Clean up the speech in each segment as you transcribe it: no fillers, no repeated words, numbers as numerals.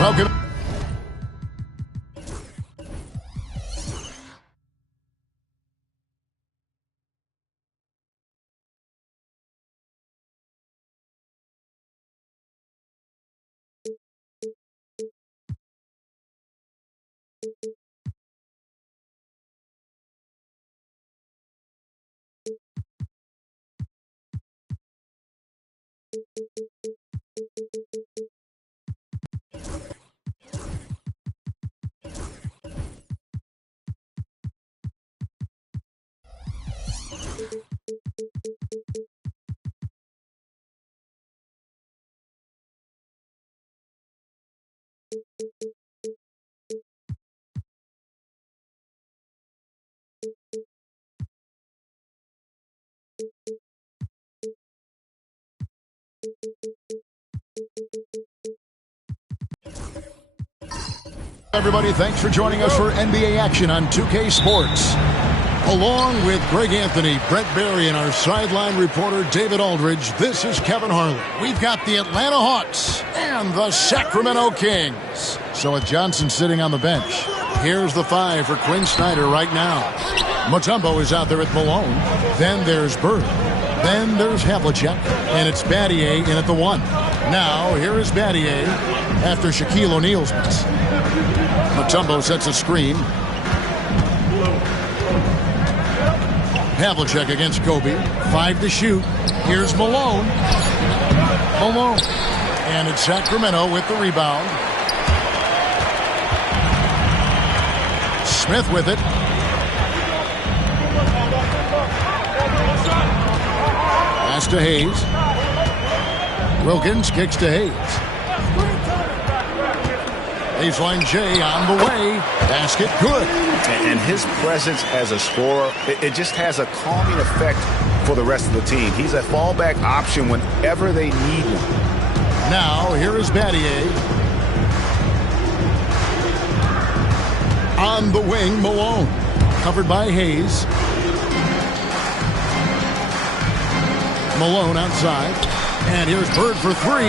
Welcome. Everybody, thanks for joining us for NBA action on 2K Sports. Along with Greg Anthony, Brett Barry, and our sideline reporter David Aldridge, this is Kevin Harlan. We've got the Atlanta Hawks and the Sacramento Kings. So with Johnson sitting on the bench, here's the 5 for Quinn Snyder right now. Mutombo is out there at Malone. Then there's Bird. Then there's Havlicek. And it's Battier in at the 1. Now, here is Battier after Shaquille O'Neal's miss. Mutombo sets a screen. Havlicek against Kobe. 5 to shoot. Here's Malone. Malone. And it's Sacramento with the rebound. Smith with it. Pass to Hayes. Wilkins kicks to Hayes. Baseline J on the way. Basket good. And his presence as a scorer, it just has a calming effect for the rest of the team. He's a fallback option whenever they need one. Now, here is Battier. On the wing, Malone. Covered by Hayes. Malone outside. And here's Bird for 3.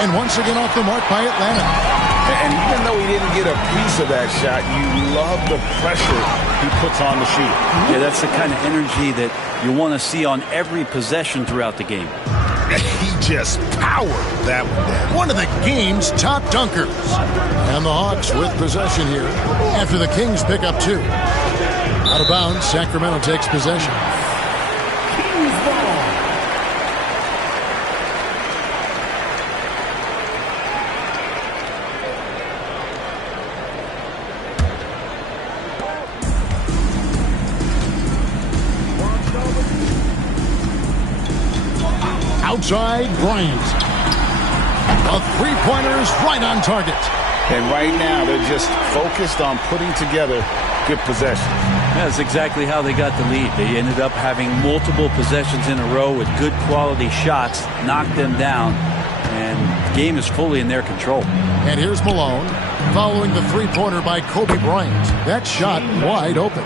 And once again off the mark by Atlanta. And even though he didn't get a piece of that shot, you love the pressure he puts on the shoot. Yeah, that's the kind of energy that you want to see on every possession throughout the game. He just powered that one down. One of the game's top dunkers. And the Hawks with possession here after the Kings pick up 2. Out of bounds, Sacramento takes possession. Outside, Bryant. A three-pointer is right on target. And right now, they're just focused on putting together good possessions. That's exactly how they got the lead. They ended up having multiple possessions in a row with good quality shots, knocked them down, and the game is fully in their control. And here's Malone following the three-pointer by Kobe Bryant. That shot wide open.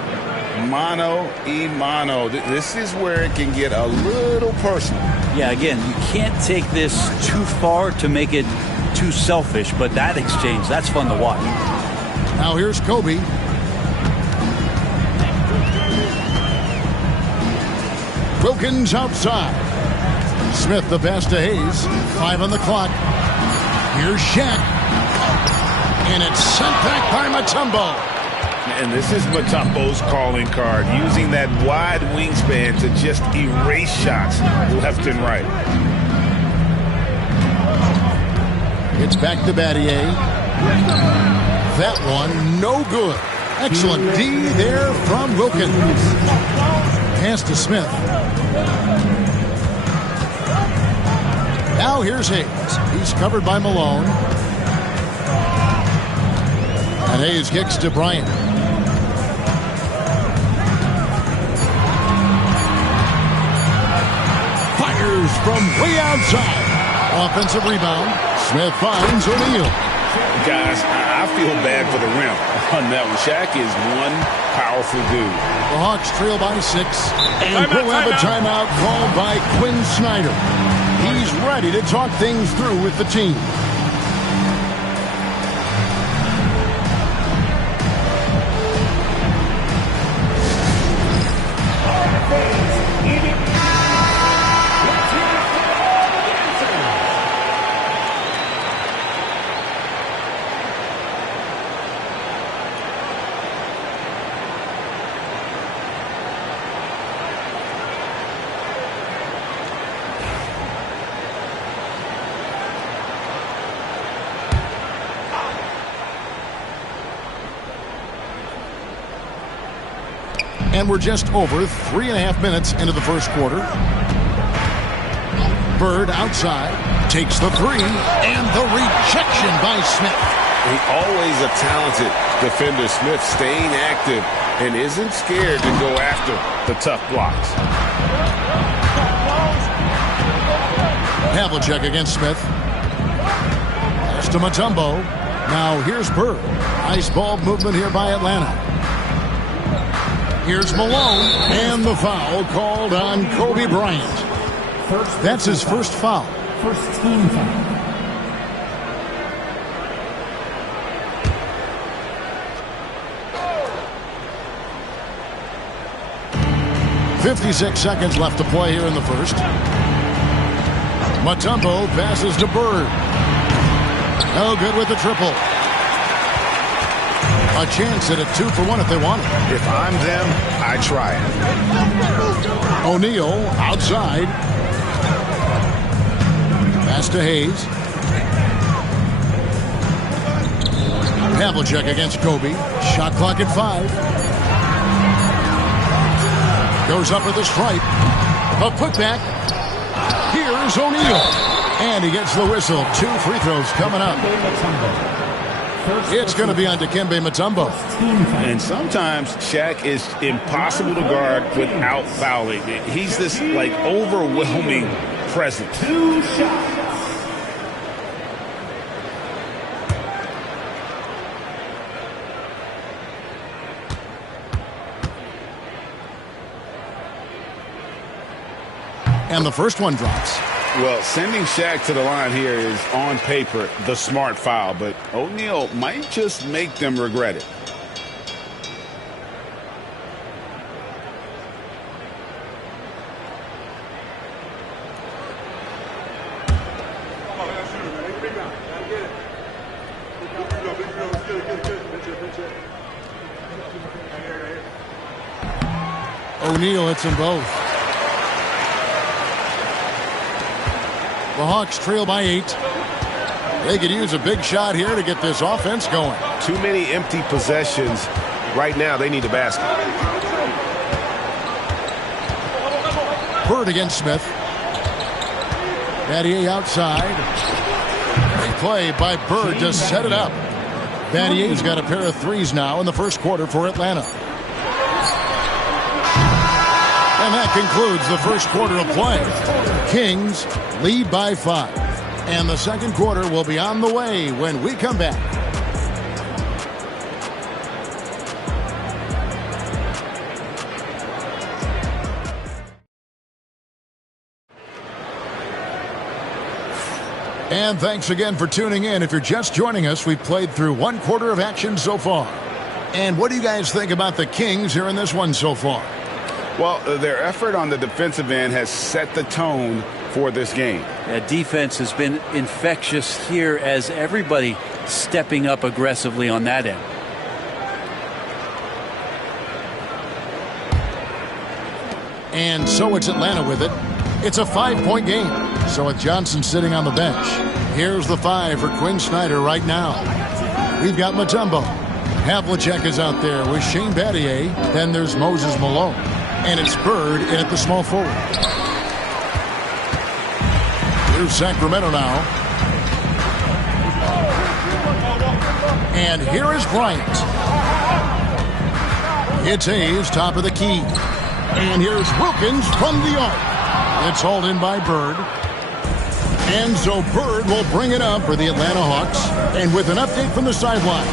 Mano y mano. This is where it can get a little personal. Yeah, again, you can't take this too far to make it too selfish, but that exchange, that's fun to watch. Now here's Kobe. Wilkins outside. Smith the pass to Hayes. 5 on the clock. Here's Shaq. And it's sent back by Mutombo. And this is Mutombo's calling card, using that wide wingspan to just erase shots left and right. It's back to Battier. That one, no good. Excellent D there from Wilkins. Pass to Smith. Now here's Hayes. He's covered by Malone. And Hayes kicks to Bryant. Fires from way outside. Offensive rebound. Smith finds O'Neal. Guys, I feel bad for the rim on that one. Shaq is one powerful dude. The Hawks trail by 6. And we'll have a timeout called by Quinn Snyder. He's ready to talk things through with the team. And we're just over 3.5 minutes into the first quarter. Bird outside, takes the three, and the rejection by Smith. Always a talented defender, Smith, staying active and isn't scared to go after the tough blocks. Havlicek against Smith. Pass to Mutombo. Now here's Bird. Nice ball movement here by Atlanta. Here's Malone, and the foul called on Kobe Bryant. That's his first foul. First team foul. 56 seconds left to play here in the first. Mutombo passes to Bird. No good with the triple. A chance at a 2-for-1 if they want it. If I'm them, I try it. O'Neal outside. Pass to Hayes. Havlicek against Kobe. Shot clock at 5. Goes up with a stripe. A putback. Here's O'Neal. And he gets the whistle. 2 free throws coming up. It's going to be on Dikembe Mutombo. And sometimes Shaq is impossible to guard without fouling. He's this, like, overwhelming presence. 2 shots. And the first one drops. Well, sending Shaq to the line here is, on paper, the smart foul, but O'Neal might just make them regret it. O'Neal hits them both. The Hawks trail by 8. They could use a big shot here to get this offense going. Too many empty possessions. Right now, they need a basket. Bird against Smith. Battier outside. Great play by Bird to set it up. Battier's got a pair of threes now in the first quarter for Atlanta. And that concludes the first quarter of play. Kings lead by 5. And the second quarter will be on the way when we come back. And thanks again for tuning in. If you're just joining us, we've played through 1 quarter of action so far. And what do you guys think about the Kings here in this one so far? Well, their effort on the defensive end has set the tone for this game. Defense has been infectious here as everybody stepping up aggressively on that end. And so it's Atlanta with it. It's a 5-point game. So with Johnson sitting on the bench, here's the 5 for Quinn Snyder right now. We've got Mutombo. Havlicek is out there with Shane Battier. Then there's Moses Malone. And it's Bird in at the small forward. Here's Sacramento now. And here is Bryant. It's Hayes, top of the key. And here's Wilkins from the arc. It's hauled in by Bird. And so Bird will bring it up for the Atlanta Hawks. And with an update from the sidelines,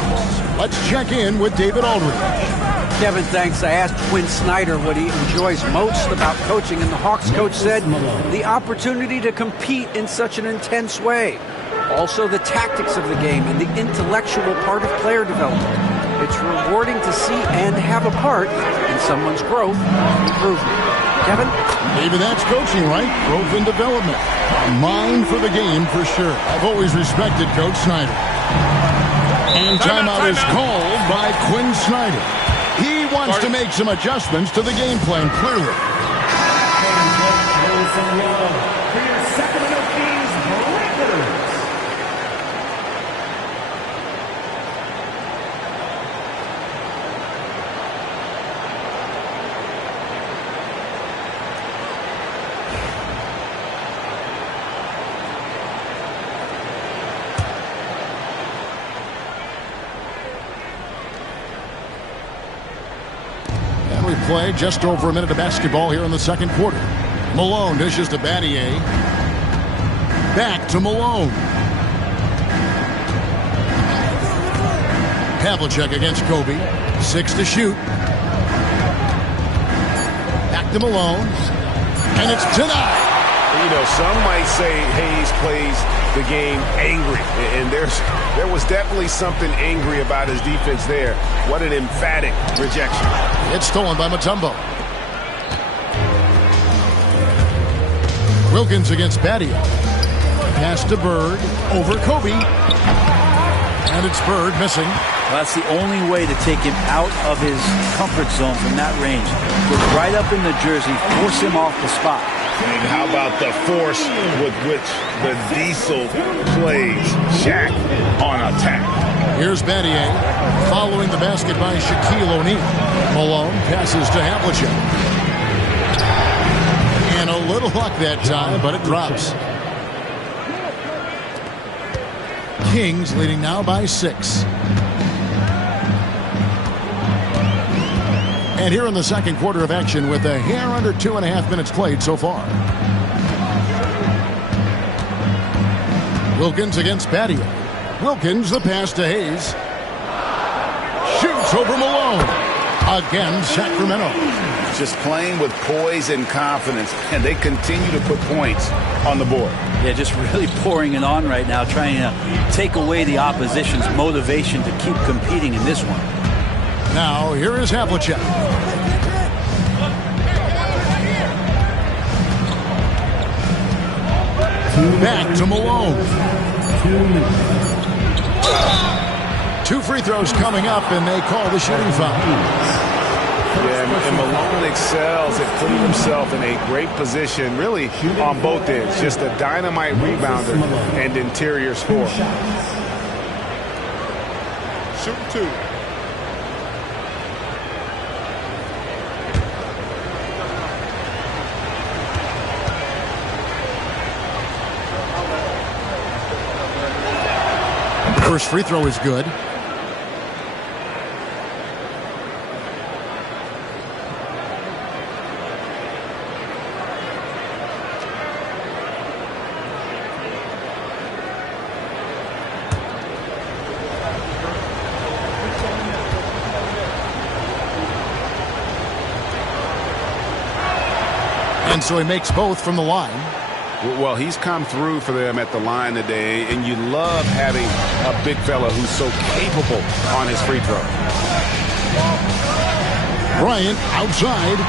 let's check in with David Aldridge. Kevin, thanks. I asked Quinn Snyder what he enjoys most about coaching, and the Hawks coach said the opportunity to compete in such an intense way. Also, the tactics of the game and the intellectual part of player development. It's rewarding to see and have a part in someone's growth and improvement. Kevin? Maybe that's coaching, right? Growth and development. A mind for the game, for sure. I've always respected Coach Snyder. And timeout is called by Quinn Snyder. He wants to make some adjustments to the game plan, clearly. play. Just over a minute of basketball here in the second quarter. Malone dishes to Battier. Back to Malone. Havlicek against Kobe. 6 to shoot. Back to Malone. And it's denied. You know, some might say Hayes plays the game angry. And there was definitely something angry about his defense there. What an emphatic rejection. It's stolen by Mutombo. Wilkins against Battier. Pass to Bird. Over Kobe. And it's Bird missing. Well, that's the only way to take him out of his comfort zone from that range. Get right up in the jersey, force him off the spot. And how about the force with which the Diesel plays Shaq on attack? Here's Battier following the basket by Shaquille O'Neal. Malone passes to Havlicek. And a little luck that time, but it drops. Kings leading now by 6. And here in the second quarter of action with a hair under 2.5 minutes played so far. Wilkins against Battier. Wilkins, the pass to Hayes. Shoots over Malone. Again, Sacramento. Just playing with poise and confidence, and they continue to put points on the board. Yeah, just really pouring it on right now, trying to take away the opposition's motivation to keep competing in this one. Now, here is Havlicek. Back to Malone. 2 free throws coming up, and they call the shooting foul. Yeah, and Malone excels at putting himself in a great position, really, on both ends. Just a dynamite rebounder and interior scorer. Shoot 2. First free throw is good. And so he makes both from the line. Well, he's come through for them at the line today, and you love having a big fella who's so capable on his free throw. Bryant outside.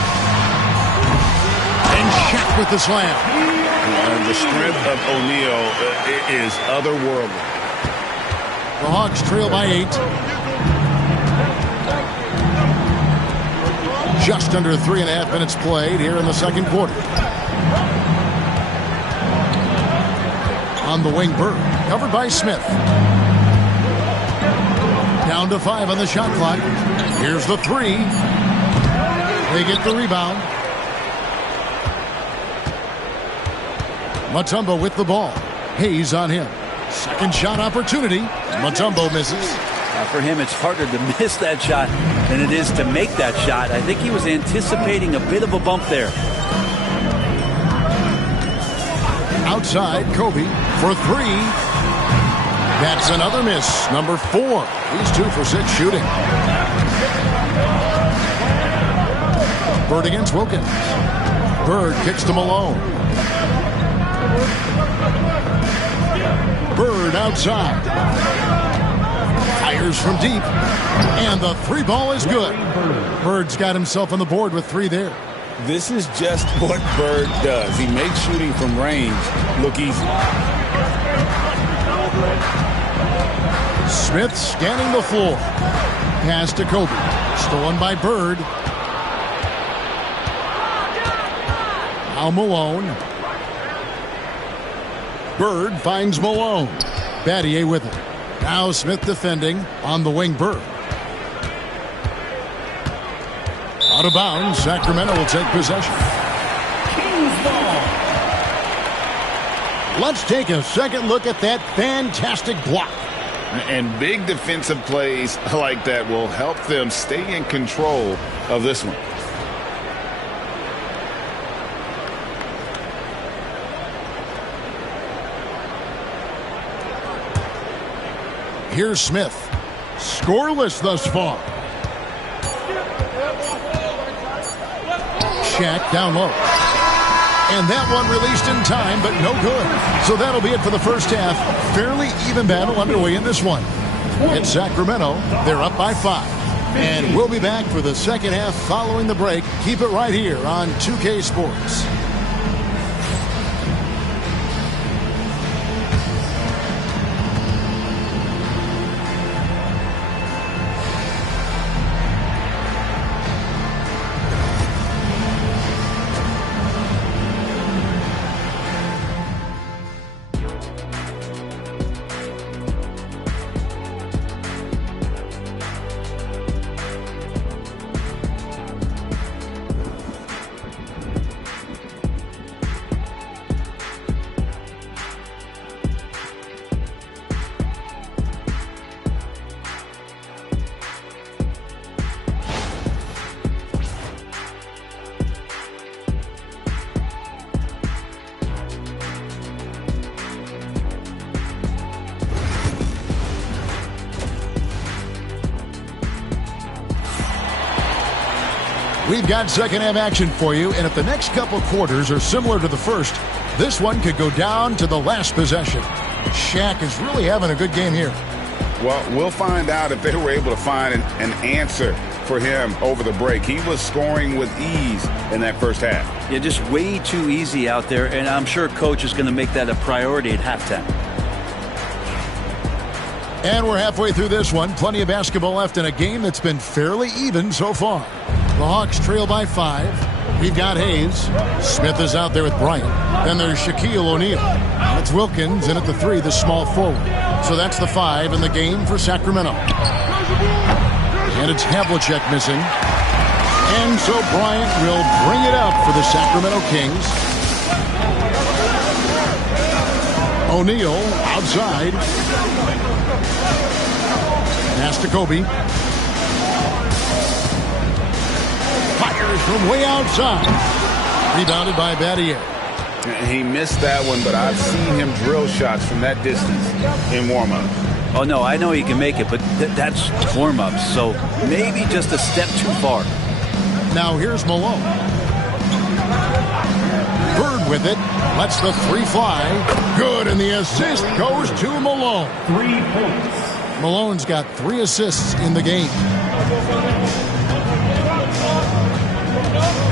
And Shaq with the slam. The strength of O'Neal is otherworldly. The Hawks trail by 8. Just under 3.5 minutes played here in the second quarter. On the wing, Bird, covered by Smith. Down to 5 on the shot clock. Here's the 3. They get the rebound. Mutombo with the ball. Hayes on him. Second shot opportunity. Mutombo misses. For him, it's harder to miss that shot than it is to make that shot. I think he was anticipating a bit of a bump there. Outside, Kobe for 3. That's another miss. Number 4. He's 2 for 6 shooting. Bird against Wilkins. Bird kicks to Malone. Bird outside. Fires from deep. And the 3 ball is good. Bird's got himself on the board with 3 there. This is just what Bird does. He makes shooting from range look easy. Smith scanning the floor. Pass to Kobe. Stolen by Bird. Now Malone. Bird finds Malone. Battier with it. Now Smith defending on the wing. Bird. Out of bounds. Sacramento will take possession. Kings ball. Let's take a second look at that fantastic block. And big defensive plays like that will help them stay in control of this one. Here's Smith. Scoreless thus far. Shaq down low. And that one released in time, but no good. So that'll be it for the first half. Fairly even battle underway in this one. In Sacramento, they're up by 5. And we'll be back for the second half following the break. Keep it right here on 2K Sports. We've got second half action for you, and if the next couple quarters are similar to the first, this one could go down to the last possession. Shaq is really having a good game here. Well, we'll find out if they were able to find an answer for him over the break. He was scoring with ease in that first half. Yeah, just way too easy out there, and I'm sure Coach is going to make that a priority at halftime. And we're halfway through this one. Plenty of basketball left in a game that's been fairly even so far. The Hawks trail by 5. We've got Hayes. Smith is out there with Bryant. Then there's Shaquille O'Neal. It's Wilkins in at the 3, the small forward. So that's the 5 in the game for Sacramento. And it's Havlicek missing. And so Bryant will bring it up for the Sacramento Kings. O'Neal outside. Pass to Kobe. Fires from way outside. Rebounded by Battier. He missed that one, but I've seen him drill shots from that distance in warm-up. Oh, no, I know he can make it, but that's warm-up, so maybe just a step too far. Now here's Malone. Bird with it. Lets the 3 fly. Good, and the assist goes to Malone. 3 points. Malone's got 3 assists in the game.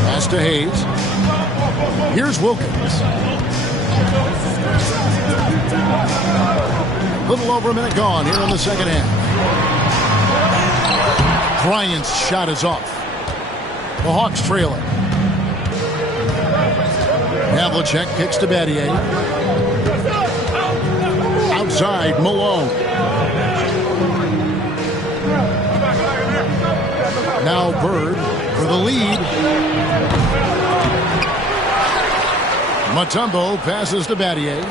Pass to Hayes. Here's Wilkins. A little over a minute gone here in the second half. Bryant's shot is off. The Hawks trailing. Havlicek kicks to Battier. Outside, Malone. Now Bird for the lead. Mutombo passes to Battier.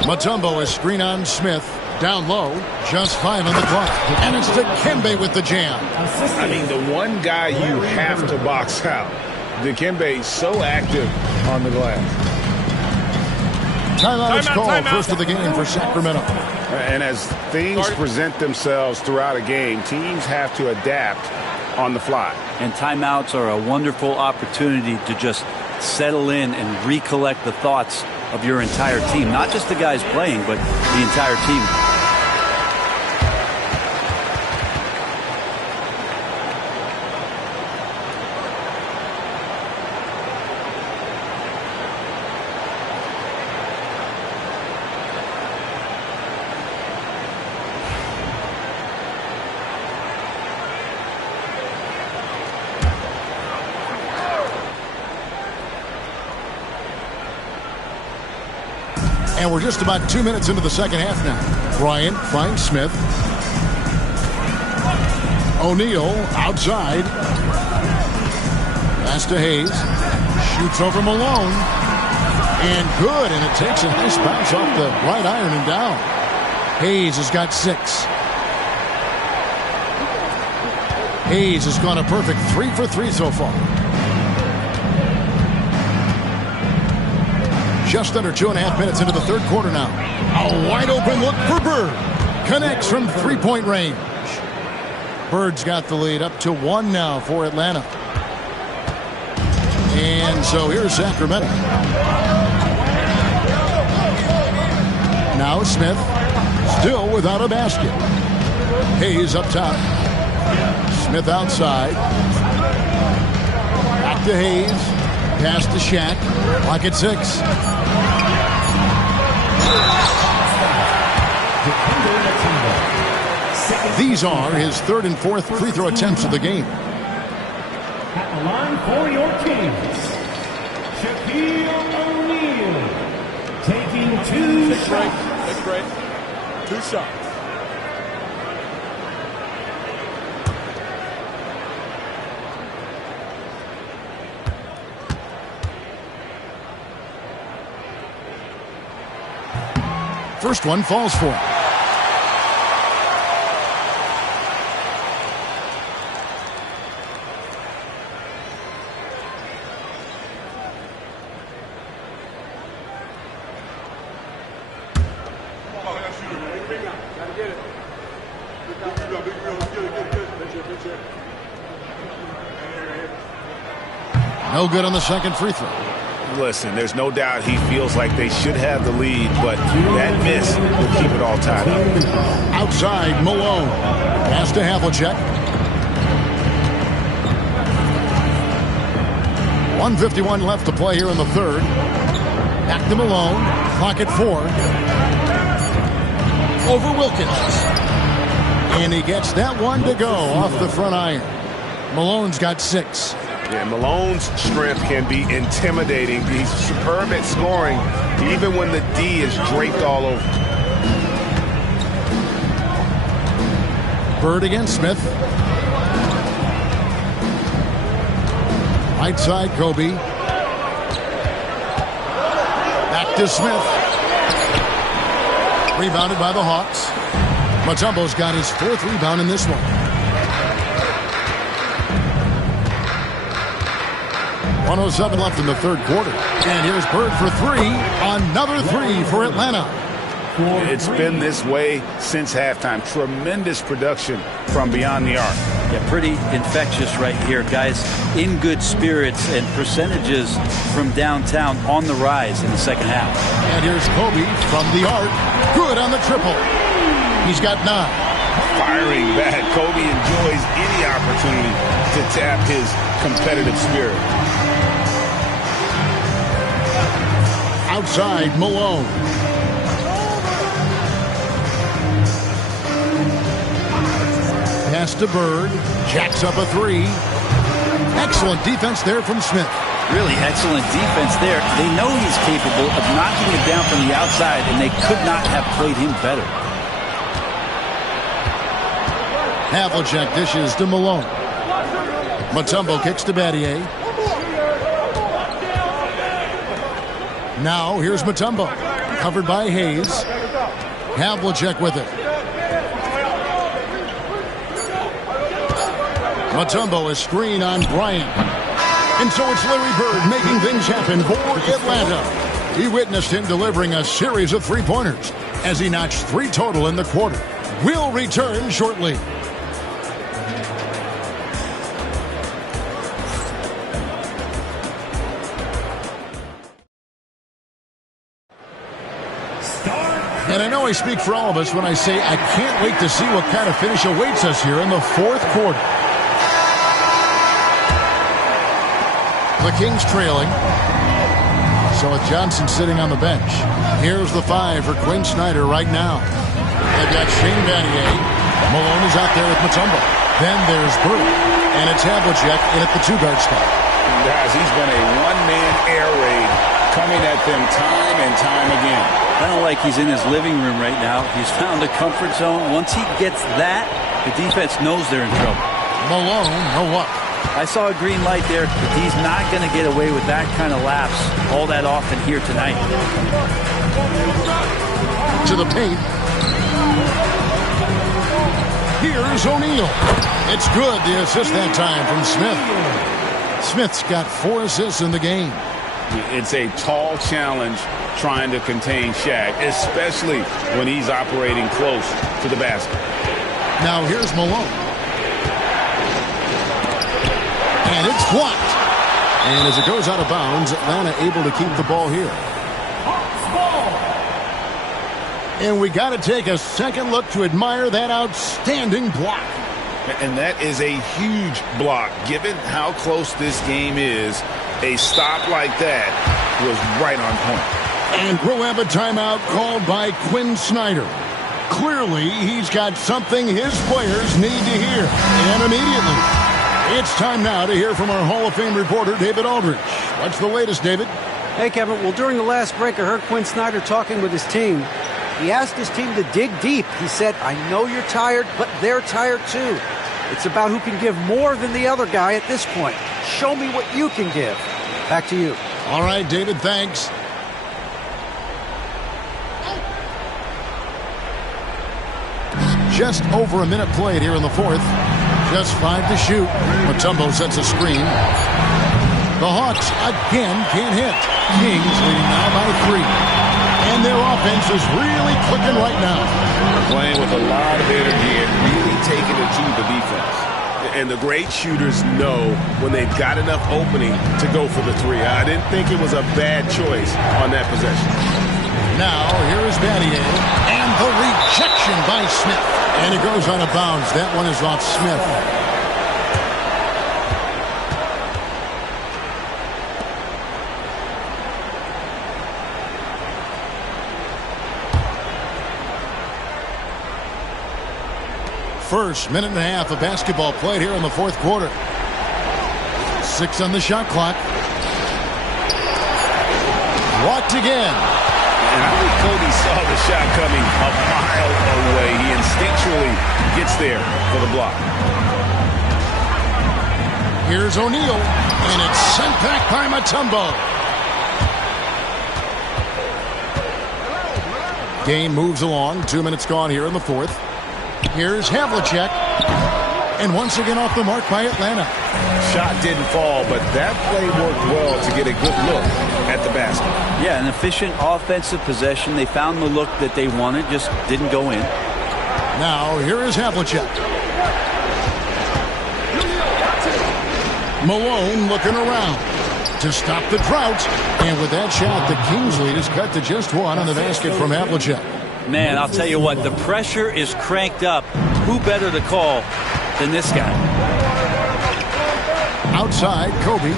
Mutombo is screen on Smith. Down low. Just 5 on the clock. And it's Dikembe with the jam. I mean, the one guy you have to box out. Dikembe so active on the glass. Timeout is called. First of the game for Sacramento. And as things present themselves throughout a game, teams have to adapt on the fly. And timeouts are a wonderful opportunity to just settle in and recollect the thoughts of your entire team. Not just the guys playing, but the entire team. And we're just about 2 minutes into the second half now. Bryant finds Smith. O'Neal outside. Pass to Hayes. Shoots over Malone. And good. And it takes a nice bounce off the right iron and down. Hayes has got 6. Hayes has gone a perfect 3 for 3 so far. Just under 2.5 minutes into the third quarter now. A wide open look for Bird. Connects from three-point range. Bird's got the lead up to 1 now for Atlanta. And so here's Sacramento. Now Smith, still without a basket. Hayes up top. Smith outside. Back to Hayes. Pass to Shaq. Clock at 6. These are his third and fourth free throw attempts of the game. At the line for your Kings, Shaquille O'Neal, taking 2 shots. That's great. 2 shots. First one falls for him. No good on the second free throw. Listen, there's no doubt he feels like they should have the lead, but that miss will keep it all tied up. Outside, Malone. Pass to Havlicek. 1:51 left to play here in the third. Back to Malone. Clock at 4. Over Wilkins. And he gets that one to go off the front iron. Malone's got 6. Yeah, Malone's strength can be intimidating. He's superb at scoring, even when the D is draped all over. Bird against Smith. Right side, Kobe. Back to Smith. Rebounded by the Hawks. Mutombo's got his 4th rebound in this one. 1:07 left in the third quarter. And here's Bird for 3. Another 3 for Atlanta. It's been this way since halftime. Tremendous production from beyond the arc. Yeah, pretty infectious right here, guys. In good spirits and percentages from downtown on the rise in the second half. And here's Kobe from the arc. Good on the triple. He's got 9. Firing back. Kobe enjoys any opportunity to tap his competitive spirit. Outside, Malone. Pass to Bird. Jacks up a 3. Excellent defense there from Smith. Really excellent defense there. They know he's capable of knocking it down from the outside, and they could not have played him better. Havlicek dishes to Malone. Mutombo kicks to Battier. Now here's Mutombo. Covered by Hayes. Havlicek with it. Mutombo is screen on Bryant. And so it's Larry Bird making things happen for Atlanta. He witnessed him delivering a series of three-pointers as he notched 3 total in the quarter. We'll return shortly. And I know I speak for all of us when I say I can't wait to see what kind of finish awaits us here in the fourth quarter. The Kings trailing. So with Johnson sitting on the bench. Here's the 5 for Quinn Snyder right now. They've got Shane Battier. Malone is out there with Mutombo. Then there's Bird. And it's Havlicek in at the 2-guard spot. Guys, he's been a one-man air raid coming at them time and time again. Kind of like he's in his living room right now. He's found a comfort zone. Once he gets that, the defense knows they're in trouble. Malone, no luck. I saw a green light there, but he's not going to get away with that kind of lapse all that often here tonight. To the paint. Here's O'Neal. It's good, the assist that time from Smith. Smith's got 4 assists in the game. It's a tall challenge trying to contain Shaq, especially when he's operating close to the basket. Now here's Malone. And it's blocked. And as it goes out of bounds, Atlanta able to keep the ball here. And we got to take a second look to admire that outstanding block. And that is a huge block. Given how close this game is, a stop like that was right on point. And we'll have a timeout called by Quinn Snyder. Clearly, he's got something his players need to hear. And immediately, it's time now to hear from our Hall of Fame reporter, David Aldridge. What's the latest, David? Hey, Kevin. Well, during the last break, I heard Quinn Snyder talking with his team. He asked his team to dig deep. He said, I know you're tired, but they're tired too. It's about who can give more than the other guy at this point. Show me what you can give. Back to you. All right, David, thanks. Just over a minute played here in the fourth. Just 5 to shoot. Mutombo sets a screen. The Hawks again can't hit. Kings leading now by 3. And their offense is really clicking right now. They're playing with a lot of energy and really taking it to the defense. And the great shooters know when they've got enough opening to go for the 3. I didn't think it was a bad choice on that possession. Now, here is Battier. And the rejection by Smith. And it goes out of bounds. That one is off Smith. First minute and a half of basketball played here in the fourth quarter. 6 on the shot clock. Blocked again. And I think Kobe saw the shot coming a mile away. He instinctually gets there for the block. Here's O'Neal. And it's sent back by Mutombo. Game moves along. 2 minutes gone here in the fourth. Here's Havlicek. And once again off the mark by Atlanta. Shot didn't fall, but that play worked well to get a good look at the basket. Yeah, an efficient offensive possession. They found the look that they wanted, just didn't go in. Now, here is Havlicek. Malone looking around to stop the drought. And with that shot, the Kings lead is cut to just 1 on the basket from Havlicek. Man, I'll tell you what, the pressure is cranked up. Who better to call than this guy? Outside, Kobe.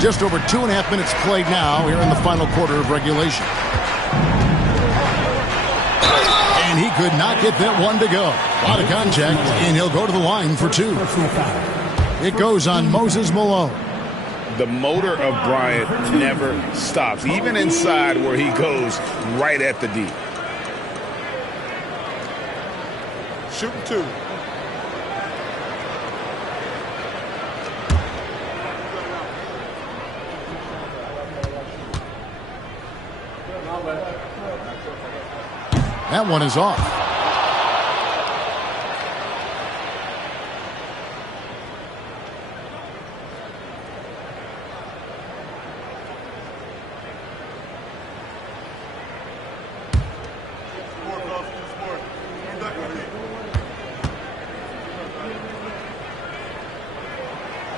Just over 2.5 minutes played now here in the final quarter of regulation. And he could not get that one to go. A lot of contact, and he'll go to the line for 2. It goes on Moses Malone. The motor of Bryant never stops, even inside where he goes right at the D. Shooting 2. That one is off.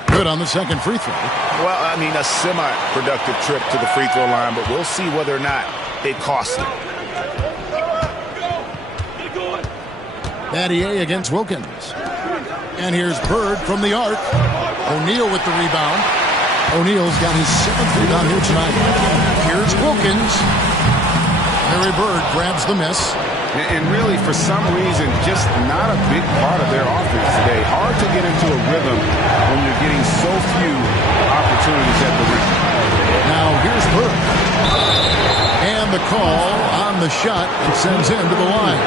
Good on the second free throw. Well, I mean, a semi-productive trip to the free throw line, but we'll see whether or not it costs him. Battier against Wilkins. And here's Bird from the arc. O'Neal with the rebound. O'Neal's got his 7th rebound here tonight. Here's Wilkins. Larry Bird grabs the miss. And really, for some reason, just not a big part of their offense today. Hard to get into a rhythm when you're getting so few opportunities at the rim. Now here's Bird. And the call on the shot that sends him to the line.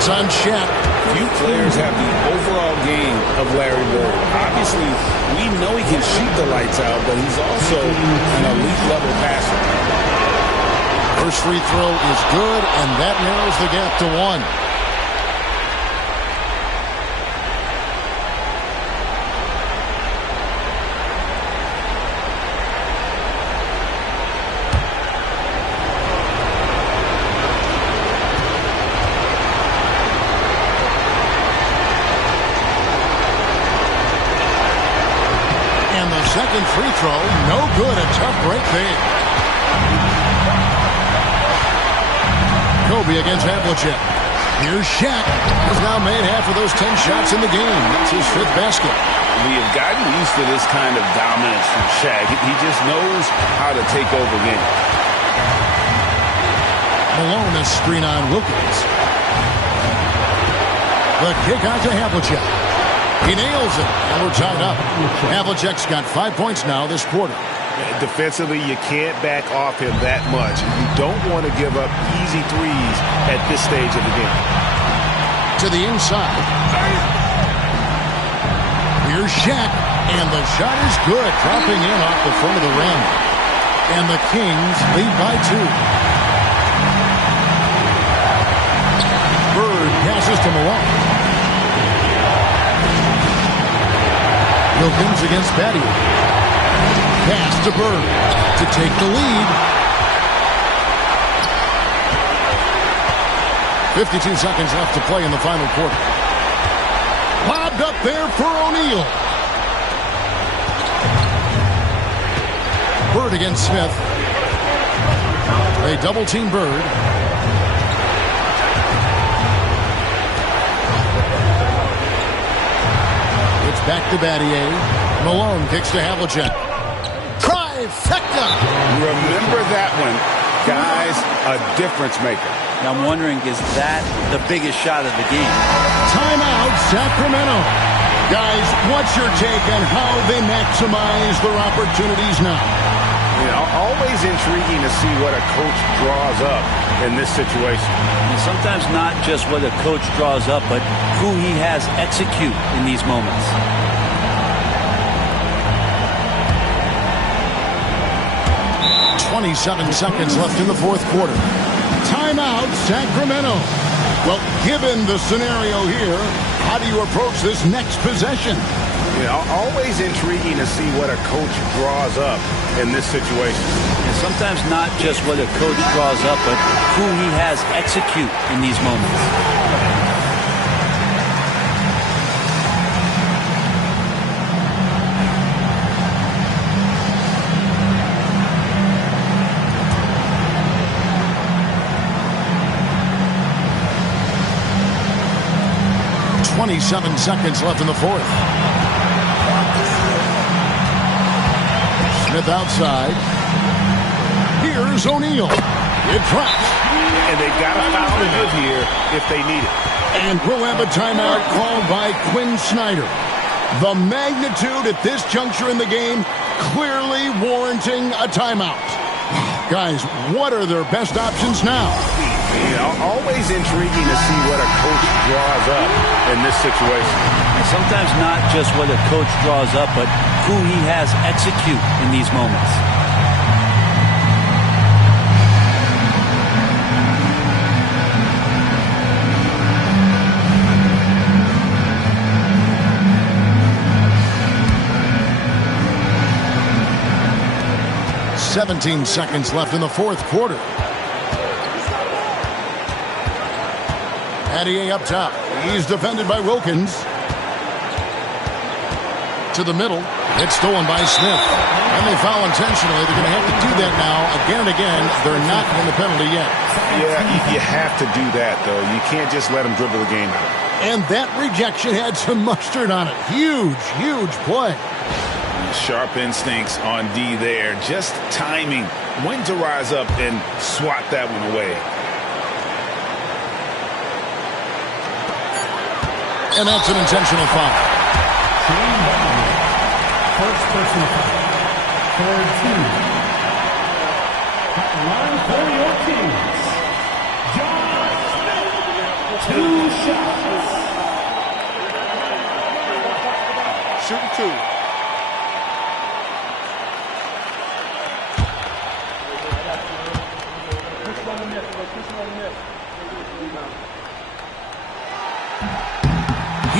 It's on Shaq. Few players have the overall game of Larry Bird. Obviously, we know he can shoot the lights out, but he's also an elite level passer. First free throw is good, and that narrows the gap to 1. open free throw. No good. A tough break there. Kobe against Havlicek. Here's Shaq. He's now made half of those 10 shots in the game. That's his 5th basket. We have gotten used to this kind of dominance from Shaq. He just knows how to take over games. Malone a screen on Wilkins. The kick out to Havlicek. He nails it, and we're tied up. Havlicek's got 5 points now this quarter. Defensively, you can't back off him that much. You don't want to give up easy threes at this stage of the game. To the inside. Here's Shaq, and the shot is good, dropping in off the front of the rim. And the Kings lead by 2. Bird passes to Malone. Wilkins against Battier. Pass to Bird to take the lead. 52 seconds left to play in the final quarter. Lobbed up there for O'Neal. Bird against Smith. They double-team Bird. It's back to Battier. Malone kicks to Havlicek. Trifecta! Remember that one. Guys, a difference maker. I'm wondering, is that the biggest shot of the game? Timeout, Sacramento. Guys, what's your take on how they maximize their opportunities now? You know, always intriguing to see what a coach draws up in this situation. And sometimes not just what a coach draws up, but who he has execute in these moments. 27 seconds left in the 4th quarter. Timeout, Sacramento. Well, given the scenario here, how do you approach this next possession? You know, always intriguing to see what a coach draws up in this situation. And sometimes not just what a coach draws up, but who he has execute in these moments. Seven seconds left in the 4th. Smith outside. Here's O'Neal. It drops. And they've got a foul to give here if they need it. And we'll have a timeout called by Quinn Snyder. The magnitude at this juncture in the game clearly warranting a timeout. Guys, what are their best options now? You know, always intriguing to see what a coach draws up in this situation. And sometimes not just what a coach draws up, but who he has execute in these moments. "17 seconds left in the 4th quarter. Battier up top. He's defended by Wilkins. To the middle. It's stolen by Smith. And they foul intentionally. They're going to have to do that now again and again. They're not in the penalty yet. Yeah, you have to do that, though. You can't just let them dribble the game out. And that rejection had some mustard on it. Huge, huge play. Sharp instincts on D there. Just timing. When to rise up and swat that one away. And that's an intentional foul. First personal foul. Third team. At the line for your Kings. John Smith. 2 shots. Shooting 2.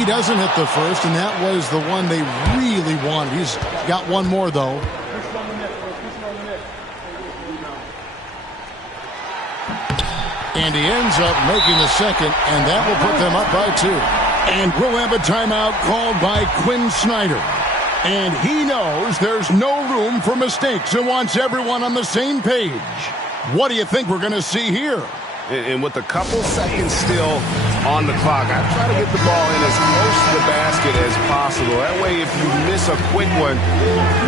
He doesn't hit the first, and that was the one they really wanted. He's got one more, though. And he ends up making the second, and that will put them up by 2. And we'll have a timeout called by Quinn Snyder. And he knows there's no room for mistakes and wants everyone on the same page. What do you think we're going to see here? And with a couple seconds still on the clock, I try to get the ball in as close to the basket as possible. That way, if you miss a quick one,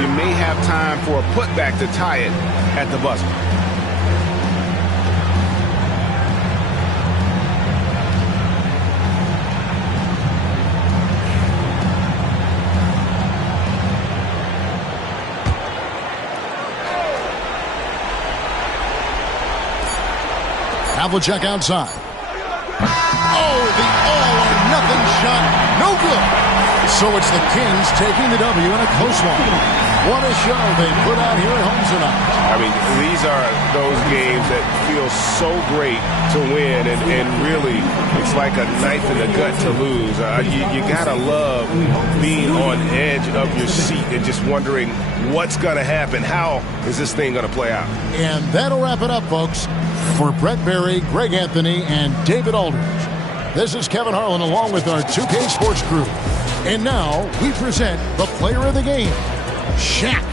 you may have time for a putback to tie it at the buzzer. Havlicek outside. Oh, the all-or-nothing shot. No good. So it's the Kings taking the W in a close one. What a show they put out here at home tonight. I mean, these are those games that feel so great to win, and really, it's like a knife in the gut to lose. You gotta love being on edge of your seat and just wondering what's gonna happen. How is this thing gonna play out? And that'll wrap it up, folks. For Brent Barry, Greg Anthony, and David Aldridge, this is Kevin Harlan along with our 2K Sports crew. And now we present the player of the game, Shaq.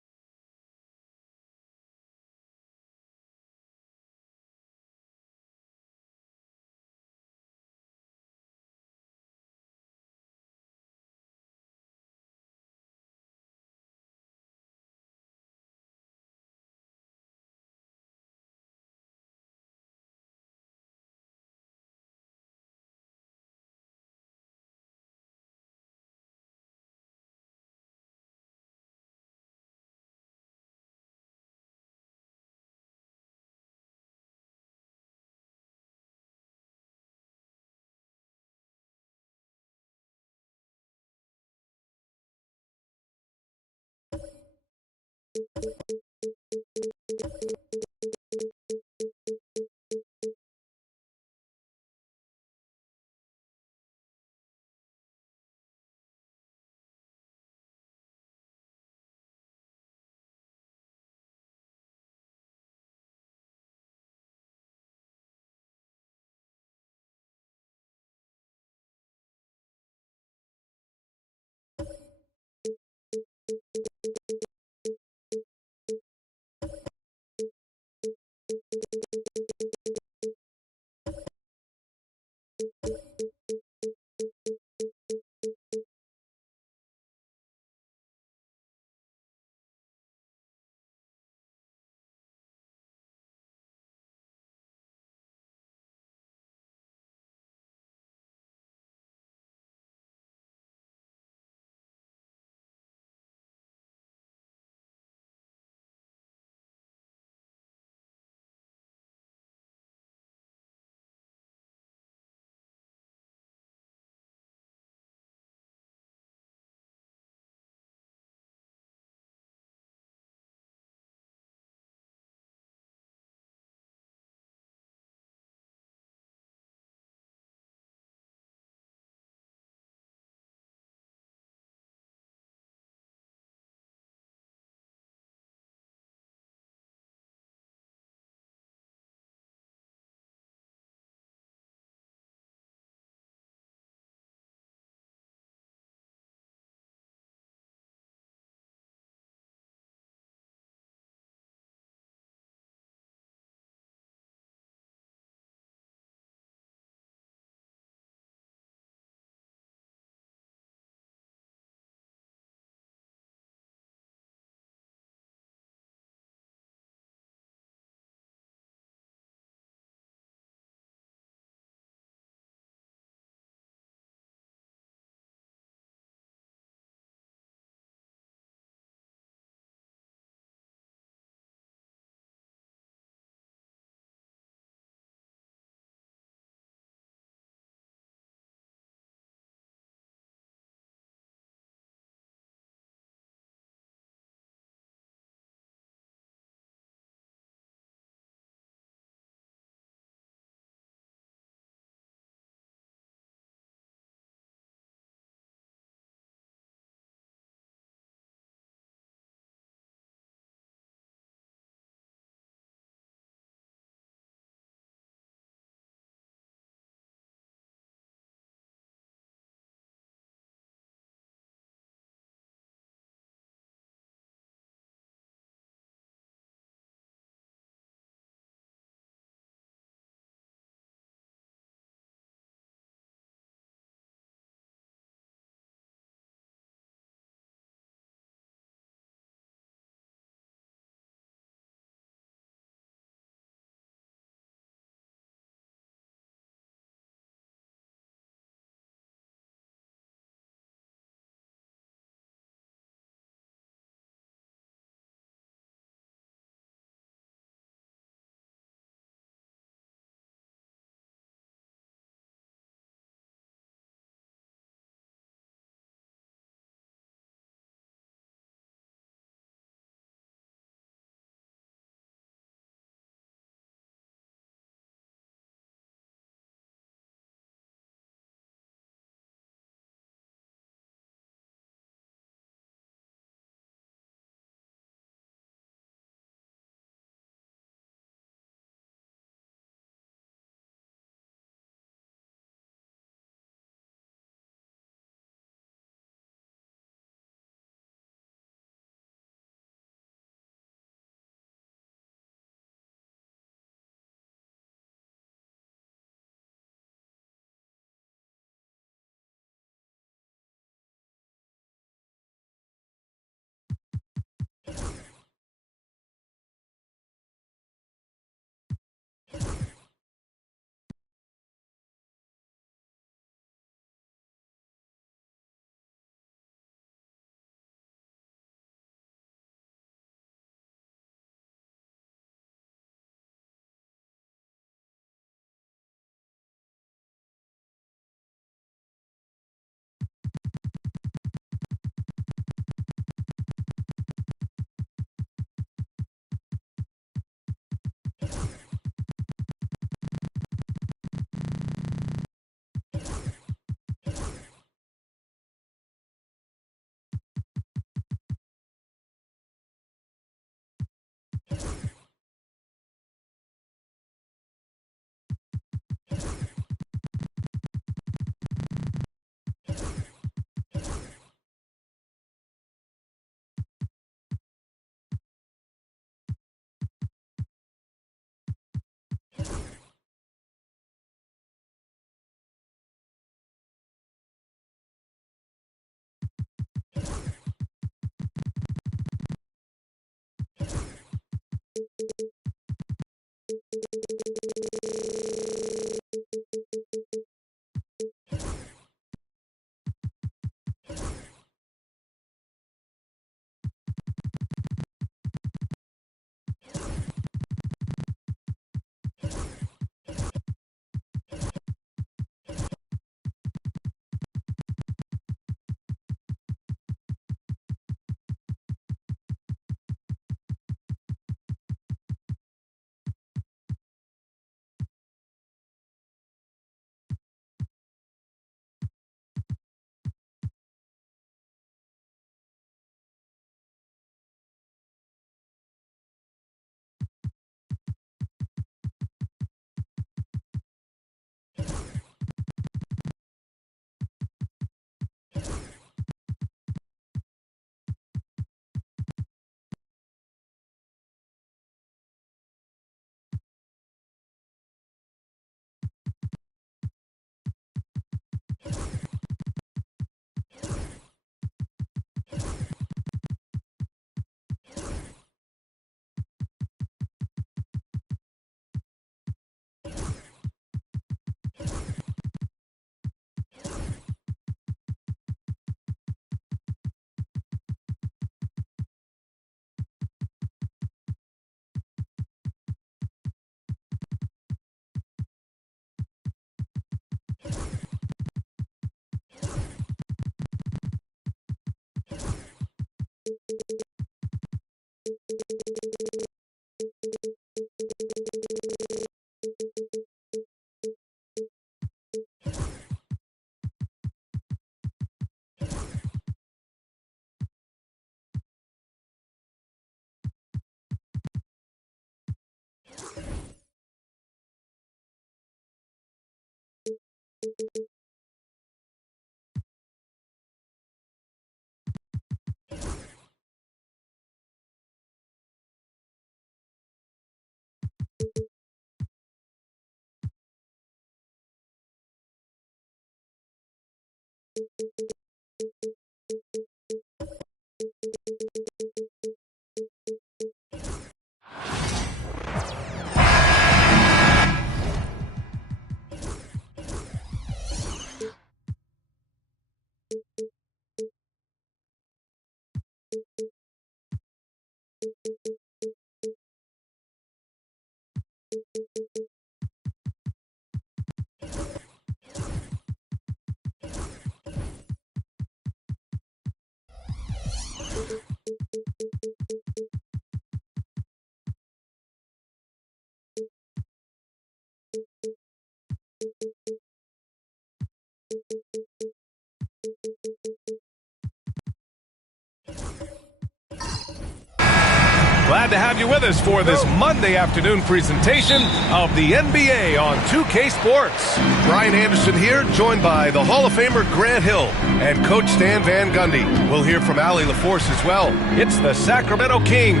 Glad to have you with us for this Monday afternoon presentation of the NBA on 2K Sports. Brian Anderson here, joined by the Hall of Famer Grant Hill and Coach Stan Van Gundy. We'll hear from Allie LaForce as well. It's the Sacramento Kings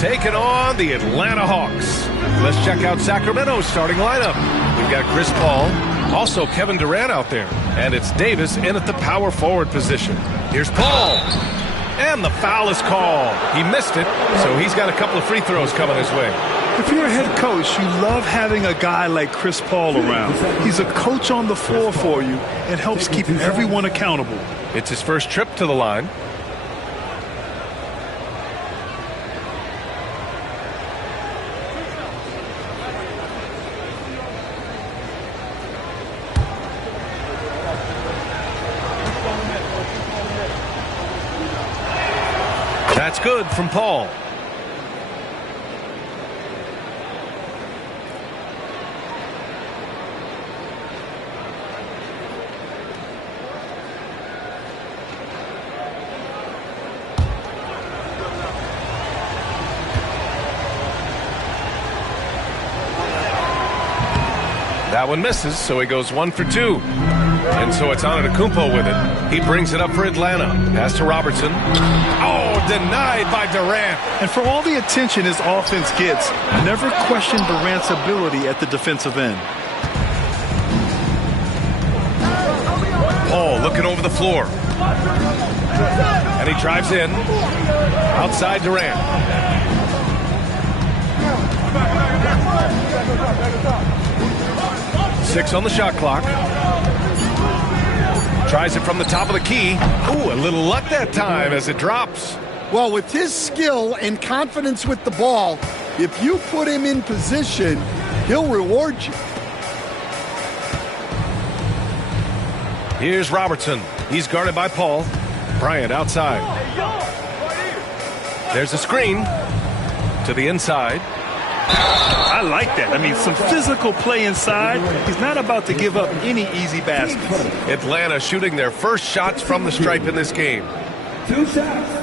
taking on the Atlanta Hawks. Let's check out Sacramento's starting lineup. We've got Chris Paul, also Kevin Durant out there, and it's Davis in at the power forward position. Here's Paul. And the foul is called. He missed it, so he's got a couple of free throws coming his way. If you're a head coach, you love having a guy like Chris Paul around. He's a coach on the floor for you and helps keep everyone accountable. It's his first trip to the line. That's good from Paul. That one misses, so he goes 1 for 2. And so it's Antetokounmpo with it. He brings it up for Atlanta. Pass to Robertson. Oh, denied by Durant. And for all the attention his offense gets, never question Durant's ability at the defensive end. Paul looking over the floor. And he drives in. Outside Durant. Six on the shot clock. Tries it from the top of the key. Ooh, a little luck that time as it drops. Well, with his skill and confidence with the ball, if you put him in position, he'll reward you. Here's Robertson. He's guarded by Paul. Bryant outside. There's a screen to the inside. I like that. I mean, some physical play inside. He's not about to give up any easy baskets. Atlanta shooting their first shots from the stripe in this game. 2 shots.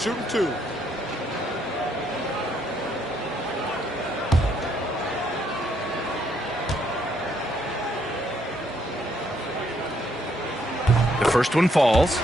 Shooting 2. The first one falls.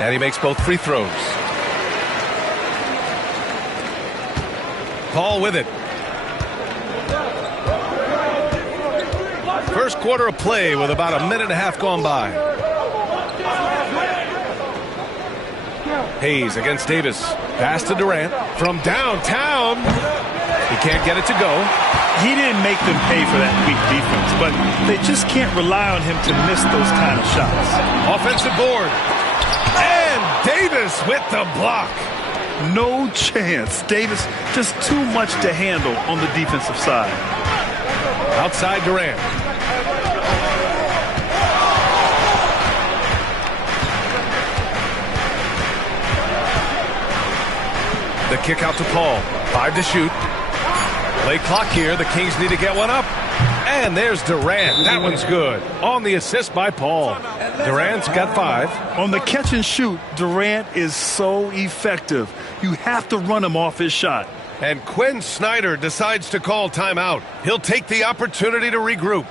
And he makes both free throws. Paul with it. First quarter of play with about a minute and a half gone by. Hayes against Davis. Pass to Durant from downtown. He can't get it to go. He didn't make them pay for that weak defense, but they just can't rely on him to miss those kind of shots. Offensive board. And Davis with the block. No chance. Davis just too much to handle on the defensive side. Outside Durant. The kick out to Paul. 5 to shoot. Play clock here. The Kings need to get one up. And there's Durant. That one's good. On the assist by Paul. Durant's got 5. On the catch and shoot, Durant is so effective. You have to run him off his shot. And Quinn Snyder decides to call timeout. He'll take the opportunity to regroup.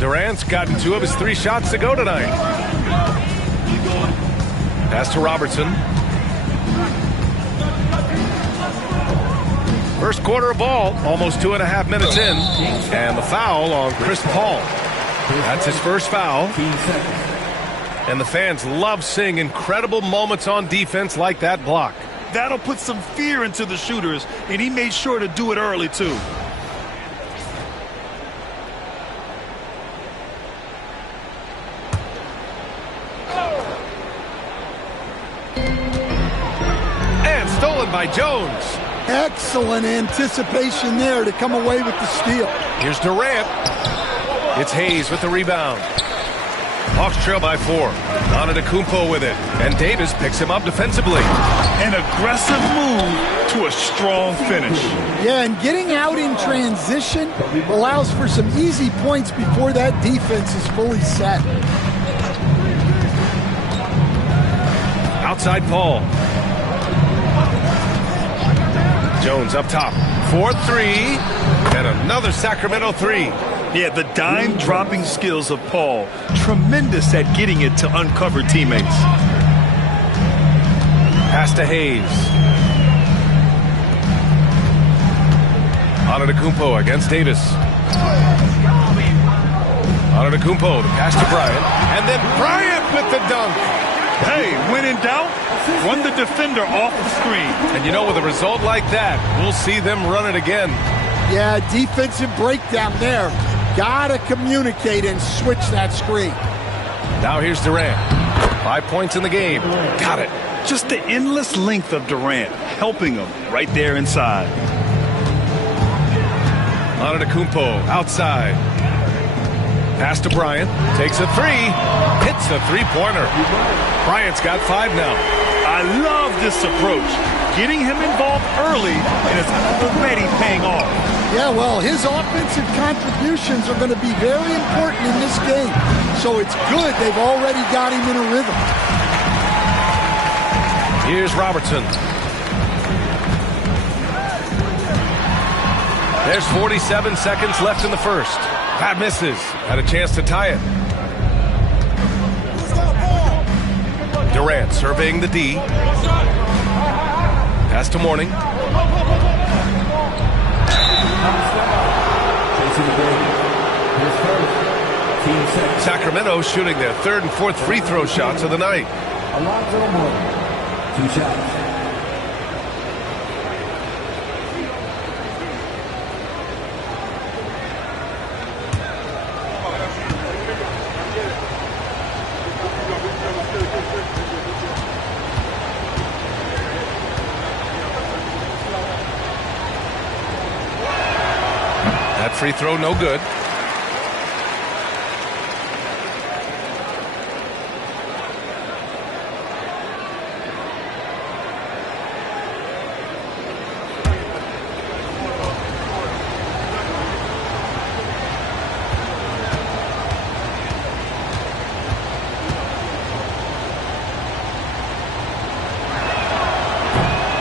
Durant's gotten 2 of his 3 shots to go tonight. Pass to Robertson. First quarter of ball, almost 2.5 minutes in. And the foul on Chris Paul. That's his first foul. And the fans love seeing incredible moments on defense like that block. That'll put some fear into the shooters, and he made sure to do it early, too. And stolen by Jones. Excellent anticipation there to come away with the steal. Here's Durant. It's Hayes with the rebound. Hawks trail by 4. Antetokounmpo with it. And Davis picks him up defensively. An aggressive move to a strong finish. Yeah, and getting out in transition allows for some easy points before that defense is fully set. Outside Paul. Jones up top. 4-3. And another Sacramento 3. Yeah, the dime-dropping skills of Paul. Tremendous at getting it to uncover teammates. Pass to Hayes. Antetokounmpo against Davis. Antetokounmpo, the pass to Bryant. And then Bryant with the dunk. Hey, when in doubt, run the defender off the screen. And you know, with a result like that, we'll see them run it again. Yeah, defensive breakdown there. Gotta communicate and switch that screen. Now here's Durant. 5 points in the game. Got it. Just the endless length of Durant, helping him right there inside. Antetokounmpo outside. Pass to Bryant. Takes a 3. Hits a three-pointer. Bryant's got 5 now. I love this approach. Getting him involved early, and it's already paying off. Yeah, well, his offensive contributions are going to be very important in this game. So it's good they've already got him in a rhythm. Here's Robertson. There's 47 seconds left in the first. Pat misses. Had a chance to tie it. Durant surveying the D. Pass to Mourning. Sacramento shooting their 3rd and 4th free throw shots of the night. Alonzo Mourning, 2 shots. That free throw no good.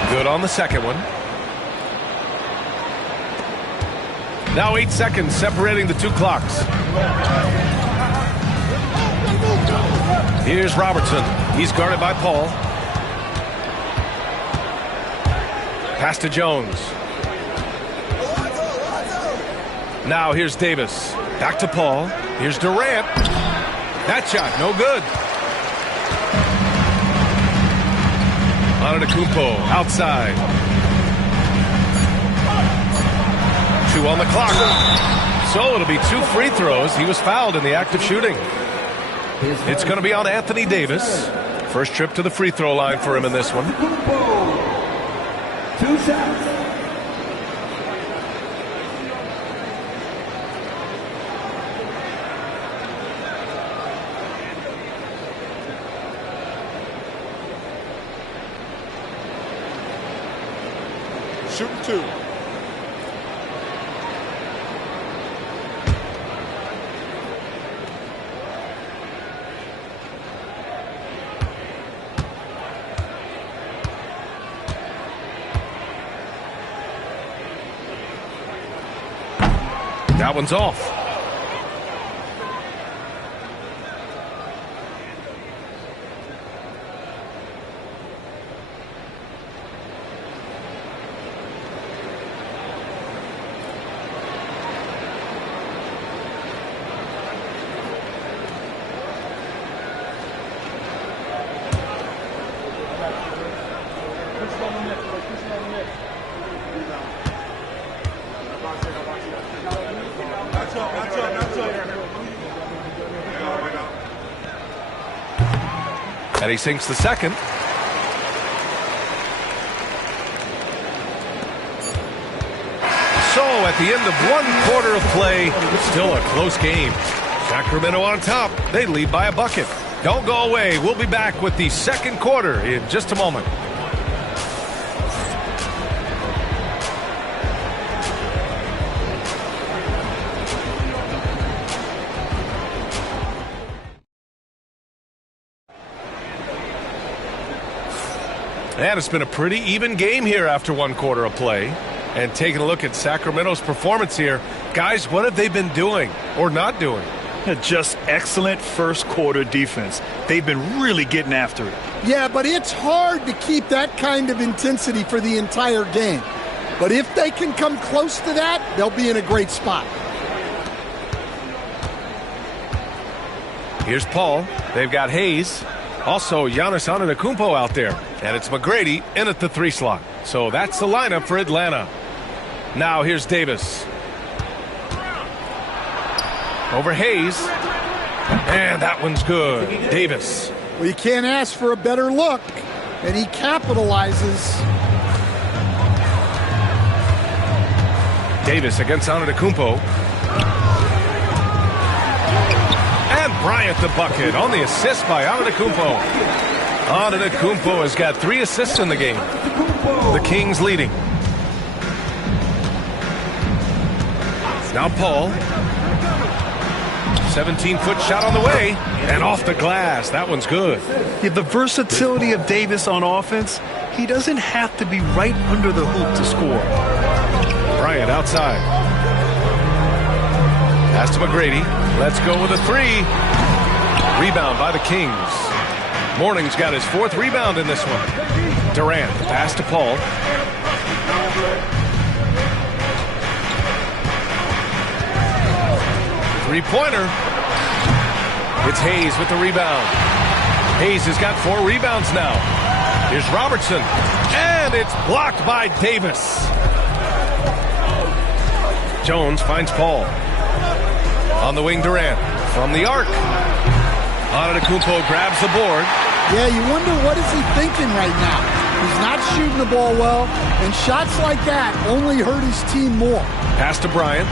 Good on the second one. Now 8 seconds separating the 2 clocks. Here's Robertson. He's guarded by Paul. Pass to Jones. Now here's Davis. Back to Paul. Here's Durant. That shot, no good. Antetokounmpo outside. 2 on the clock. So it'll be 2 free throws. He was fouled in the act of shooting. It's going to be on Anthony Davis. First trip to the free throw line for him in this one. 2 shots. Shooting 2. That one's off. And he sinks the second. So at the end of 1 quarter of play, still a close game. Sacramento on top. They lead by a bucket. Don't go away. We'll be back with the second quarter in just a moment. And it's been a pretty even game here after 1 quarter of play. And taking a look at Sacramento's performance here, guys, what have they been doing or not doing? Just excellent first quarter defense. They've been really getting after it. Yeah, but it's hard to keep that kind of intensity for the entire game. But if they can come close to that, they'll be in a great spot. Here's Paul. They've got Hayes. Also, Giannis Antetokounmpo out there. And it's McGrady in at the 3 slot. So that's the lineup for Atlanta. Now here's Davis. Over Hayes. And that one's good. Davis. Well, you can't ask for a better look. And he capitalizes. Davis against Antetokounmpo. And Bryant the bucket on the assist by Antetokounmpo. Antetokounmpo has got 3 assists in the game. The Kings leading. Now Paul. 17-foot shot on the way. And off the glass. That one's good. Yeah, the versatility of Davis on offense, he doesn't have to be right under the hoop to score. Bryant outside. Pass to McGrady. Let's go with a 3. Rebound by the Kings. Morning's got his 4th rebound in this one. Durant, pass to Paul. Three-pointer. It's Hayes with the rebound. Hayes has got 4 rebounds now. Here's Robertson. And it's blocked by Davis. Jones finds Paul. On the wing, Durant. From the arc. Antetokounmpo grabs the board. Yeah, you wonder what is he thinking right now. He's not shooting the ball well, and shots like that only hurt his team more. Pass to Bryant.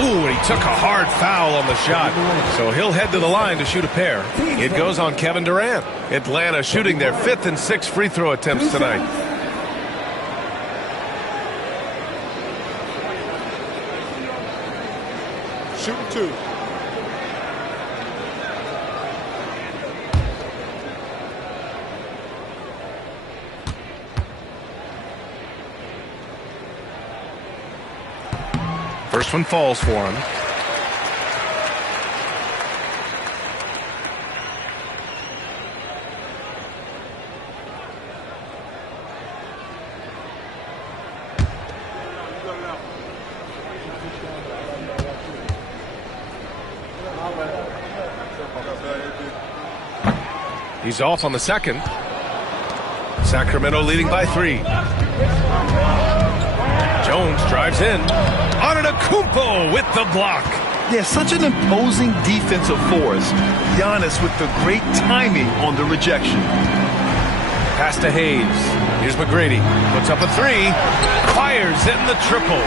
Ooh, and he took a hard foul on the shot. So he'll head to the line to shoot a pair. It goes on Kevin Durant. Atlanta shooting their 5th and 6th free throw attempts tonight. Shooting 2. First one falls for him. He's off on the second. Sacramento leading by 3. Jones drives in. Antetokounmpo with the block. Yeah, such an imposing defensive force. Giannis with the great timing on the rejection. Pass to Hayes. Here's McGrady. Puts up a 3. Fires in the triple.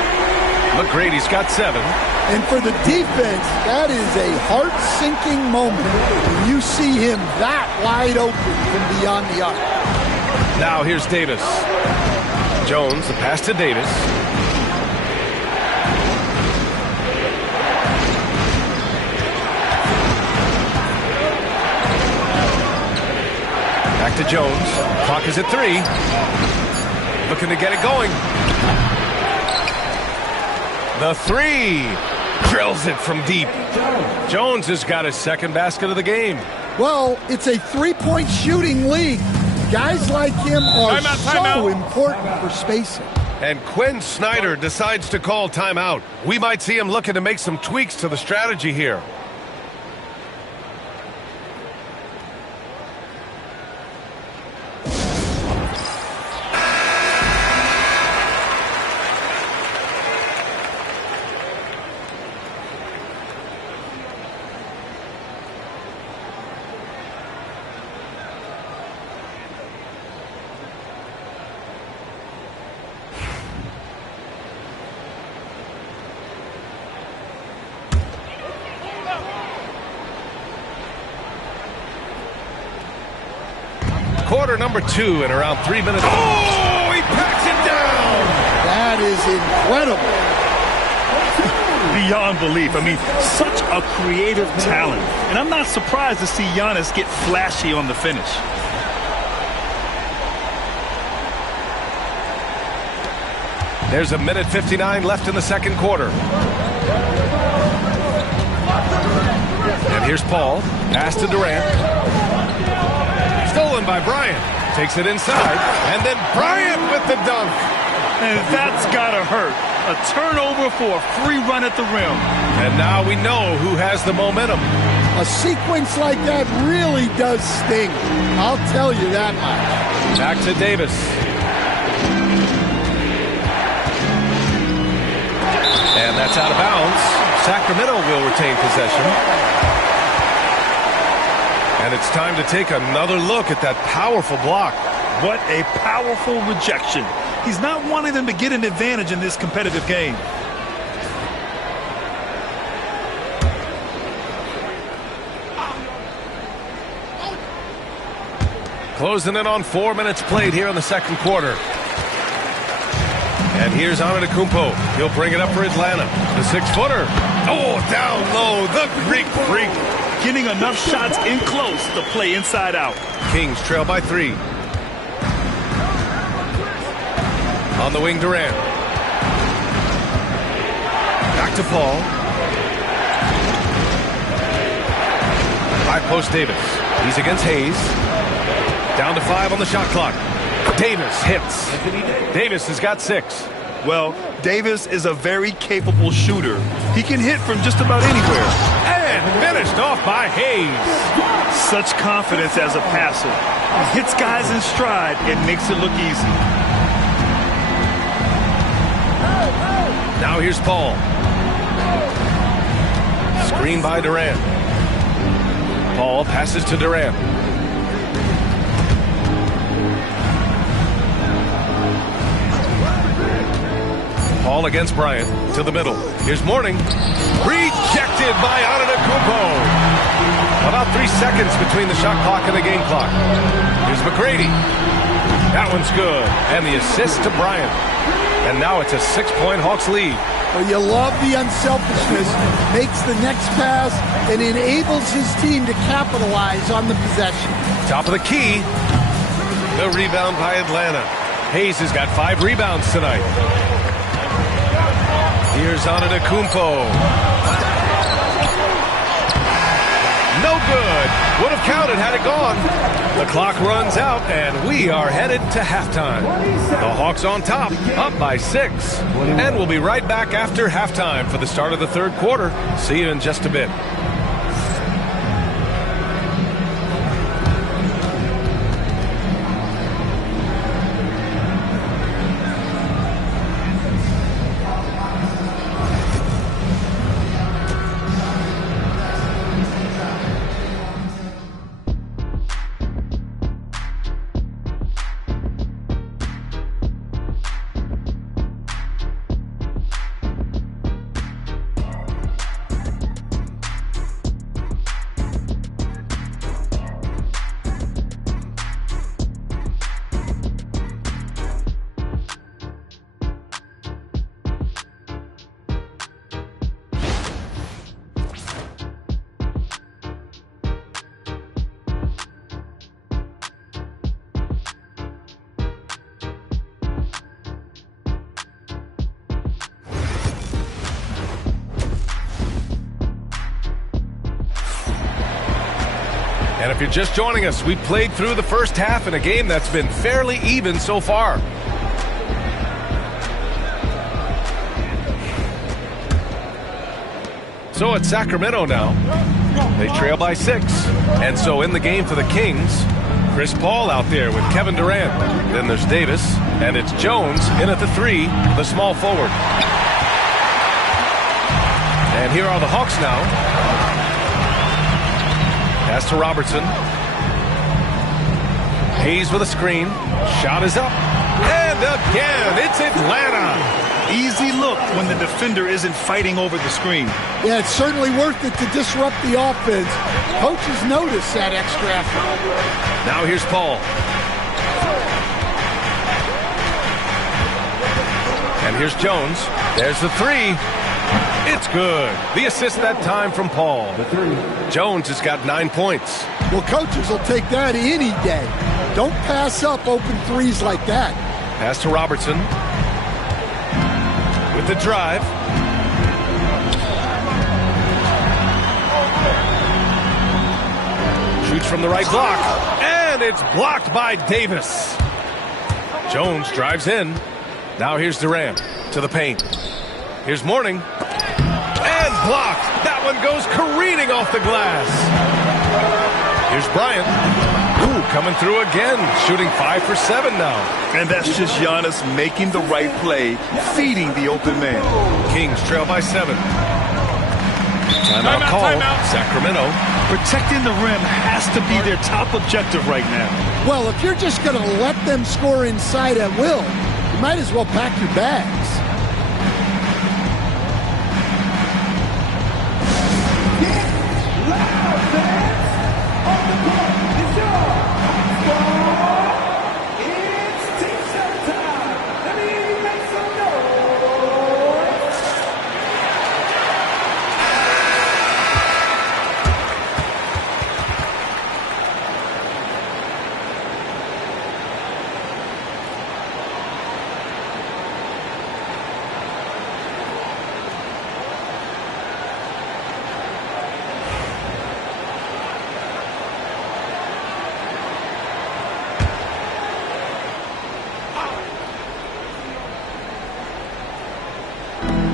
McGrady's got 7. And for the defense, that is a heart-sinking moment when you see him that wide open from beyond the arc. Now here's Davis. Jones, the pass to Davis. Back to Jones. Clock is at 3. Looking to get it going. The 3. Drills it from deep. Jones has got his 2nd basket of the game. Well, it's a 3-point shooting league. Guys like him are so important for spacing. And Quinn Snyder decides to call timeout. We might see him looking to make some tweaks to the strategy here. quarter number 2 in around 3 minutes. Oh, he packs it down. That is incredible. Beyond belief. I mean, such a creative talent. And I'm not surprised to see Giannis get flashy on the finish. There's a minute 59 left in the second quarter. And here's Paul. Pass to Durant. Stolen by Bryant. Takes it inside. And then Bryant with the dunk. And that's gotta hurt. A turnover for a free run at the rim. And now we know who has the momentum. A sequence like that really does sting. I'll tell you that much. Back to Davis. And that's out of bounds. Sacramento will retain possession. And it's time to take another look at that powerful block. What a powerful rejection. He's not wanting them to get an advantage in this competitive game. Closing in on 4 minutes played here in the second quarter. And here's Antetokounmpo. He'll bring it up for Atlanta. The 6-footer. Oh, down low. The Greek freak. Getting enough shots in close to play inside out. Kings trail by 3. On the wing, Durant. Back to Paul. High post Davis. He's against Hayes. Down to 5 on the shot clock. Davis hits. Davis has got 6. Well, Davis is a very capable shooter. He can hit from just about anywhere. And finished off by Hayes. Such confidence as a passer. He hits guys in stride and makes it look easy. Now here's Paul. Screen by Durant. Paul passes to Durant. Paul against Bryant to the middle. Here's Mourning. Rejected by Antetokounmpo. About 3 seconds between the shot clock and the game clock. Here's McGrady. That one's good. And the assist to Bryant. And now it's a 6-point Hawks lead. Well, you love the unselfishness. Makes the next pass and enables his team to capitalize on the possession. Top of the key. The rebound by Atlanta. Hayes has got 5 rebounds tonight. Here's Antetokounmpo. No good. Would have counted had it gone. The clock runs out, and we are headed to halftime. The Hawks on top, up by 6. And we'll be right back after halftime for the start of the third quarter. See you in just a bit. And if you're just joining us, we played through the first half in a game that's been fairly even so far. So it's Sacramento now. They trail by 6. And so in the game for the Kings, Chris Paul out there with Kevin Durant. Then there's Davis, and it's Jones in at the 3, the small forward. And here are the Hawks now. Pass to Robertson. Hayes with a screen. Shot is up. And again, it's Atlanta. Easy look when the defender isn't fighting over the screen. Yeah, it's certainly worth it to disrupt the offense. Coaches notice that extra effort. Now here's Paul. And here's Jones. There's the three. It's good. The assist that time from Paul. Jones has got 9 points. Well, coaches will take that any day. Don't pass up open threes like that. Pass to Robertson. With the drive. Shoots from the right block. And it's blocked by Davis. Jones drives in. Now here's Durant to the paint. Here's Mourning. And blocked. That one goes careening off the glass. Here's Bryant. Ooh, coming through again. Shooting 5 for 7 now. And that's just Giannis making the right play, feeding the open man. Kings trail by 7. Timeout call. Sacramento. Protecting the rim has to be their top objective right now. Well, if you're just going to let them score inside at will, you might as well pack your bags.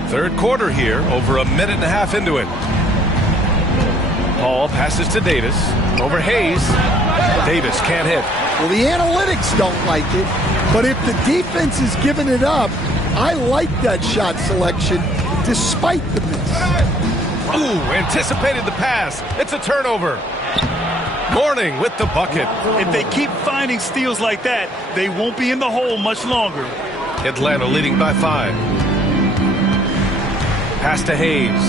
Third quarter here, over a minute and a half into it. Paul passes to Davis. Over Hayes. Davis can't hit. Well, the analytics don't like it, but if the defense is giving it up, I like that shot selection despite the miss. Ooh, anticipated the pass. It's a turnover. Mourning with the bucket. If they keep finding steals like that, they won't be in the hole much longer. Atlanta leading by 5. Pass to Hayes.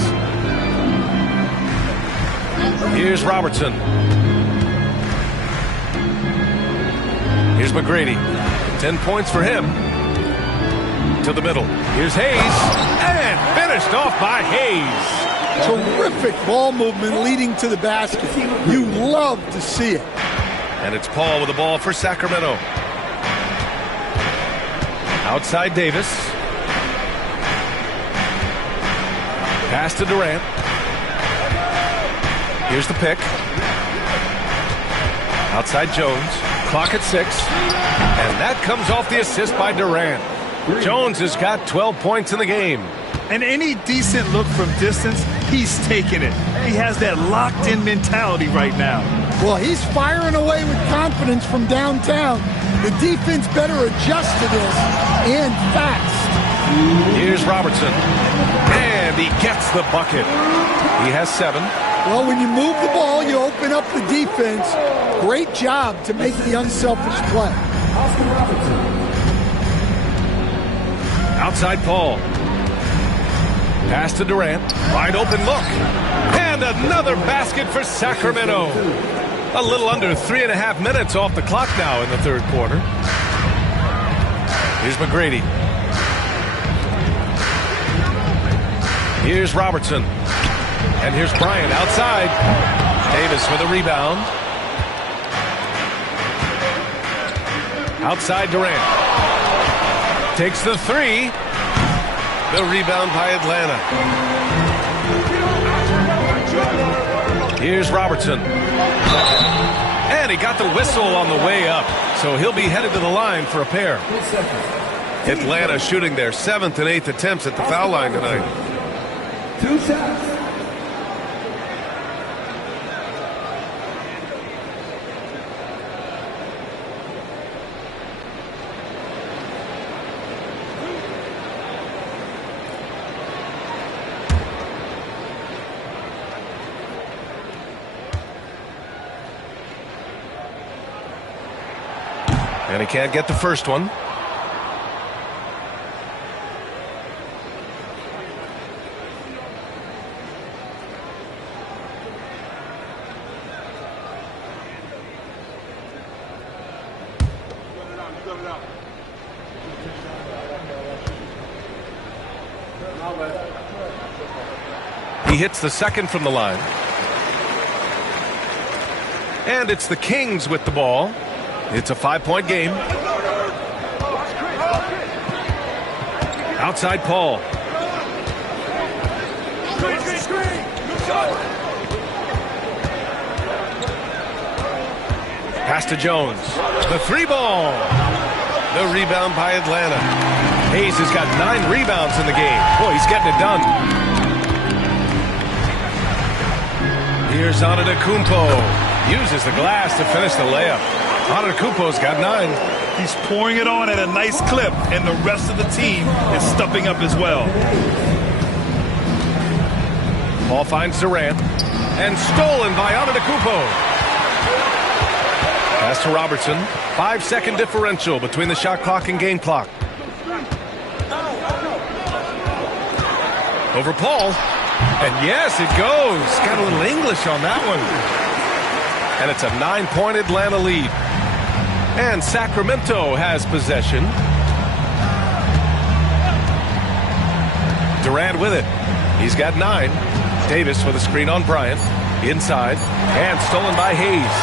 Here's Robertson. Here's McGrady. 10 points for him. To the middle. Here's Hayes. And finished off by Hayes. Terrific ball movement leading to the basket. You love to see it. And it's Paul with the ball for Sacramento. Outside Davis. Pass to Durant. Here's the pick. Outside Jones. Clock at 6. And that comes off the assist by Durant. Jones has got 12 points in the game. And any decent look from distance, he's taking it. He has that locked-in mentality right now. Well, he's firing away with confidence from downtown. The defense better adjust to this, and fast. Here's Robertson. And he gets the bucket. He has 7. Well, when you move the ball, you open up the defense. Great job to make the unselfish play. Outside Paul. Pass to Durant. Wide open look. And another basket for Sacramento. A little under 3.5 minutes off the clock now in the third quarter. Here's McGrady. Here's Robertson. And here's Bryant outside. Davis with a rebound. Outside Durant. Takes the 3. The rebound by Atlanta. Here's Robertson. And he got the whistle on the way up. So he'll be headed to the line for a pair. Atlanta shooting their 7th and 8th attempts at the foul line tonight. 2 shots. And he can't get the first one. He hits the second from the line. And it's the Kings with the ball. It's a 5-point game. Outside Paul. Pass to Jones. The 3-ball. The rebound by Atlanta. Hayes has got 9 rebounds in the game. Boy, he's getting it done. Here's Antetokounmpo. Uses the glass to finish the layup. Antetokounmpo's got 9. He's pouring it on at a nice clip, and the rest of the team is stepping up as well. Paul finds Durant. And stolen by Antetokounmpo. Pass to Robertson. 5-second differential between the shot clock and game clock. Over Paul. And yes, it goes. Got a little English on that one. And it's a 9-point Atlanta lead. And Sacramento has possession. Durant with it. He's got 9. Davis with a screen on Bryant. Inside. And stolen by Hayes.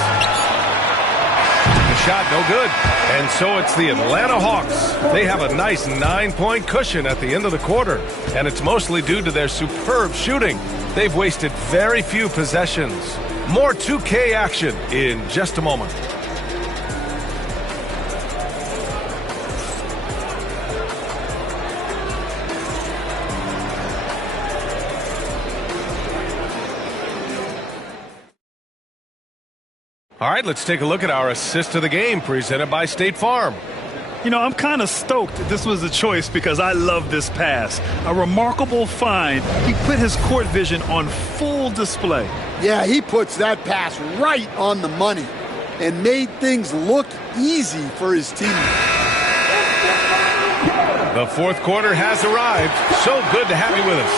The shot no good. And so it's the Atlanta Hawks. They have a nice 9-point cushion at the end of the quarter. And it's mostly due to their superb shooting. They've wasted very few possessions. More 2K action in just a moment. All right, let's take a look at our assist of the game presented by State Farm. You know, I'm kind of stoked this was a choice because I love this pass. A remarkable find. He put his court vision on full display. Yeah, he puts that pass right on the money and made things look easy for his team. The fourth quarter has arrived. So good to have you with us.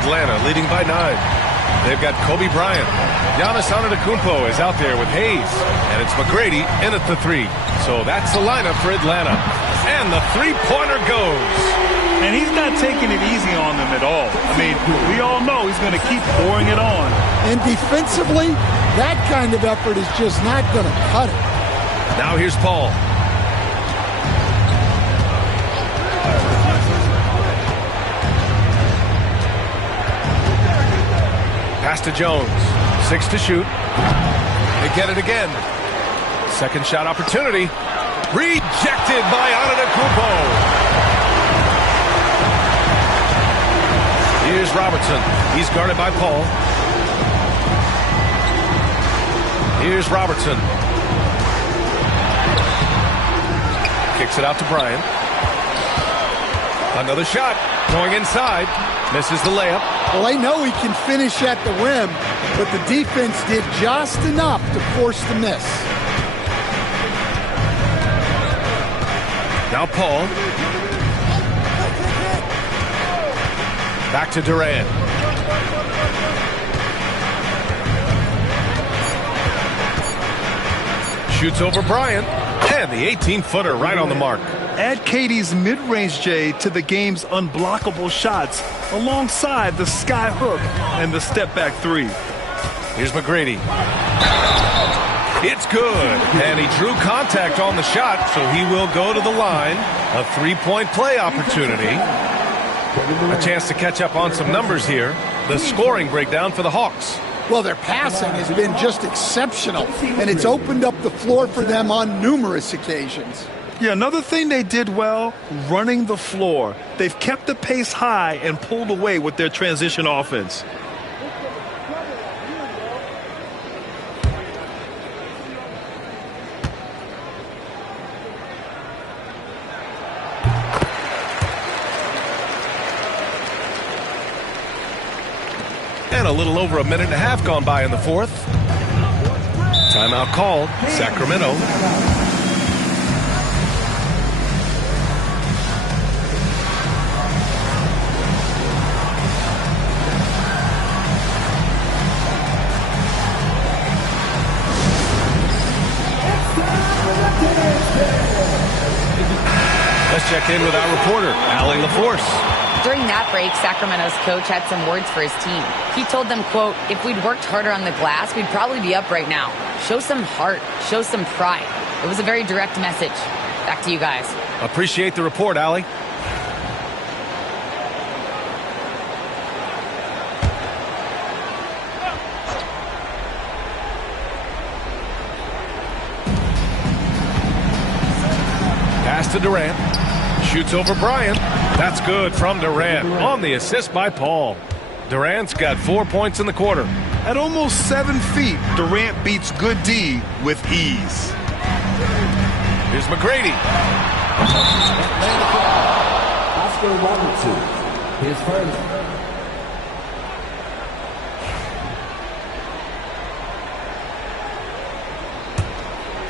Atlanta leading by 9. They've got Kobe Bryant. Giannis Antetokounmpo is out there with Hayes. And it's McGrady in at the 3. So that's the lineup for Atlanta. And the 3-pointer goes. And he's not taking it easy on them at all. I mean, we all know he's going to keep pouring it on. And defensively, that kind of effort is just not going to cut it. Now here's Paul. Pass to Jones. 6 to shoot. They get it again. Second shot opportunity. Rejected by Antetokounmpo. Here's Robertson. He's guarded by Paul. Here's Robertson. Kicks it out to Bryant. Another shot. Going inside. Misses the layup. Well, they know he can finish at the rim, but the defense did just enough to force the miss. Now Paul. Back to Durant. Shoots over Bryant. And the 18-footer right on the mark. Add Katie's mid-range J to the game's unblockable shots alongside the sky hook and the step-back 3. Here's McGrady. It's good. And he drew contact on the shot, so he will go to the line. A 3-point play opportunity. A chance to catch up on some numbers here. The scoring breakdown for the Hawks. Well, their passing has been just exceptional, and it's opened up the floor for them on numerous occasions. Yeah, another thing they did well, running the floor. They've kept the pace high and pulled away with their transition offense. And a little over a minute and a half gone by in the fourth. Timeout called. Sacramento. Let's check in with our reporter, Allie LaForce. During that break, Sacramento's coach had some words for his team. He told them, quote, "If we'd worked harder on the glass, we'd probably be up right now. Show some heart. Show some pride." It was a very direct message. Back to you guys. Appreciate the report, Allie. Pass to Durant. Shoots over Bryant. That's good from Durant on the assist by Paul. Durant's got 4 points in the quarter. At almost 7 feet, Durant beats Good D with ease. Here's McGrady. Oscar Robertson, his first.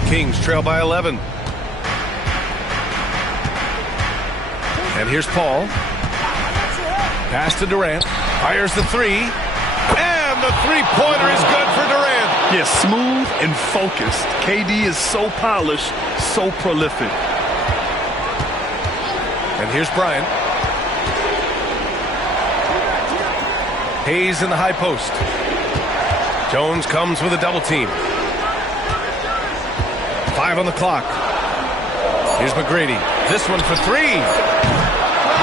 Kings trail by 11. And here's Paul. Pass to Durant. Fires the three. And the three-pointer is good for Durant. Yeah, smooth and focused. KD is so polished, so prolific. And here's Bryant. Hayes in the high post. Jones comes with a double team. 5 on the clock. Here's McGrady. This one for 3.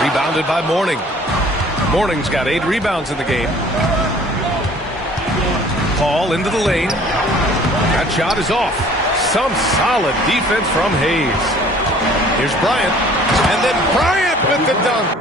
Rebounded by Mourning. Mourning's got 8 rebounds in the game. Paul into the lane. That shot is off. Some solid defense from Hayes. Here's Bryant. And then Bryant with the dunk.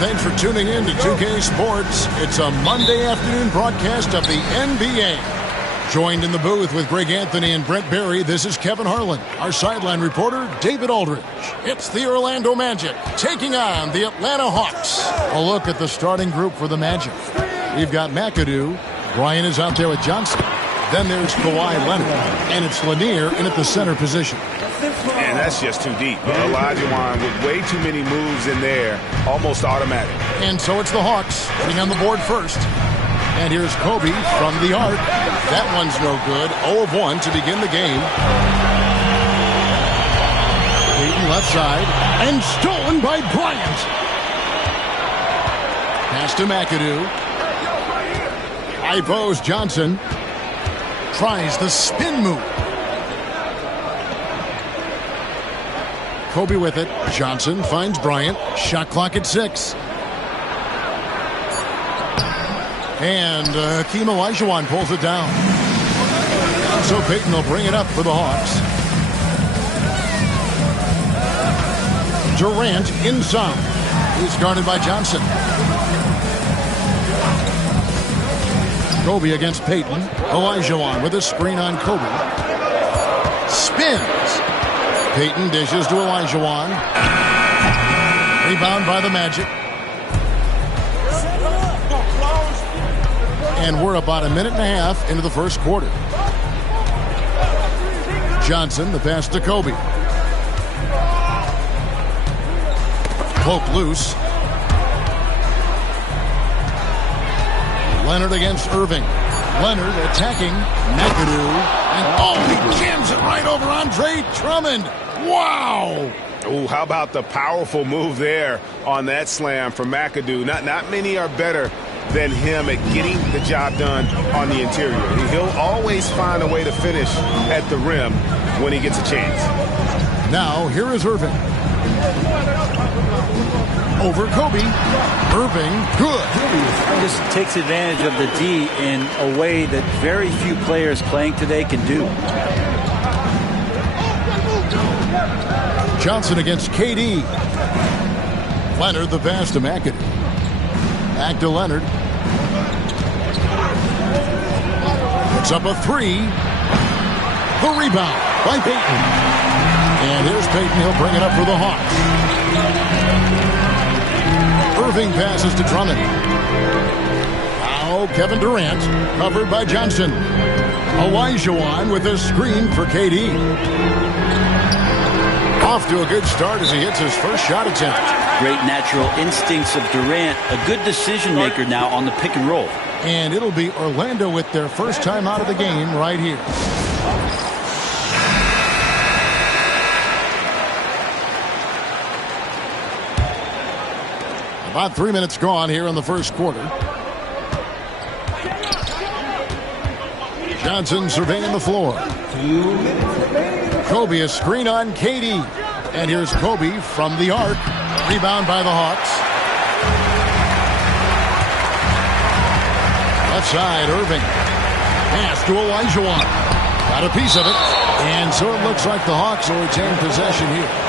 Thanks for tuning in to 2K Sports. It's a Monday afternoon broadcast of the NBA. Joined in the booth with Greg Anthony and Brent Barry, this is Kevin Harlan. Our sideline reporter, David Aldridge. It's the Orlando Magic taking on the Atlanta Hawks. A look at the starting group for the Magic. We've got McAdoo. Brian is out there with Johnson. Then there's Kawhi Leonard. And it's Lanier in at the center position. And that's just too deep. Olajuwon with way too many moves in there, almost automatic. And so it's the Hawks getting on the board first. And here's Kobe from the arc. That one's no good. 0 of 1 to begin the game. Payton left side. And stolen by Bryant. Pass to McAdoo. Ipos Johnson. Tries the spin move. Kobe with it. Johnson finds Bryant. Shot clock at 6. And Hakeem Olajuwon pulls it down. So Payton will bring it up for the Hawks. Durant inside. He's guarded by Johnson. Kobe against Payton. Olajuwon with a screen on Kobe. Spins. Payton dishes to Olajuwon. Rebound by the Magic. And we're about a minute and a half into the first quarter. Johnson, the pass to Kobe. Poke loose. Leonard against Irving. Leonard attacking McAdoo. And he jams it right over Andre Drummond. Wow! Oh, how about the powerful move there on that slam from McAdoo? Not many are better than him at getting the job done on the interior. He'll always find a way to finish at the rim when he gets a chance. Now, here is Irving. Over Kobe. Irving, good. This takes advantage of the D in a way that very few players playing today can do. Johnson against KD. Leonard, the pass to McAdoo. Back to Leonard. Puts up a 3. The rebound by Payton. And here's Payton. He'll bring it up for the Hawks. Irving passes to Drummond. Now Kevin Durant, covered by Johnson. Olajuwon with a screen for KD. Off to a good start as he hits his first shot attempt. Great natural instincts of Durant. A good decision maker now on the pick and roll. And it'll be Orlando with their first time out of the game right here. About 3 minutes gone here in the first quarter. Johnson surveying the floor. Kobe a screen on KD. And here's Kobe from the arc. Rebound by the Hawks. Left side, Irving. Pass to Olajuwon. Got a piece of it. And so it looks like the Hawks will retain possession here.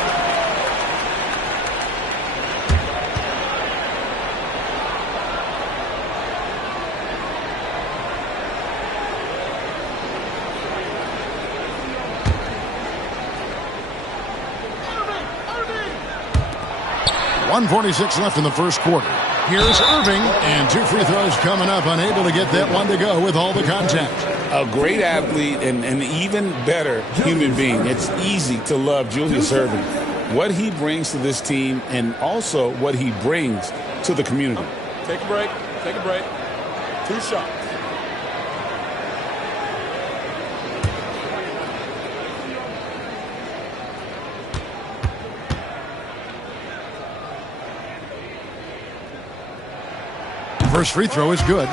.146 left in the first quarter. Here's Irving, and 2 free throws coming up, unable to get that one to go with all the contact. A great athlete and an even better human being. It's easy to love Julius Irving. What he brings to this team and also what he brings to the community. Take a break. Take a break. 2 shots. First free throw is good.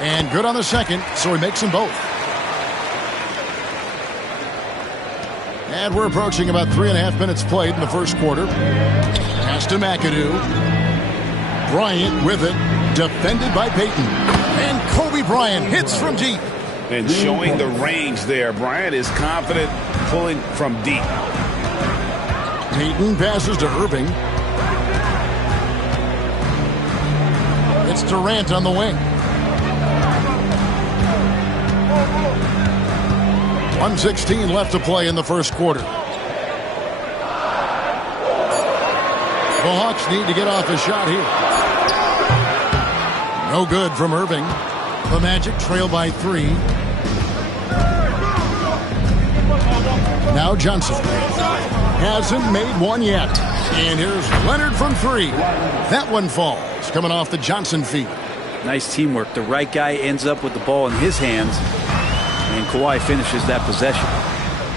And good on the second, so he makes them both. And we're approaching about 3.5 minutes played in the first quarter. Pass to McAdoo. Bryant with it, defended by Payton. And Kobe Bryant hits from deep. And showing the range there. Bryant is confident pulling from deep. Payton passes to Irving. It's Durant on the wing. 1:16 left to play in the first quarter. The Hawks need to get off a shot here. No good from Irving. The Magic trail by 3. Now Johnson. Hasn't made one yet. And here's Leonard from 3. That one falls, coming off the Johnson feed. Nice teamwork. The right guy ends up with the ball in his hands, and Kawhi finishes that possession.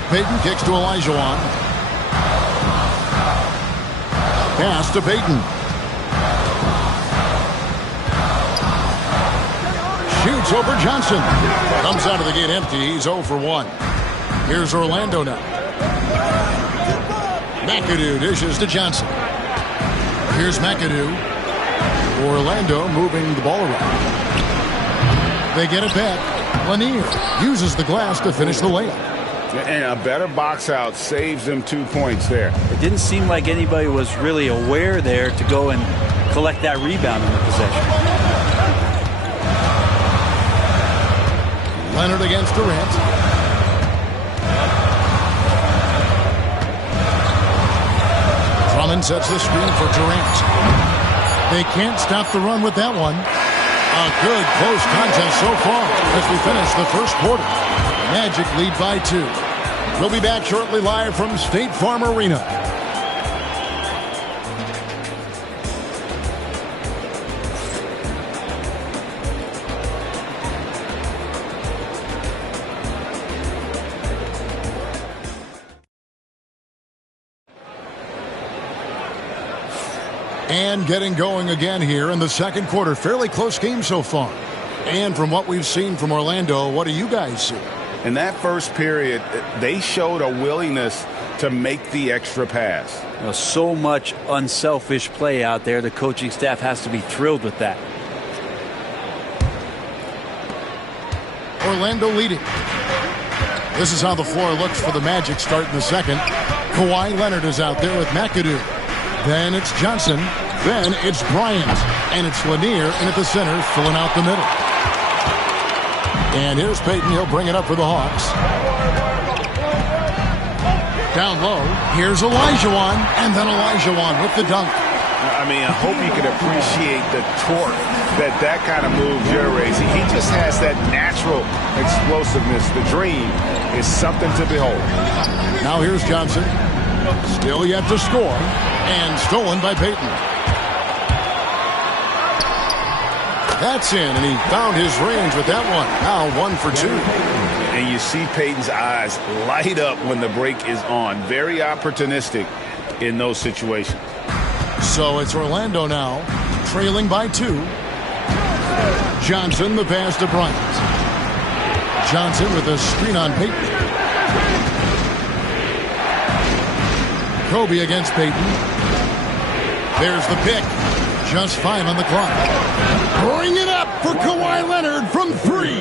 Payton kicks to Olajuwon. Pass to Payton. Shoots over Johnson. Comes out of the gate empty. He's 0 for 1. Here's Orlando now. McAdoo dishes to Johnson. Here's McAdoo. Orlando moving the ball around. They get it back. Lanier uses the glass to finish the layup. And a better box out saves them 2 points there. It didn't seem like anybody was really aware there to go and collect that rebound in the possession. Leonard against Durant. Drummond sets the screen for Durant. They can't stop the run with that one. A good close contest so far as we finish the first quarter. Magic lead by 2. We'll be back shortly live from State Farm Arena. And getting going again here in the second quarter. Fairly close game so far. And from what we've seen from Orlando, what do you guys see? In that first period, they showed a willingness to make the extra pass. So much unselfish play out there. The coaching staff has to be thrilled with that. Orlando leading. This is how the floor looks for the Magic starting the second. Kawhi Leonard is out there with McAdoo. Then it's Johnson. Then it's Bryant. And it's Lanier in at the center, filling out the middle. And here's Payton. He'll bring it up for the Hawks. Down low. Here's Olajuwon. And then Olajuwon with the dunk. I mean, I hope you can appreciate the torque that kind of move generates. He just has that natural explosiveness. The dream is something to behold. Now here's Johnson. Still yet to score. And stolen by Payton. That's in, and he found his range with that one. Now 1 for 2. And you see Payton's eyes light up when the break is on. Very opportunistic in those situations. So it's Orlando now, trailing by 2. Johnson, the pass to Bryant. Johnson with a screen on Payton. Kobe against Payton. There's the pick. Just 5 on the clock. Bring it up for Kawhi Leonard from 3.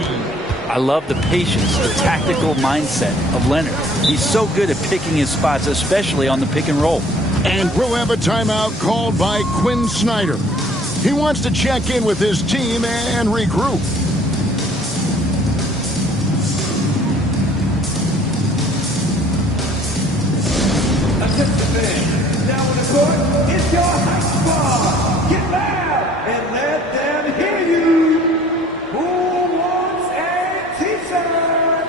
I love the patience, the tactical mindset of Leonard. He's so good at picking his spots, especially on the pick and roll. And we'll have a timeout called by Quinn Snyder. He wants to check in with his team and regroup. Now on the court, it's your high squad. Get loud and let them hear you. Who wants a t-shirt?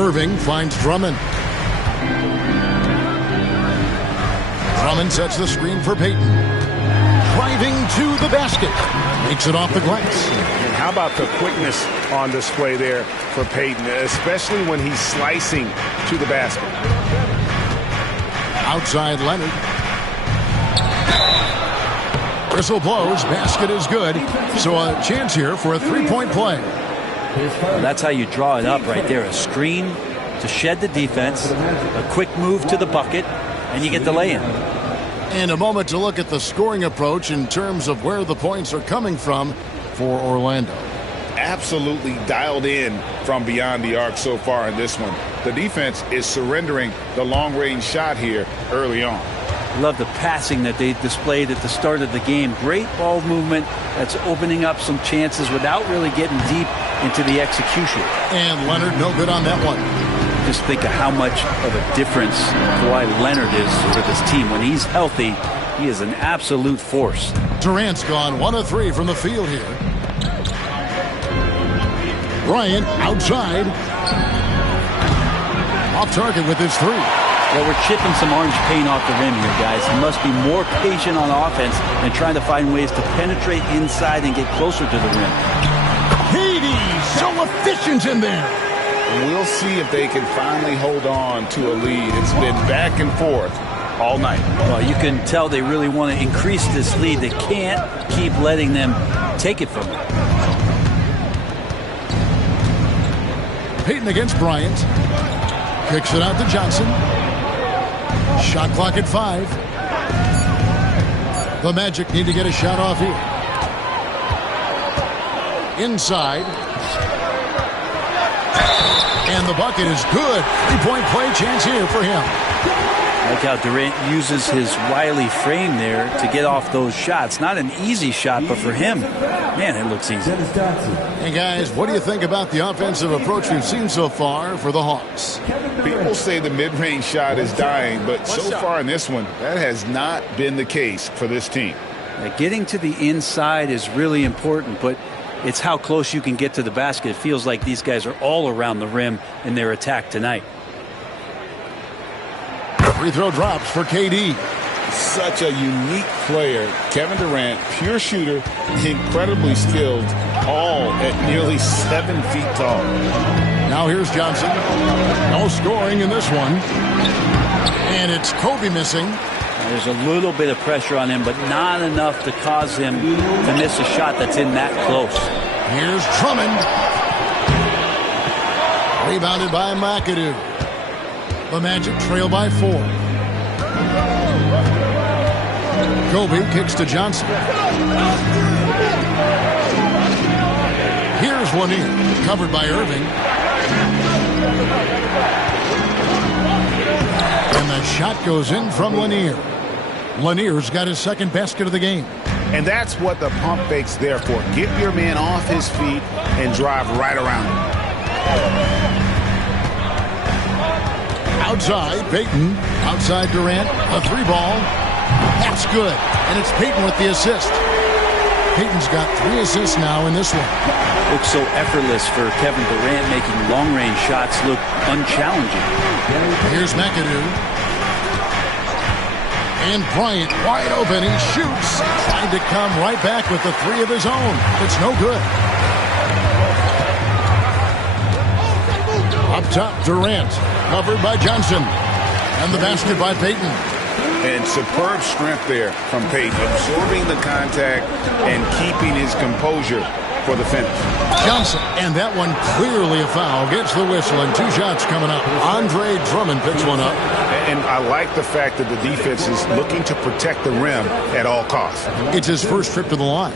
Irving finds Drummond. Drummond sets the screen for Payton. Driving to the basket. Makes it off the glass. And how about the quickness on display there for Payton, especially when he's slicing to the basket. Outside Leonard. Whistle blows. Basket is good. So a chance here for a three-point play. Well, that's how you draw it up right there. A screen to shed the defense, a quick move to the bucket, and you get the lay-in. And a moment to look at the scoring approach in terms of where the points are coming from for Orlando. Absolutely dialed in from beyond the arc so far in this one. The defense is surrendering the long-range shot here early on. Love the passing that they displayed at the start of the game. Great ball movement that's opening up some chances without really getting deep into the execution. And Leonard no good on that one. Just think of how much of a difference Kawhi Leonard is for this team. When he's healthy, he is an absolute force. Durant's gone 1 of 3 from the field here. Bryant outside. Off target with his 3. Well, we're chipping some orange paint off the rim here, guys. He must be more patient on offense and trying to find ways to penetrate inside and get closer to the rim. Hades, so efficient in there. We'll see if they can finally hold on to a lead. It's been back and forth all night. Well, you can tell they really want to increase this lead. They can't keep letting them take it from them. Payton against Bryant. Kicks it out to Johnson. Shot clock at 5. The Magic need to get a shot off here. Inside. And the bucket is good. 3-point play chance here for him. Like how Durant uses his wily frame there to get off those shots. Not an easy shot, but for him, man, it looks easy. Hey, guys, what do you think about the offensive approach we've seen so far for the Hawks? People say the mid-range shot is dying, but so far in this one, that has not been the case for this team. Getting to the inside is really important, but it's how close you can get to the basket. It feels like these guys are all around the rim in their attack tonight. Free throw drops for KD. Such a unique player. Kevin Durant, pure shooter, incredibly skilled, all at nearly 7 feet tall. Now here's Johnson. No scoring in this one. And it's Kobe missing. There's a little bit of pressure on him, but not enough to cause him to miss a shot that's in that close. Here's Drummond. Rebounded by McAdoo. The Magic trail by 4. Kobe kicks to Johnson. Here's Lanier, covered by Irving. And the shot goes in from Lanier. Lanier's got his second basket of the game. And that's what the pump fake's there for. Get your man off his feet and drive right around him. Outside, Payton. Outside Durant. A 3-ball. That's good. And it's Payton with the assist. Payton's got 3 assists now in this one. Looks so effortless for Kevin Durant, making long-range shots look unchallenging. Here's McAdoo. And Bryant wide open. He shoots. Trying to come right back with the 3 of his own. It's no good. Up top, Durant. Covered by Johnson. And the basket by Payton. And superb strength there from Payton, absorbing the contact and keeping his composure for the finish. Johnson, and that one clearly a foul. Gets the whistle, and 2 shots coming up. Andre Drummond picks one up. And I like the fact that the defense is looking to protect the rim at all costs. It's his first trip to the line.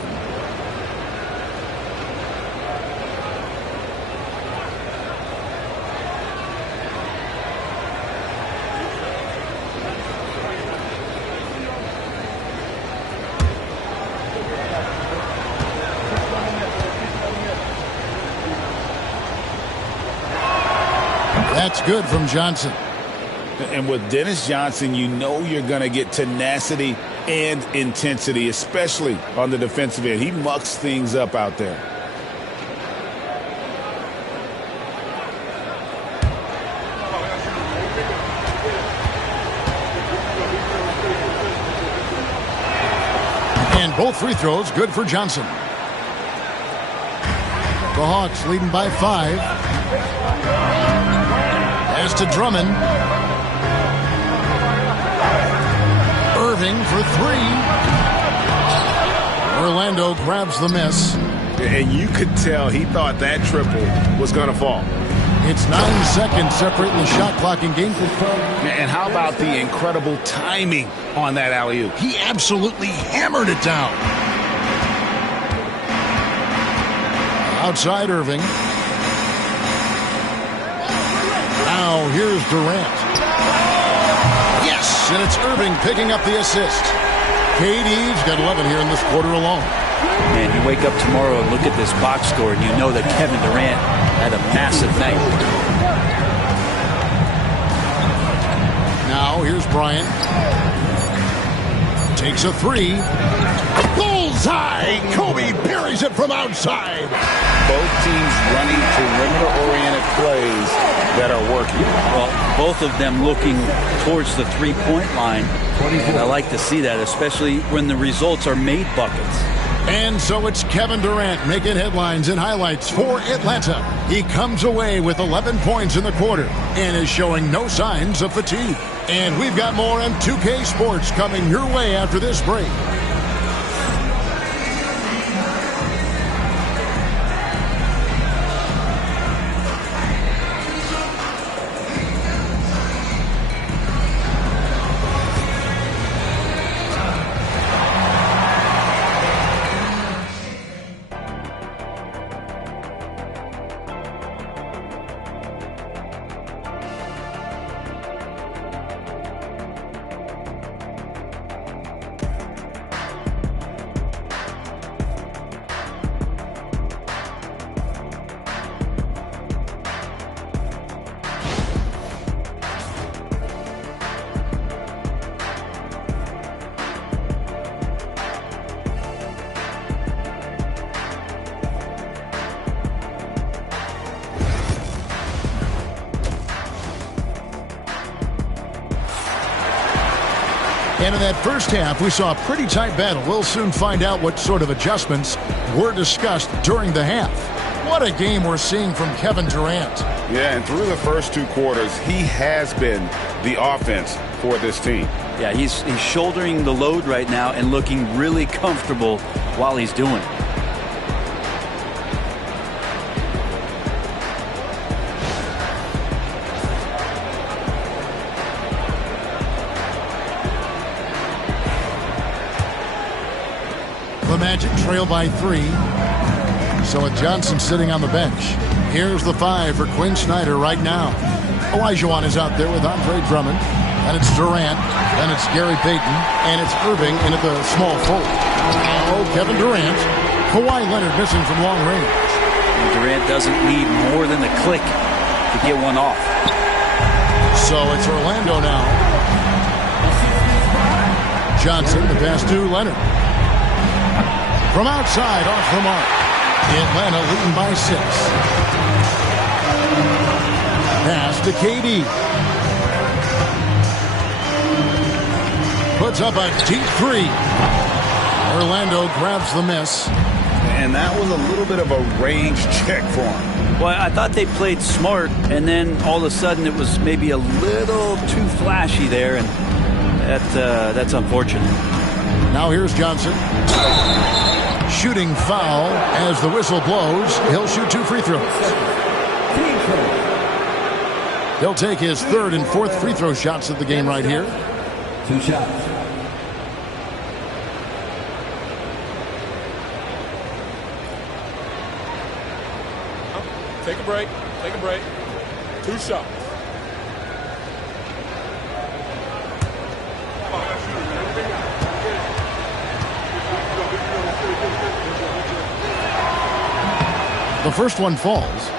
That's good from Johnson. And with Dennis Johnson, you know you're going to get tenacity and intensity, especially on the defensive end. He mucks things up out there. both free throws good for Johnson. The Hawks leading by 5. Pass to Drummond. Irving for 3. Orlando grabs the miss. And you could tell he thought that triple was going to fall. It's 9 seconds separating the shot clock in game. And how about the incredible timing on that alley-oop? He absolutely hammered it down. Outside Irving. Now here's Durant. Yes, and it's Irving picking up the assist. KD's got 11 here in this quarter alone. Man, you wake up tomorrow and look at this box score, and you know that Kevin Durant had a massive night. Now here's Bryant. Takes a 3. Bullseye! Kobe buries it from outside. Both teams running perimeter-oriented plays that are working. Well, both of them looking towards the three-point line. And I like to see that, especially when the results are made buckets. And so it's Kevin Durant making headlines and highlights for Atlanta. He comes away with 11 points in the quarter and is showing no signs of fatigue. And we've got more on 2K Sports coming your way after this break. And in that first half, we saw a pretty tight battle. We'll soon find out what sort of adjustments were discussed during the half. What a game we're seeing from Kevin Durant. Yeah, and through the first 2 quarters, he has been the offense for this team. Yeah, he's shouldering the load right now and looking really comfortable while he's doing it. The Magic trail by 3. So with Johnson sitting on the bench, here's the 5 for Quinn Snyder right now. Olajuwon is out there with Andre Drummond. And it's Durant. And it's Gary Payton. And it's Irving into the small forward. Now Kevin Durant. Kawhi Leonard missing from long range. And Durant doesn't need more than a click to get one off. So it's Orlando now. Johnson, the pass to Leonard. From outside, off the mark. Atlanta leading by 6. Pass to KD. Puts up a deep 3. Orlando grabs the miss. And that was a little bit of a range check for him. Well, I thought they played smart, and then all of a sudden it was maybe a little too flashy there, and that's unfortunate. Now here's Johnson. Shooting foul as the whistle blows. He'll shoot 2 free throws. He'll take his 3rd and 4th free throw shots of the game right here. 2 shots. Take a break. Take a break. 2 shots. The first one falls.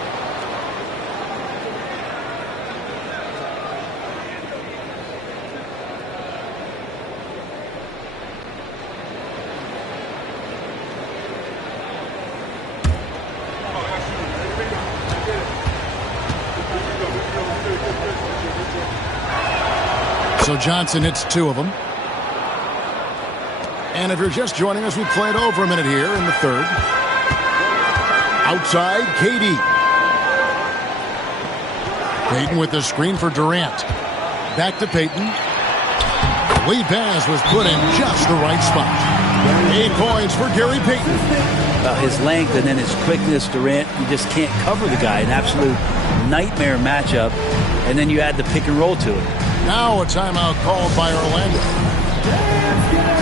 So Johnson hits 2 of them. And if you're just joining us, we played over a minute here in the third. Outside, KD. Payton with the screen for Durant. Back to Payton. Lead pass was put in just the right spot. 8 points for Gary Payton. His length and then his quickness, Durant, you just can't cover the guy. An absolute nightmare matchup. And then you add the pick and roll to it. Now a timeout called by Orlando. Let's go.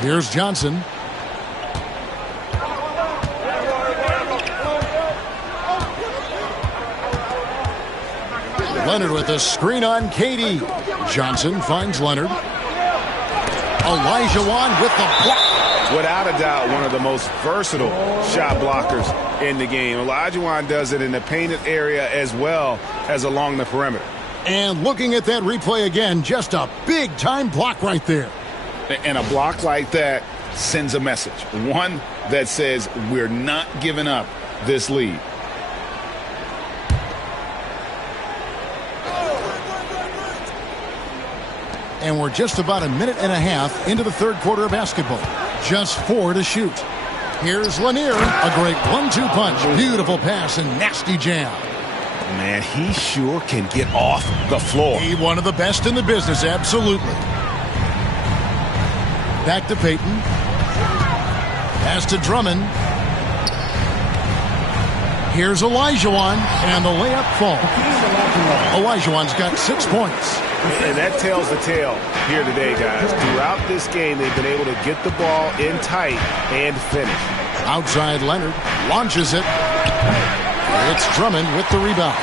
Here's Johnson. Leonard with a screen on KD. Johnson finds Leonard. Olajuwon with the block. Without a doubt, one of the most versatile shot blockers in the game. Olajuwon does it in the painted area as well as along the perimeter. And looking at that replay again, just a big-time block right there. And a block like that sends a message. One that says we're not giving up this lead. And we're just about a minute and a half into the third quarter of basketball. Just 4 to shoot. Here's Lanier. A great 1-2 punch. Beautiful pass and nasty jam. Man, he sure can get off the floor. He one of the best in the business, absolutely. Back to Payton. Pass to Drummond. Here's Olajuwon, and the layup falls. Olajuwon's got 6 points. And that tells the tale here today, guys. Throughout this game, they've been able to get the ball in tight and finish. Outside Leonard launches it. It's Drummond with the rebound.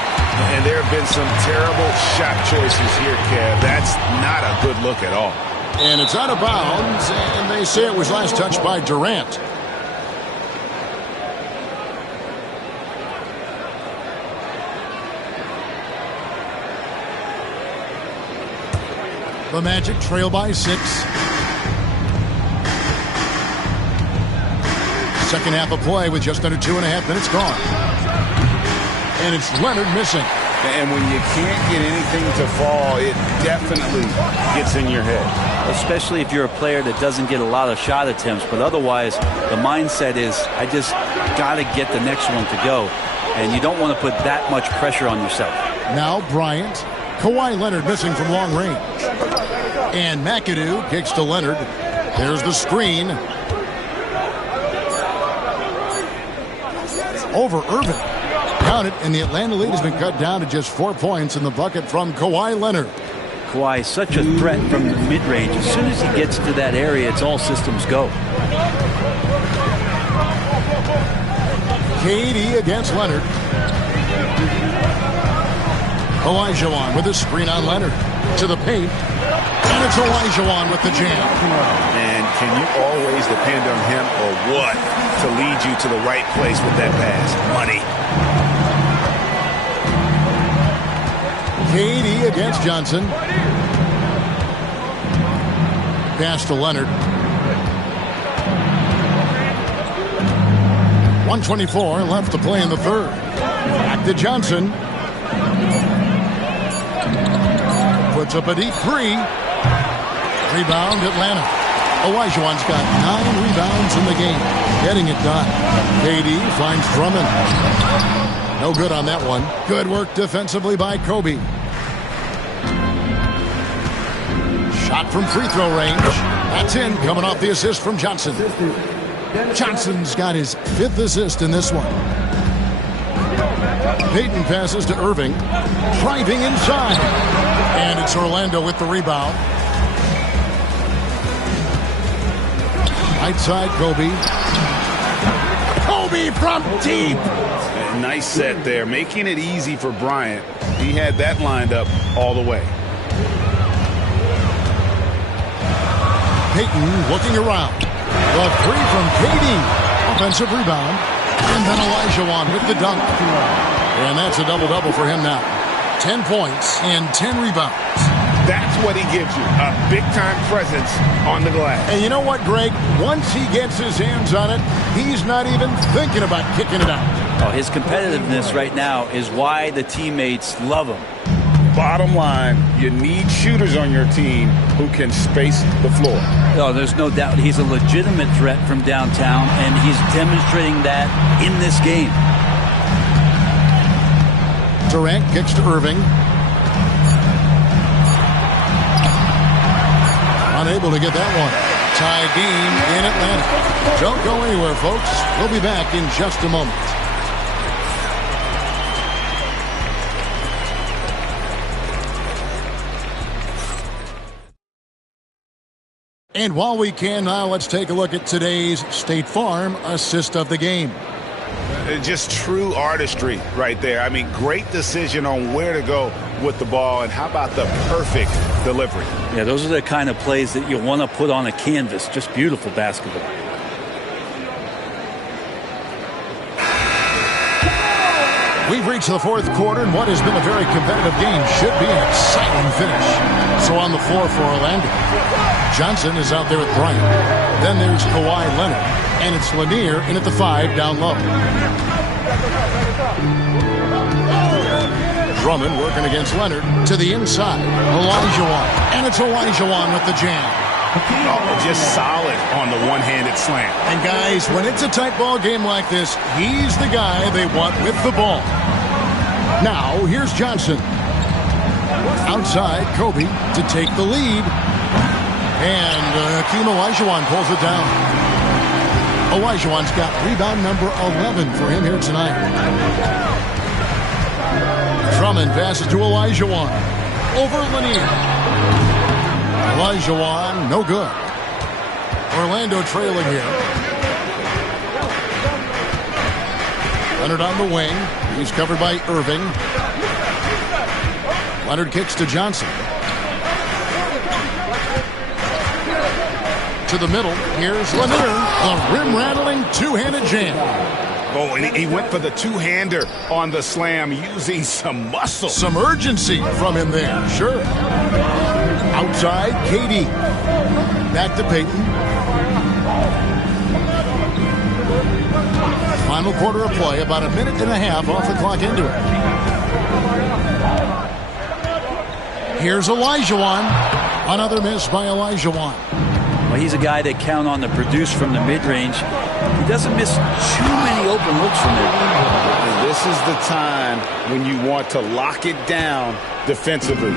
And there have been some terrible shot choices here, Kev. That's not a good look at all. And it's out of bounds, and they say it was last touched by Durant. The Magic trail by 6. Second half of play with just under 2.5 minutes gone. And it's Leonard missing. And when you can't get anything to fall, it definitely gets in your head. Especially if you're a player that doesn't get a lot of shot attempts. But otherwise, the mindset is, I just got to get the next one to go. And you don't want to put that much pressure on yourself. Now Bryant. Kawhi Leonard missing from long range. And McAdoo kicks to Leonard. There's the screen. Over Irvin. Count it, and the Atlanta lead has been cut down to just 4 points in the bucket from Kawhi Leonard. Kawhi is such a threat from the mid-range. As soon as he gets to that area, it's all systems go. KD against Leonard. Olajuwon with a screen on Leonard. To the paint. And it's Olajuwon with the jam. And can you always depend on him or what to lead you to the right place with that pass? Money. KD against Johnson. Pass to Leonard. 1:24 left to play in the third. Back to Johnson. Puts up a deep 3. Rebound Atlanta. Olajuwon's got 9 rebounds in the game. Getting it done. KD finds Drummond. No good on that one. Good work defensively by Kobe. Shot from free throw range. That's in, coming off the assist from Johnson. Johnson's got his 5th assist in this one. Payton passes to Irving. Driving inside. And it's Orlando with the rebound. Right side, Kobe. Kobe from deep. Nice set there, making it easy for Bryant. He had that lined up all the way. Payton looking around. The 3 from KD. Offensive rebound. And then Olajuwon with the dunk. And that's a double-double for him now. 10 points and 10 rebounds. That's what he gives you, a big-time presence on the glass. And you know what, Greg? Once he gets his hands on it, he's not even thinking about kicking it out. Oh, his competitiveness right now is why the teammates love him. Bottom line, you need shooters on your team who can space the floor. Oh, there's no doubt he's a legitimate threat from downtown, and he's demonstrating that in this game. Durant kicks to Irving. Unable to get that one. Tie game in Atlanta. Don't go anywhere, folks. We'll be back in just a moment. And while we can now, let's take a look at today's State Farm assist of the game. Just true artistry right there. I mean, great decision on where to go with the ball, and how about the perfect delivery? Yeah, those are the kind of plays that you want to put on a canvas. Just beautiful basketball. We've reached the 4th quarter, and what has been a very competitive game should be an exciting finish. So on the floor for Orlando, Johnson is out there with Bryant. Then there's Kawhi Leonard, and it's Lanier in at the 5 down low. Drummond working against Leonard to the inside. Olajuwon, and it's Olajuwon with the jam. Oh, just solid on the one-handed slam. And guys, when it's a tight ball game like this, he's the guy they want with the ball. Now, here's Johnson. Outside, Kobe to take the lead. And Hakeem Olajuwon pulls it down. Olajuwon's got rebound number 11 for him here tonight. Drummond passes to Olajuwon. Over Lanier. Olajuwon, no good. Orlando trailing here. Leonard on the wing. He's covered by Irving. Leonard kicks to Johnson. To the middle. Here's Lanier. A rim-rattling two-handed jam. Oh, and he went for the two-hander on the slam using some muscle. Some urgency from him there, sure. Outside, KD. Back to Payton. Final quarter of play, about a minute and a half off the clock into it. Here's Olajuwon. Another miss by Olajuwon. Well, he's a guy that count on to produce from the mid-range. He doesn't miss too many open looks from there. And this is the time when you want to lock it down defensively.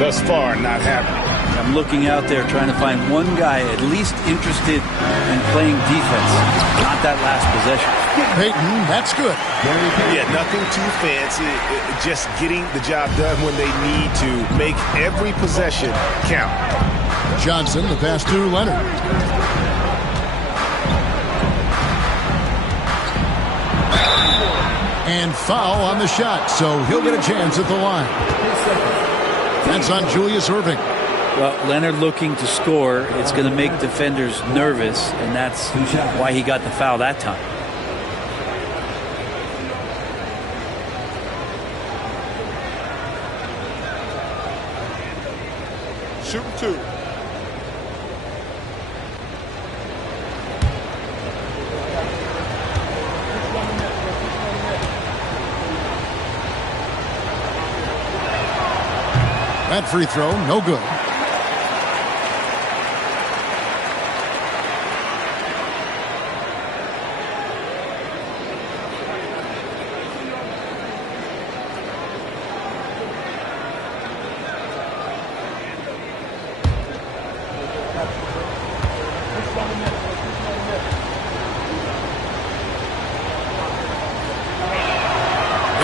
Thus far, not happening. I'm looking out there trying to find one guy at least interested in playing defense, not that last possession. Payton, that's good. Yeah, nothing too fancy. Just getting the job done when they need to. Make every possession count. Johnson, the pass to Leonard. And foul on the shot, so he'll get a chance at the line. That's on Julius Irving. Well, Leonard looking to score, it's going to make defenders nervous, and that's why he got the foul that time. Shooting two. That free throw, no good.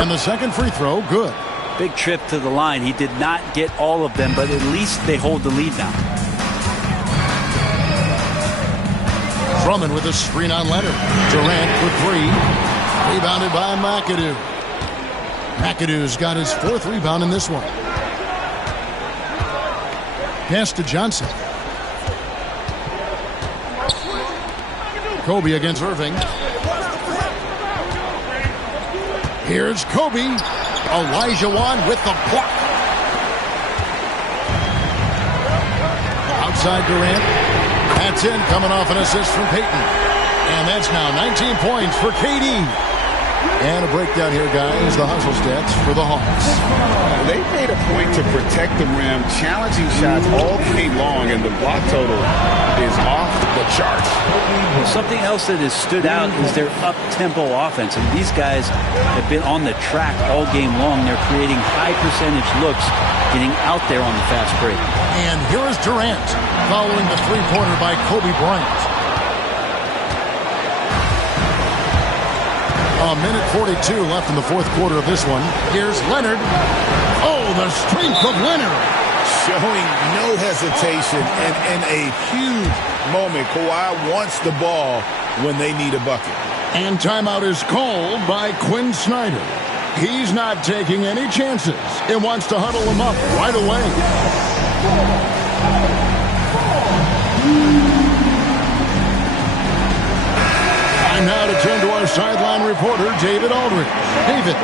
And the second free throw, good. Big trip to the line. He did not get all of them, but at least they hold the lead now. Drummond with a screen on Leonard. Durant for three. Rebounded by McAdoo. McAdoo's got his fourth rebound in this one. Pass to Johnson. Kobe against Irving. Here's Kobe. Olajuwon with the block. Outside Durant. That's in, coming off an assist from Payton. And that's now 19 points for KD. And a breakdown here, guys. The hustle stats for the Hawks. They made a point to protect the rim, challenging shots all game long, and the block total is off the charts. Well, something else that has stood out is their up-tempo offense. And these guys have been on the track all game long. They're creating high-percentage looks, getting out there on the fast break. And here is Durant following the three-pointer by Kobe Bryant. A minute 42 left in the fourth quarter of this one. Here's Leonard. Oh, the strength of Leonard. Showing no hesitation and in a huge moment. Kawhi wants the ball when they need a bucket. And timeout is called by Quinn Snyder. He's not taking any chances. It wants to huddle them up right away. And now to turn to our sideline reporter, David Aldridge. David.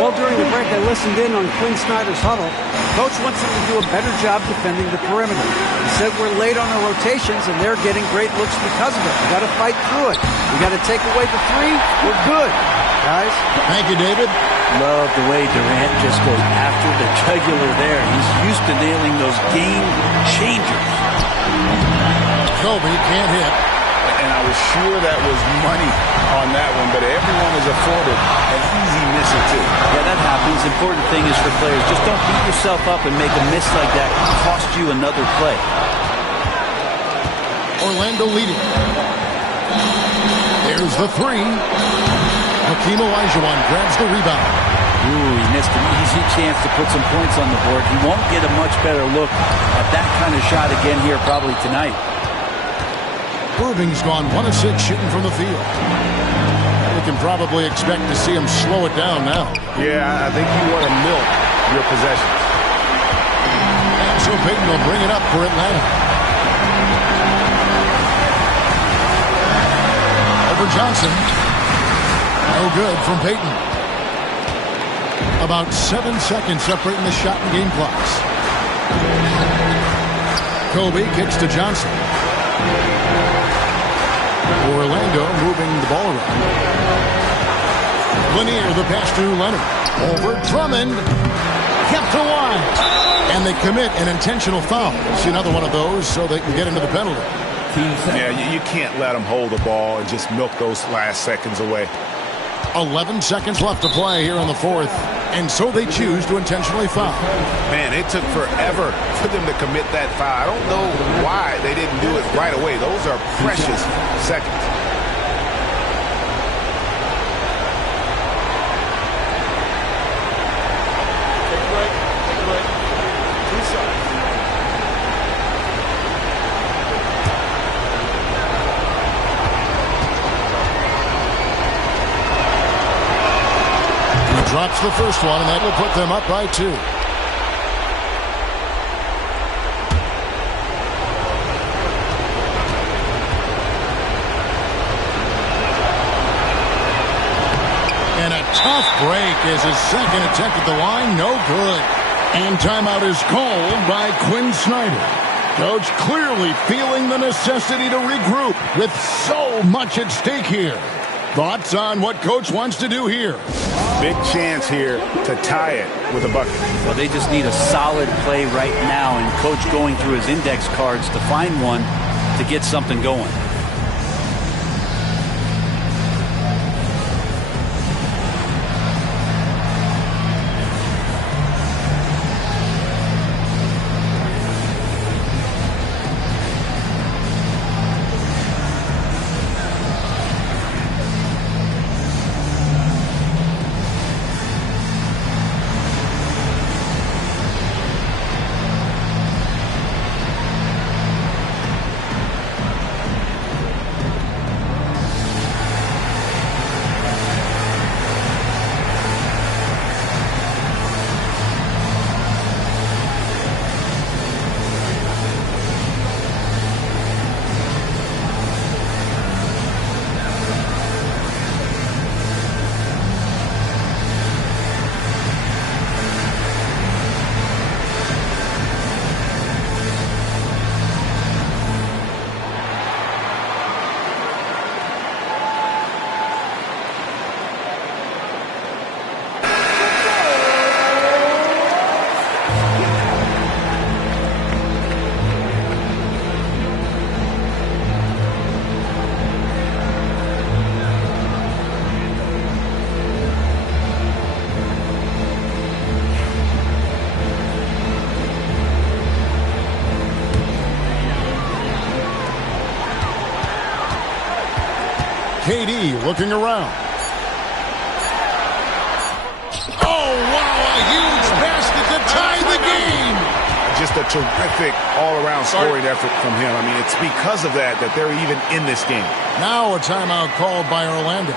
Well, during the break, I listened in on Quinn Snyder's huddle. Coach wants them to do a better job defending the perimeter. He said we're late on our rotations, and they're getting great looks because of it. We got to fight through it. We got to take away the three. We're good, guys. Thank you, David. Love the way Durant just goes after the jugular there. He's used to nailing those game changers. Kobe can't hit. And I was sure that was money on that one, but everyone is afforded an easy miss or two. Yeah, that happens. Important thing is for players, just don't beat yourself up and make a miss like that cost you another play. Orlando leading. There's the three. Hakeem Olajuwon grabs the rebound. Ooh, he missed an easy chance to put some points on the board. He won't get a much better look at that kind of shot again here probably tonight. Irving's gone 1 of 6 shooting from the field. We can probably expect to see him slow it down now. Yeah, I think you want to milk your possessions. And so Payton will bring it up for Atlanta. Over Johnson. No good from Payton. About 7 seconds separating the shot and game clocks. Kobe kicks to Johnson. Orlando moving the ball around. Lanier, the pass to Leonard. Over Drummond. Kept alive. And they commit an intentional foul. See another one of those so they can get into the penalty. Yeah, you can't let them hold the ball and just milk those last seconds away. 11 seconds left to play here in the fourth. And so they choose to intentionally foul. Man, it took forever for them to commit that foul. I don't know why they didn't do it right away. Those are precious seconds. Take a break. Take a break. 2 shots. Drops the first one, and that will put them up by 2. And a tough break is his second attempt at the line. No good. And timeout is called by Quinn Snyder. Coach clearly feeling the necessity to regroup with so much at stake here. Thoughts on what Coach wants to do here? Big chance here to tie it with a bucket. Well, they just need a solid play right now, and Coach going through his index cards to find one to get something going. KD looking around. Oh, wow, a huge basket to tie the game. Just a terrific all-around scoring effort from him. I mean, it's because of that they're even in this game. Now a timeout called by Orlando.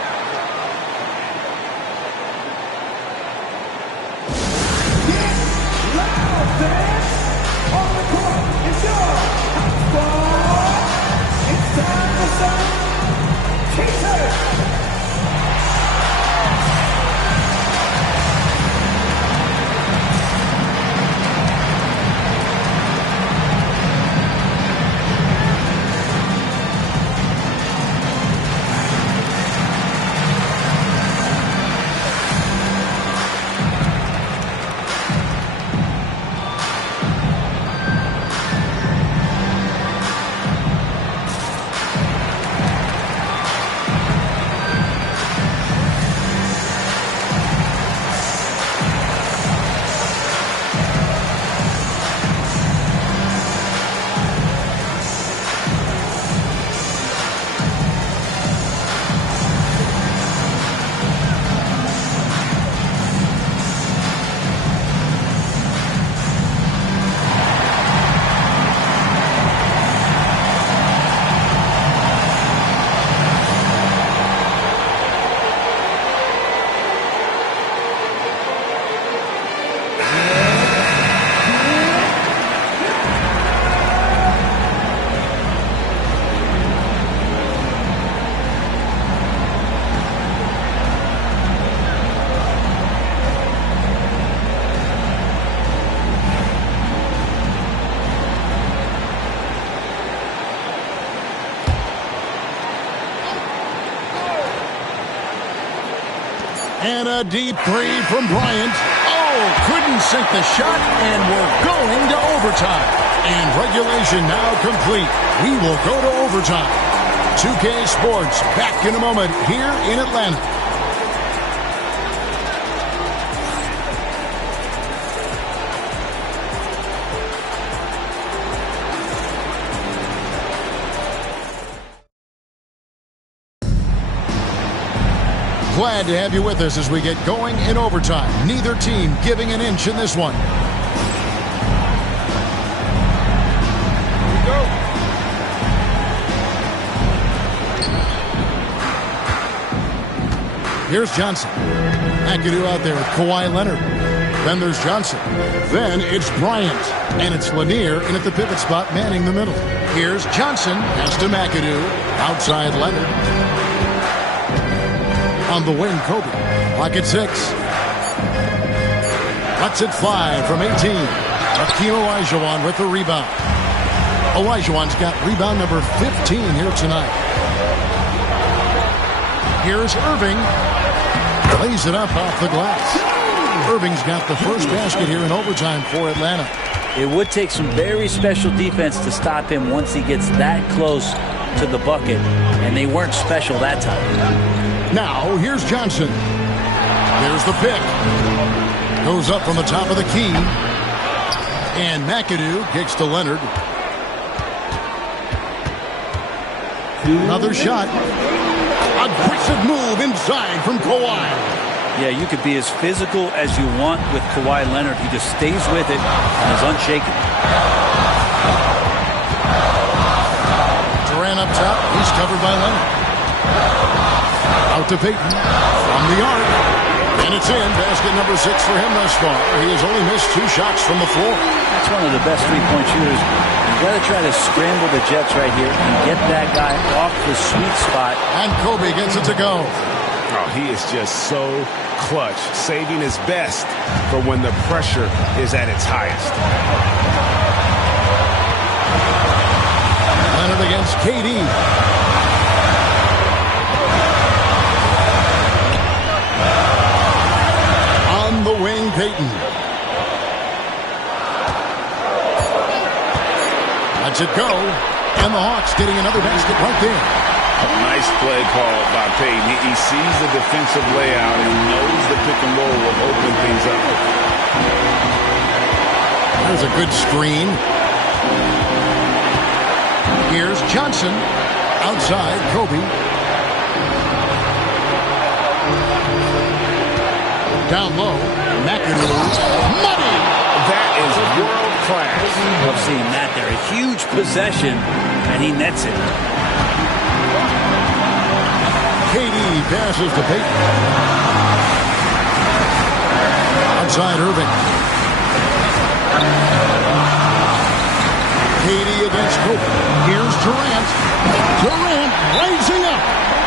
And a deep three from Bryant. Oh, couldn't sink the shot, and we're going to overtime. And regulation now complete. We will go to overtime. 2K Sports back in a moment here in Atlanta. Glad to have you with us as we get going in overtime. Neither team giving an inch in this one. Here we go. Here's Johnson. McAdoo out there with Kawhi Leonard. Then there's Johnson. Then it's Bryant. And it's Lanier in at the pivot spot manning the middle. Here's Johnson. Pass to McAdoo. Outside Leonard. On the wing, Kobe. Clock at 6. Lets it fly from 18. Hakeem Olajuwon with the rebound. Olajuwon's got rebound number 15 here tonight. Here's Irving. Lays it up off the glass. Irving's got the first basket here in overtime for Atlanta. It would take some very special defense to stop him once he gets that close to the bucket, and they weren't special that time. Now, here's Johnson. There's the pick. Goes up from the top of the key. And McAdoo kicks to Leonard. Another shot. Aggressive move inside from Kawhi. Yeah, you could be as physical as you want with Kawhi Leonard. He just stays with it and is unshaken. Durant up top. He's covered by Leonard. Out to Payton from the arc. And it's in. Basket number 6 for him thus far. He has only missed 2 shots from the floor. That's one of the best three-point shooters. You've got to try to scramble the Jets right here and get that guy off the sweet spot. And Kobe gets it to go. Oh, he is just so clutch, saving his best for when the pressure is at its highest. Leonard against KD. On the wing, Payton. Lets it go. And the Hawks getting another basket right there. A nice play call by Payton. He sees the defensive layout and knows the pick and roll will open things up. There's a good screen. Here's Johnson. Outside, Kobe. Down low, McAdoo. Money! That is world class. Love seeing that there. A huge possession, and he nets it. KD passes to Payton. Outside Irving. KD against Kobe. Here's Durant. Durant raising up.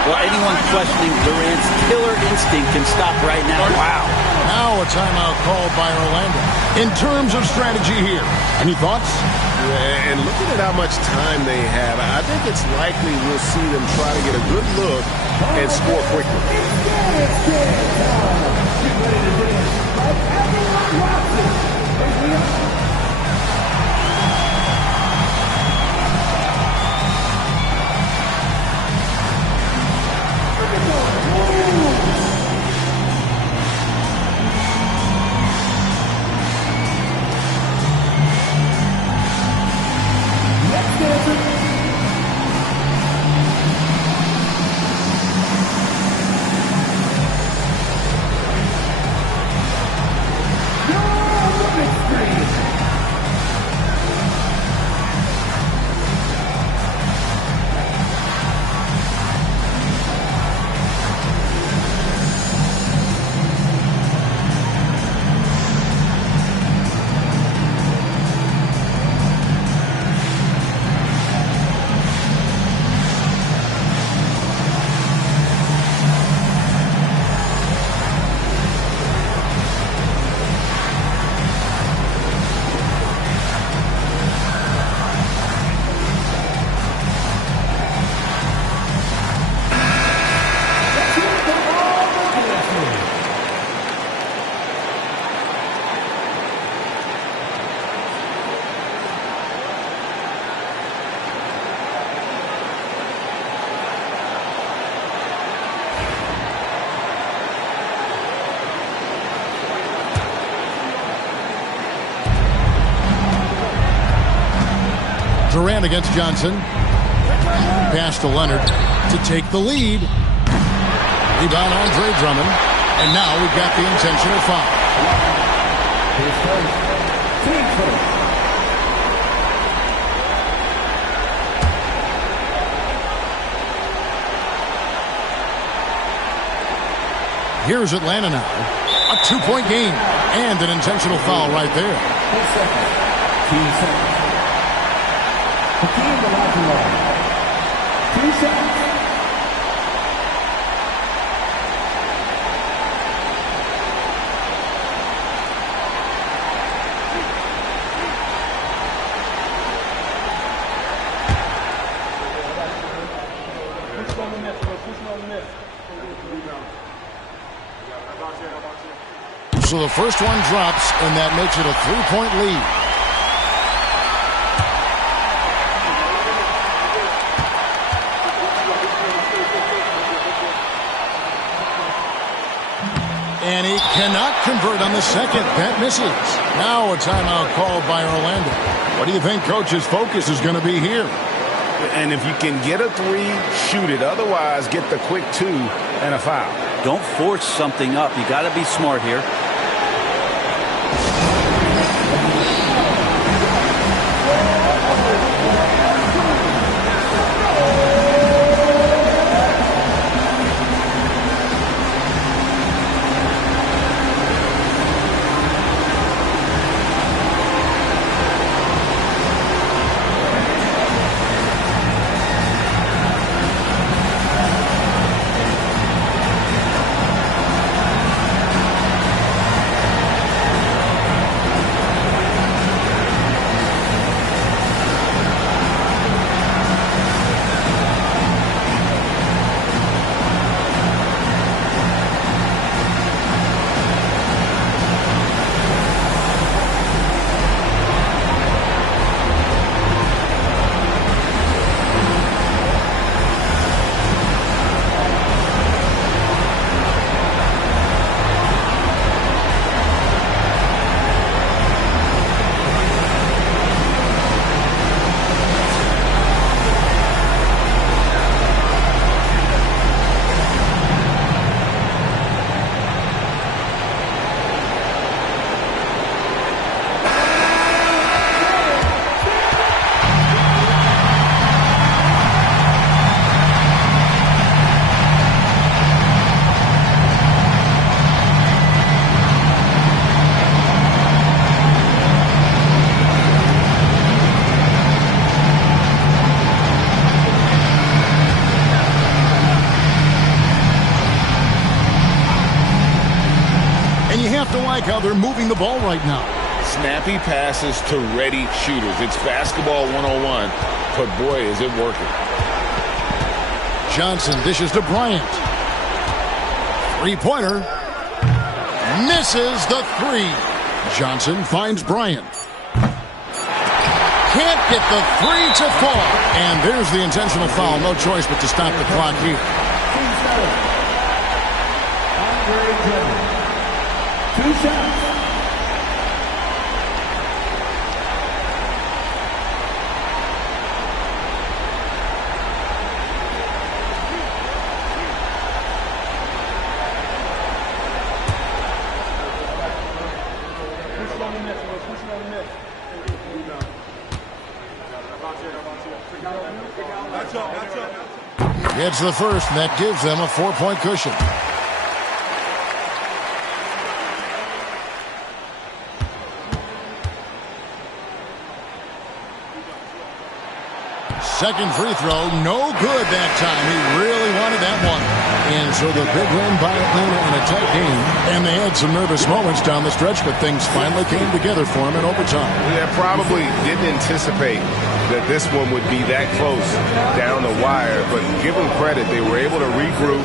Well, anyone questioning Durant's killer instinct can stop right now. Wow. Now a timeout called by Orlando. In terms of strategy here, any thoughts? Yeah, and looking at how much time they have, I think it's likely we'll see them try to get a good look and score quickly. Durant against Johnson. Pass to Leonard to take the lead. Rebound Andre Drummond. And now we've got the intentional foul. Here's Atlanta now. A 2-point game and an intentional foul right there. Hakeem Olajuwon. 2 seconds. So the first one drops, and that makes it a 3-point lead. And he cannot convert on the second. That misses. Now a timeout called by Orlando. What do you think Coach's focus is going to be here? And if you can get a 3, shoot it. Otherwise, get the quick 2 and a foul. Don't force something up. You got to be smart here. like how they're moving the ball right now. Snappy passes to ready shooters. It's basketball 101, but boy, is it working. Johnson dishes to Bryant. Three-pointer. Misses the three. Johnson finds Bryant. Can't get the three to fall. And there's the intentional foul. No choice but to stop the clock here. Two shots. Gets the first, and that gives them a 4-point cushion. Second free throw, no good that time. He really wanted that one. And so the big win by Atlanta in a tight game. And they had some nervous moments down the stretch, but things finally came together for him in overtime. Yeah, probably didn't anticipate that this one would be that close down the wire. But give them credit, they were able to regroup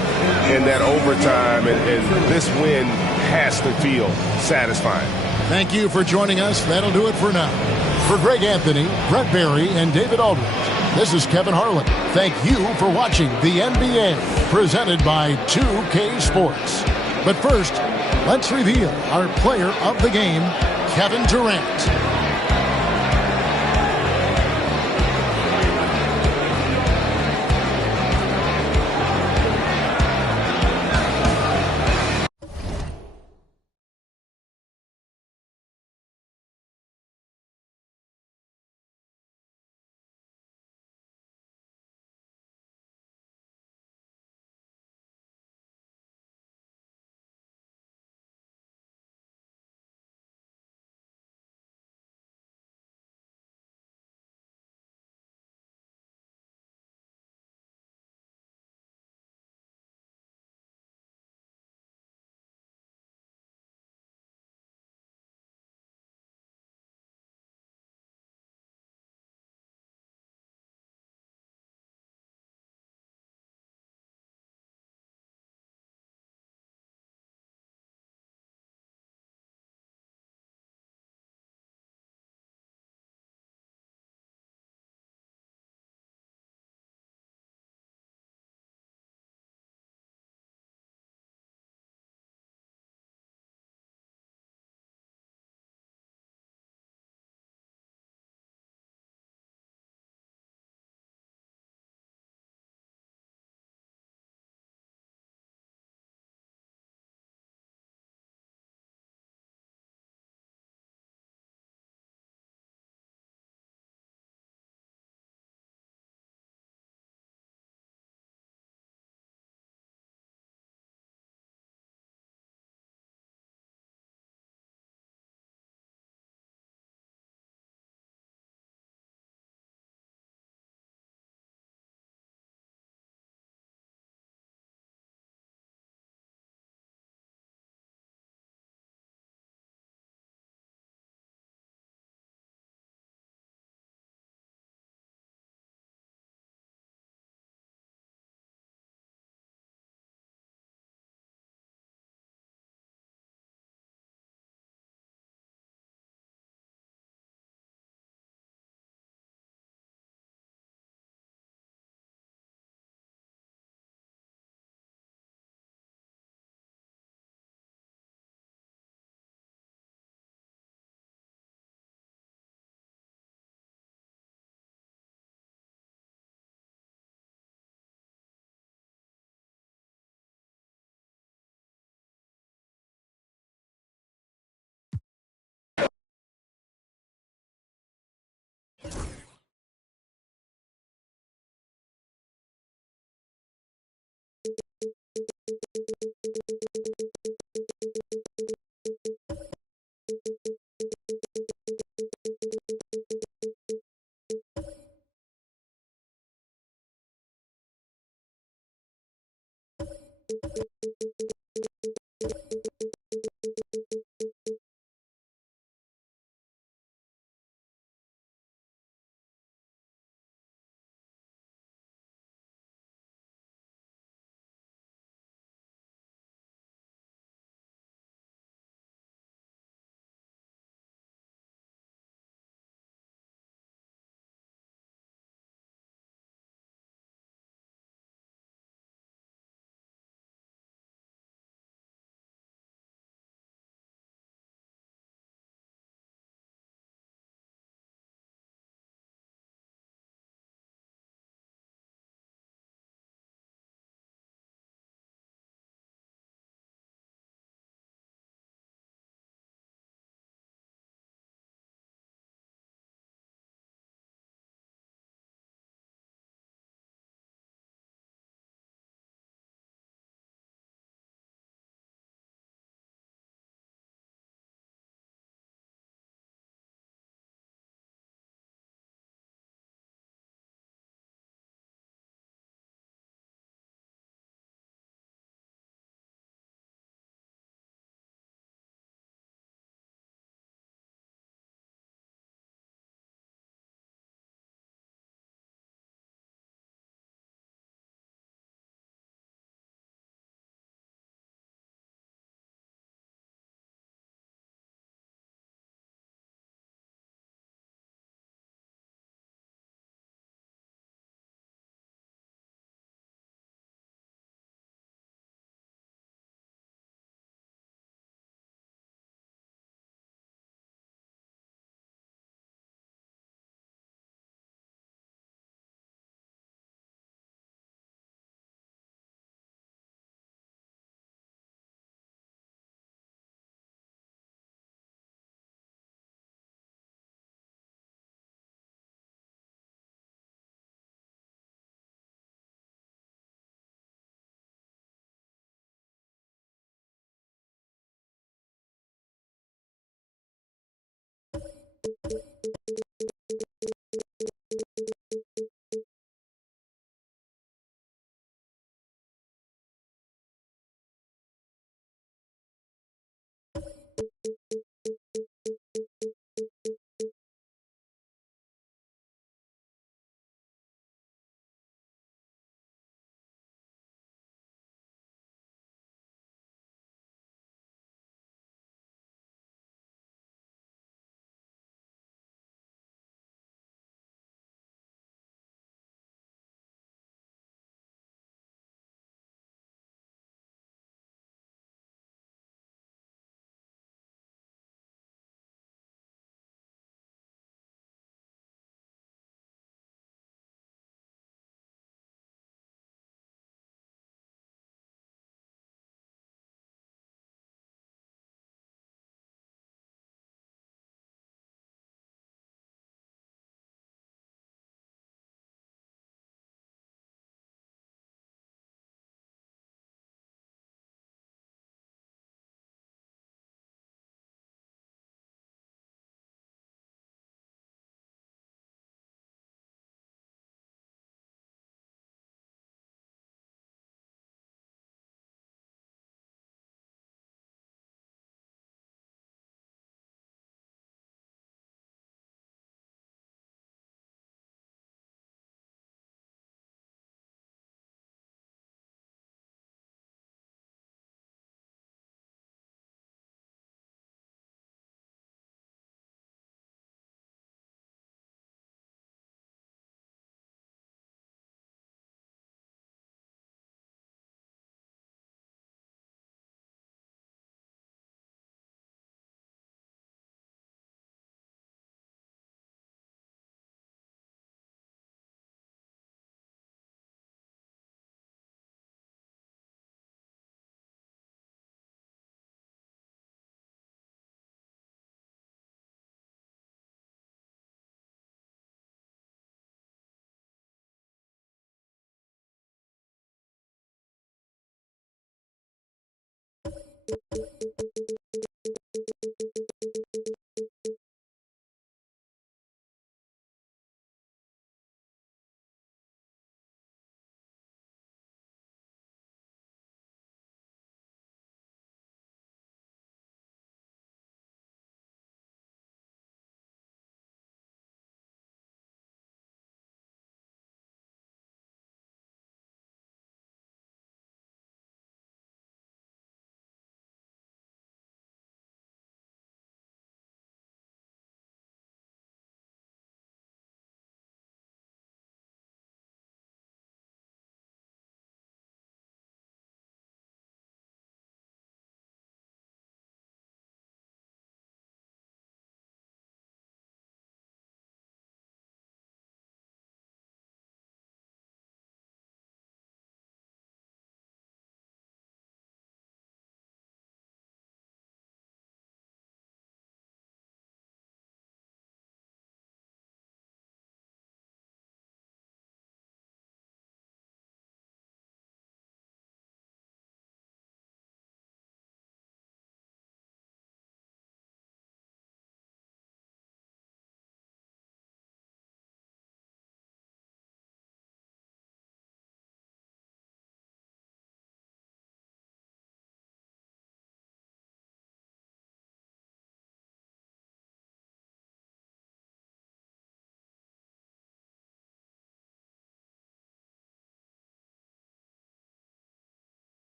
in that overtime. And this win has to feel satisfying. Thank you for joining us. That'll do it for now. For Greg Anthony, Brett Barry, and David Aldridge, this is Kevin Harlan. Thank you for watching the NBA, presented by 2K Sports. But first, let's reveal our player of the game, Kevin Durant.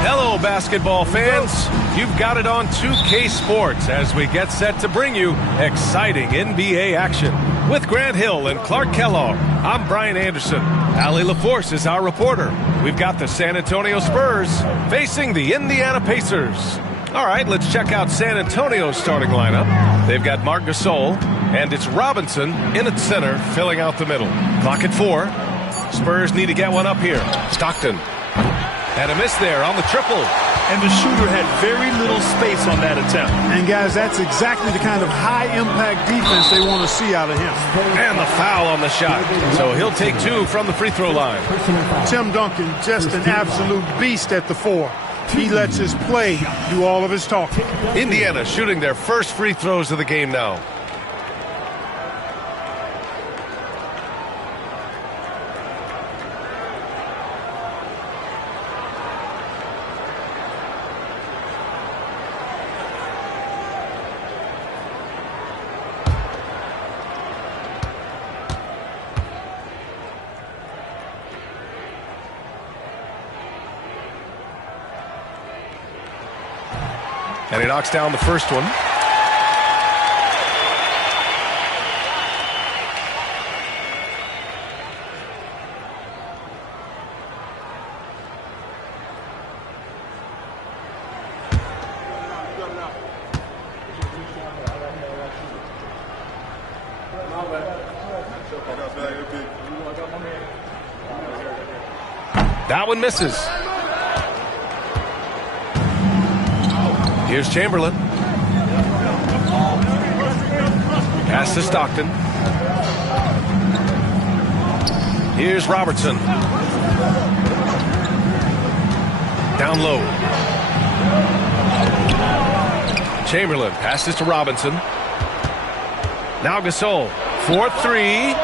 Hello, basketball fans. You've got it on 2K Sports as we get set to bring you exciting NBA action. With Grant Hill and Clark Kellogg, I'm Brian Anderson. Allie LaForce is our reporter. We've got the San Antonio Spurs facing the Indiana Pacers. All right, let's check out San Antonio's starting lineup. They've got Marc Gasol, and it's Robinson in at center, filling out the middle. Clock at 4. Spurs need to get one up here. Stockton. And a miss there on the triple. And the shooter had very little space on that attempt. And, guys, that's exactly the kind of high-impact defense they want to see out of him. And the foul on the shot. So he'll take 2 from the free throw line. Tim Duncan, just an absolute beast at the 4. He lets his play do all of his talking. Indiana shooting their first free throws of the game now. And he knocks down the first one. That one misses. Here's Chamberlain. Pass to Stockton. Here's Robertson. Down low. Chamberlain passes to Robinson. Now Gasol. 4-3.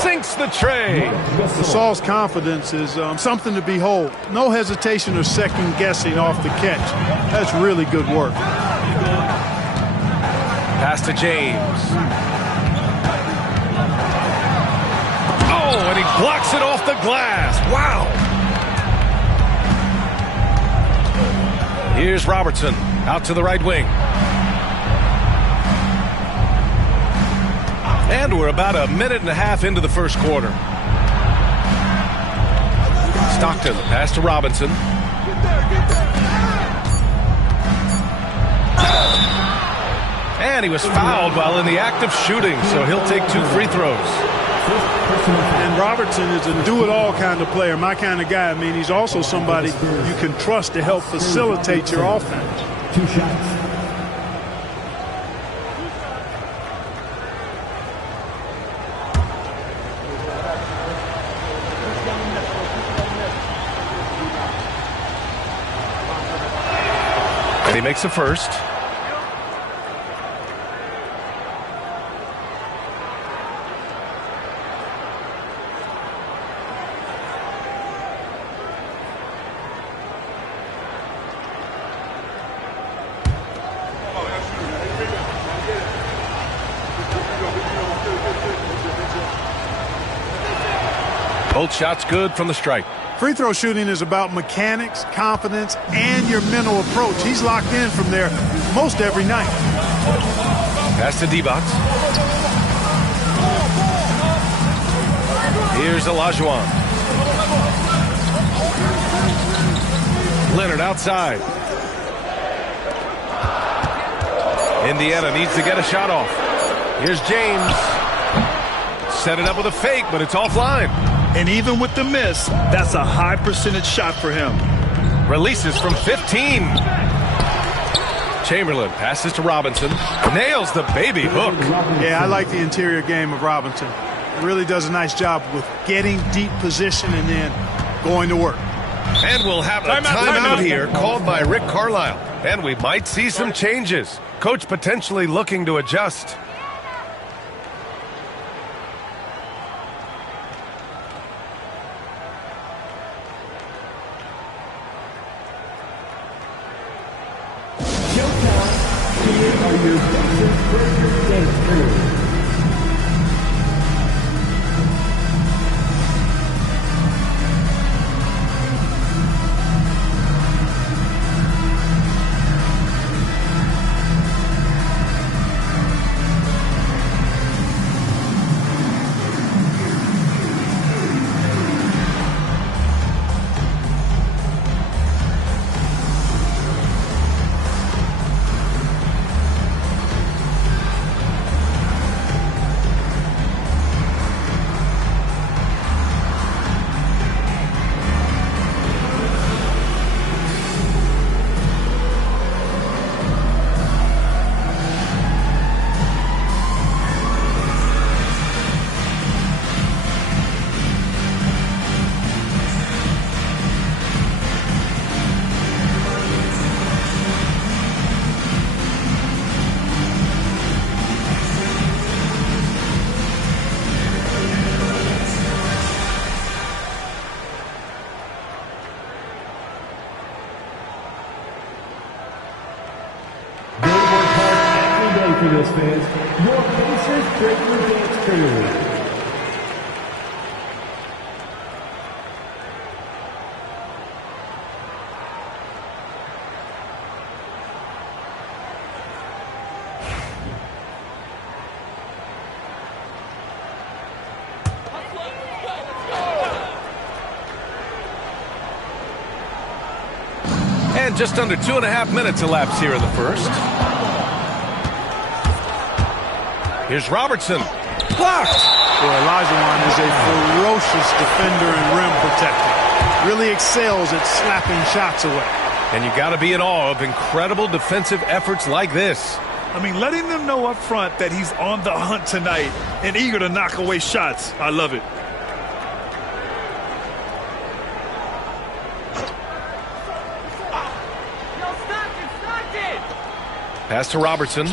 Sinks the tray. Gasol's confidence is something to behold. No hesitation or second guessing off the catch. That's really good work. Pass to James. Oh, and he blocks it off the glass. Wow. Here's Robertson out to the right wing. And we're about a minute and a half into the first quarter. Stockton, pass to Robinson. And he was fouled while in the act of shooting, so he'll take 2 free throws. And Robertson is a do-it-all kind of player, my kind of guy. I mean, he's also somebody you can trust to help facilitate your offense. 2 shots. And he makes the first. Both shots good from the stripe. Free throw shooting is about mechanics, confidence, and your mental approach. He's locked in from there most every night. Pass to D-Box. Here's Olajuwon. Leonard outside. Indiana needs to get a shot off. Here's James. Set it up with a fake, but it's offline. And even with the miss, that's a high percentage shot for him. Releases from 15. Chamberlain passes to Robinson. Nails the baby hook. Yeah, I like the interior game of Robinson. Really does a nice job with getting deep position and then going to work. And we'll have a timeout here called by Rick Carlisle. And we might see some changes. Coach potentially looking to adjust. For those fans, your Pacers break your dance clearly. And just under 2.5 minutes elapsed here in the first. Here's Robertson. Blocked! Boy, Olajuwon is a ferocious defender and rim protector. Really excels at slapping shots away. And you got to be in awe of incredible defensive efforts like this. I mean, letting them know up front that he's on the hunt tonight and eager to knock away shots. I love it. Pass to Robertson.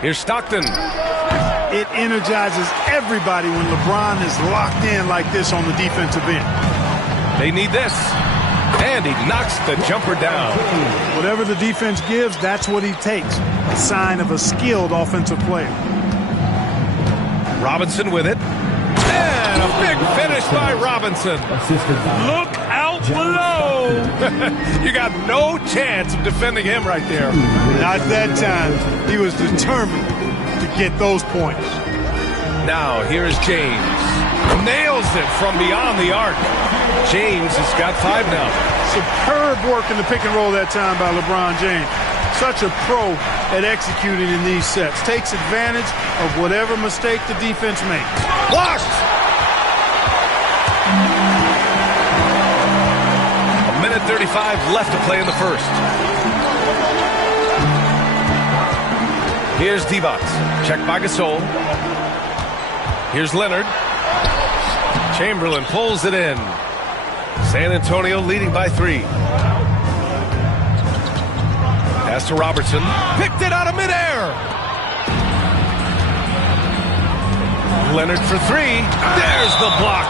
Here's Stockton. It energizes everybody when LeBron is locked in like this on the defensive end. They need this. And he knocks the jumper down. Whatever the defense gives, that's what he takes. A sign of a skilled offensive player. Robinson with it. And a big finish by Robinson. Look out below. You got no chance of defending him right there. Not that time. He was determined to get those points. Now here's James. Nails it from beyond the arc. James has got 5 now. Superb work in the pick and roll that time by LeBron James. Such a pro at executing in these sets. Takes advantage of whatever mistake the defense makes. Blocked! A minute 35 left to play in the first. Here's Divac. Checked by Gasol. Here's Leonard. Chamberlain pulls it in. San Antonio leading by 3. Pass to Robertson. Picked it out of midair. Leonard for 3. There's the block.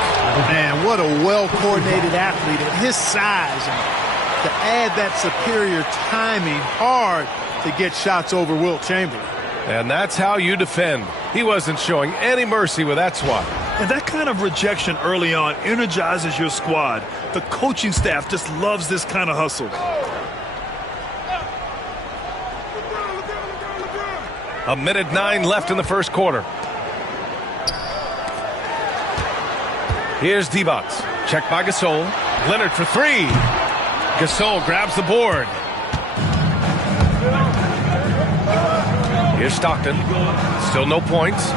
Man, what a well-coordinated athlete at his size. And to add that superior timing, hard to get shots over Wilt Chamberlain. And that's how you defend. He wasn't showing any mercy with that swat. And that kind of rejection early on energizes your squad. The coaching staff just loves this kind of hustle. A minute 9 left in the first quarter. Here's Divac. Checked by Gasol. Leonard for 3. Gasol grabs the board. Here's Stockton. Still no points.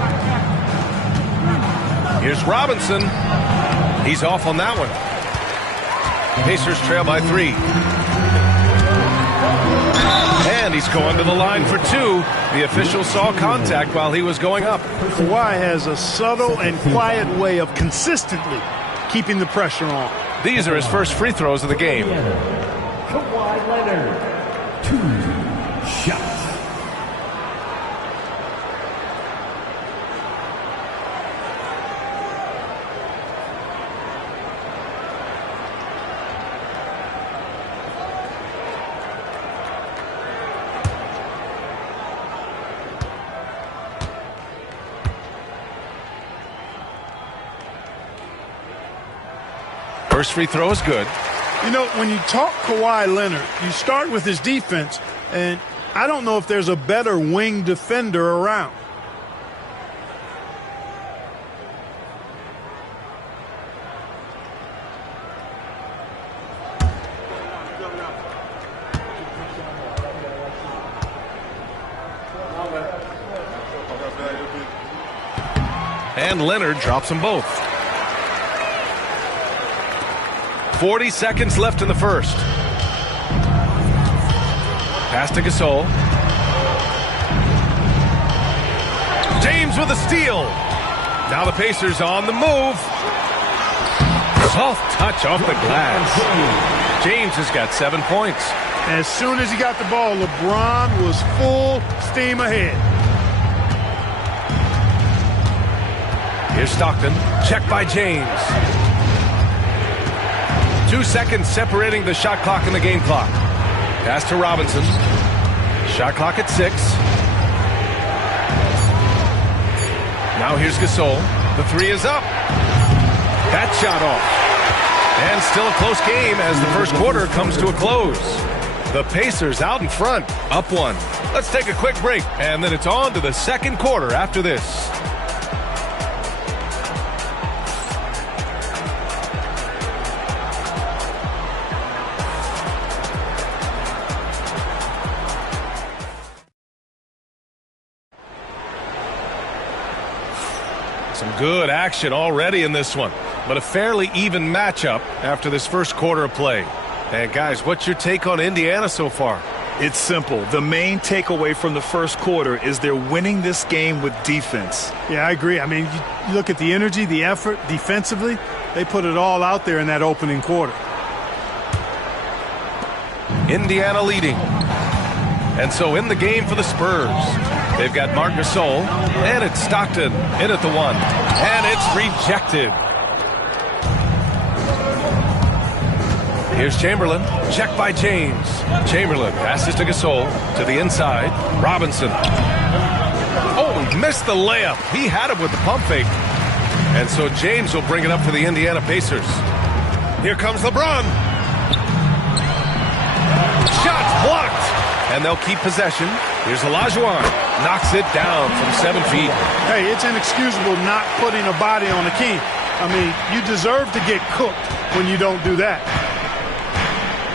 Here's Robinson. He's off on that one. Pacers trail by 3. And he's going to the line for 2. The official saw contact while he was going up. Kawhi has a subtle and quiet way of consistently keeping the pressure on. These are his first free throws of the game. Kawhi Leonard, 2 shots. First free throw is good. You know, when you talk Kawhi Leonard, you start with his defense, and I don't know if there's a better wing defender around. And Leonard drops them both. 40 seconds left in the first. Pass to Gasol. James with a steal. Now the Pacers on the move. Soft touch off the glass. James has got 7 points. As soon as he got the ball, LeBron was full steam ahead. Here's Stockton. Check by James. 2 seconds separating the shot clock and the game clock. Pass to Robinson. Shot clock at 6. Now here's Gasol. The 3 is up. That shot off. And still a close game as the first quarter comes to a close. The Pacers out in front, up 1. Let's take a quick break, and then it's on to the second quarter after this. Some good action already in this one, but a fairly even matchup after this first quarter of play. And guys, what's your take on Indiana so far? It's simple. The main takeaway from the first quarter is they're winning this game with defense. Yeah, I agree. I mean, you look at the energy, the effort defensively, they put it all out there in that opening quarter. Indiana leading. And so in the game for the Spurs, they've got Marc Gasol, and it's Stockton in at the 1, and it's rejected. Here's Chamberlain, check by James. Chamberlain passes to Gasol, to the inside. Robinson. Oh, he missed the layup. He had it with the pump fake. And so James will bring it up for the Indiana Pacers. Here comes LeBron. Shot blocked. And they'll keep possession. Here's Olajuwon. Knocks it down from 7 feet. Hey, it's inexcusable not putting a body on the key. I mean, you deserve to get cooked when you don't do that.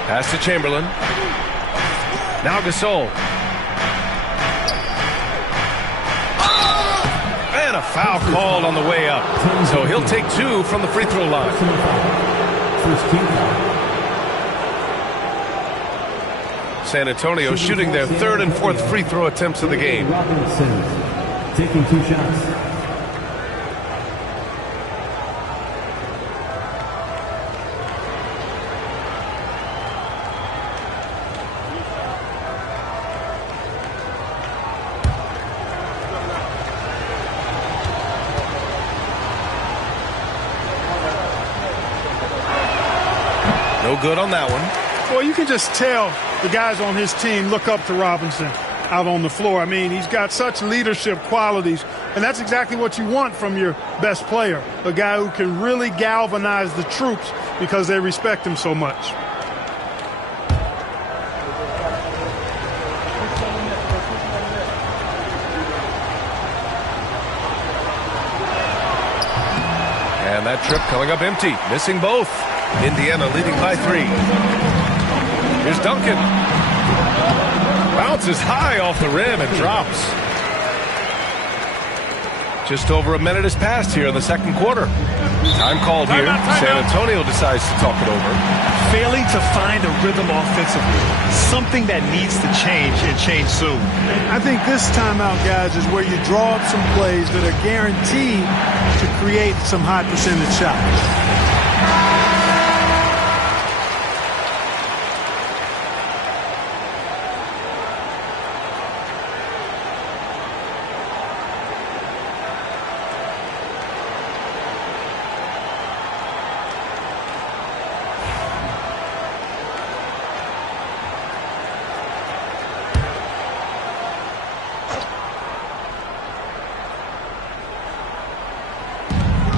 Pass to Chamberlain. Now Gasol. And a foul called on the way up. So he'll take 2 from the free throw line. San Antonio shooting their 3rd and 4th free throw attempts of the game. Robinson taking 2 shots. No good on that one. Well, you can just tell the guys on his team look up to Robinson out on the floor. I mean, he's got such leadership qualities, and that's exactly what you want from your best player, a guy who can really galvanize the troops because they respect him so much. And that trip coming up empty, missing both. Indiana leading by 3. Here's Duncan. Bounces high off the rim and drops. Just over a minute has passed here in the second quarter. Time called here. San Antonio decides to talk it over. Failing to find a rhythm offensively. Something that needs to change and change soon. I think this timeout, guys, is where you draw up some plays that are guaranteed to create some high percentage shots.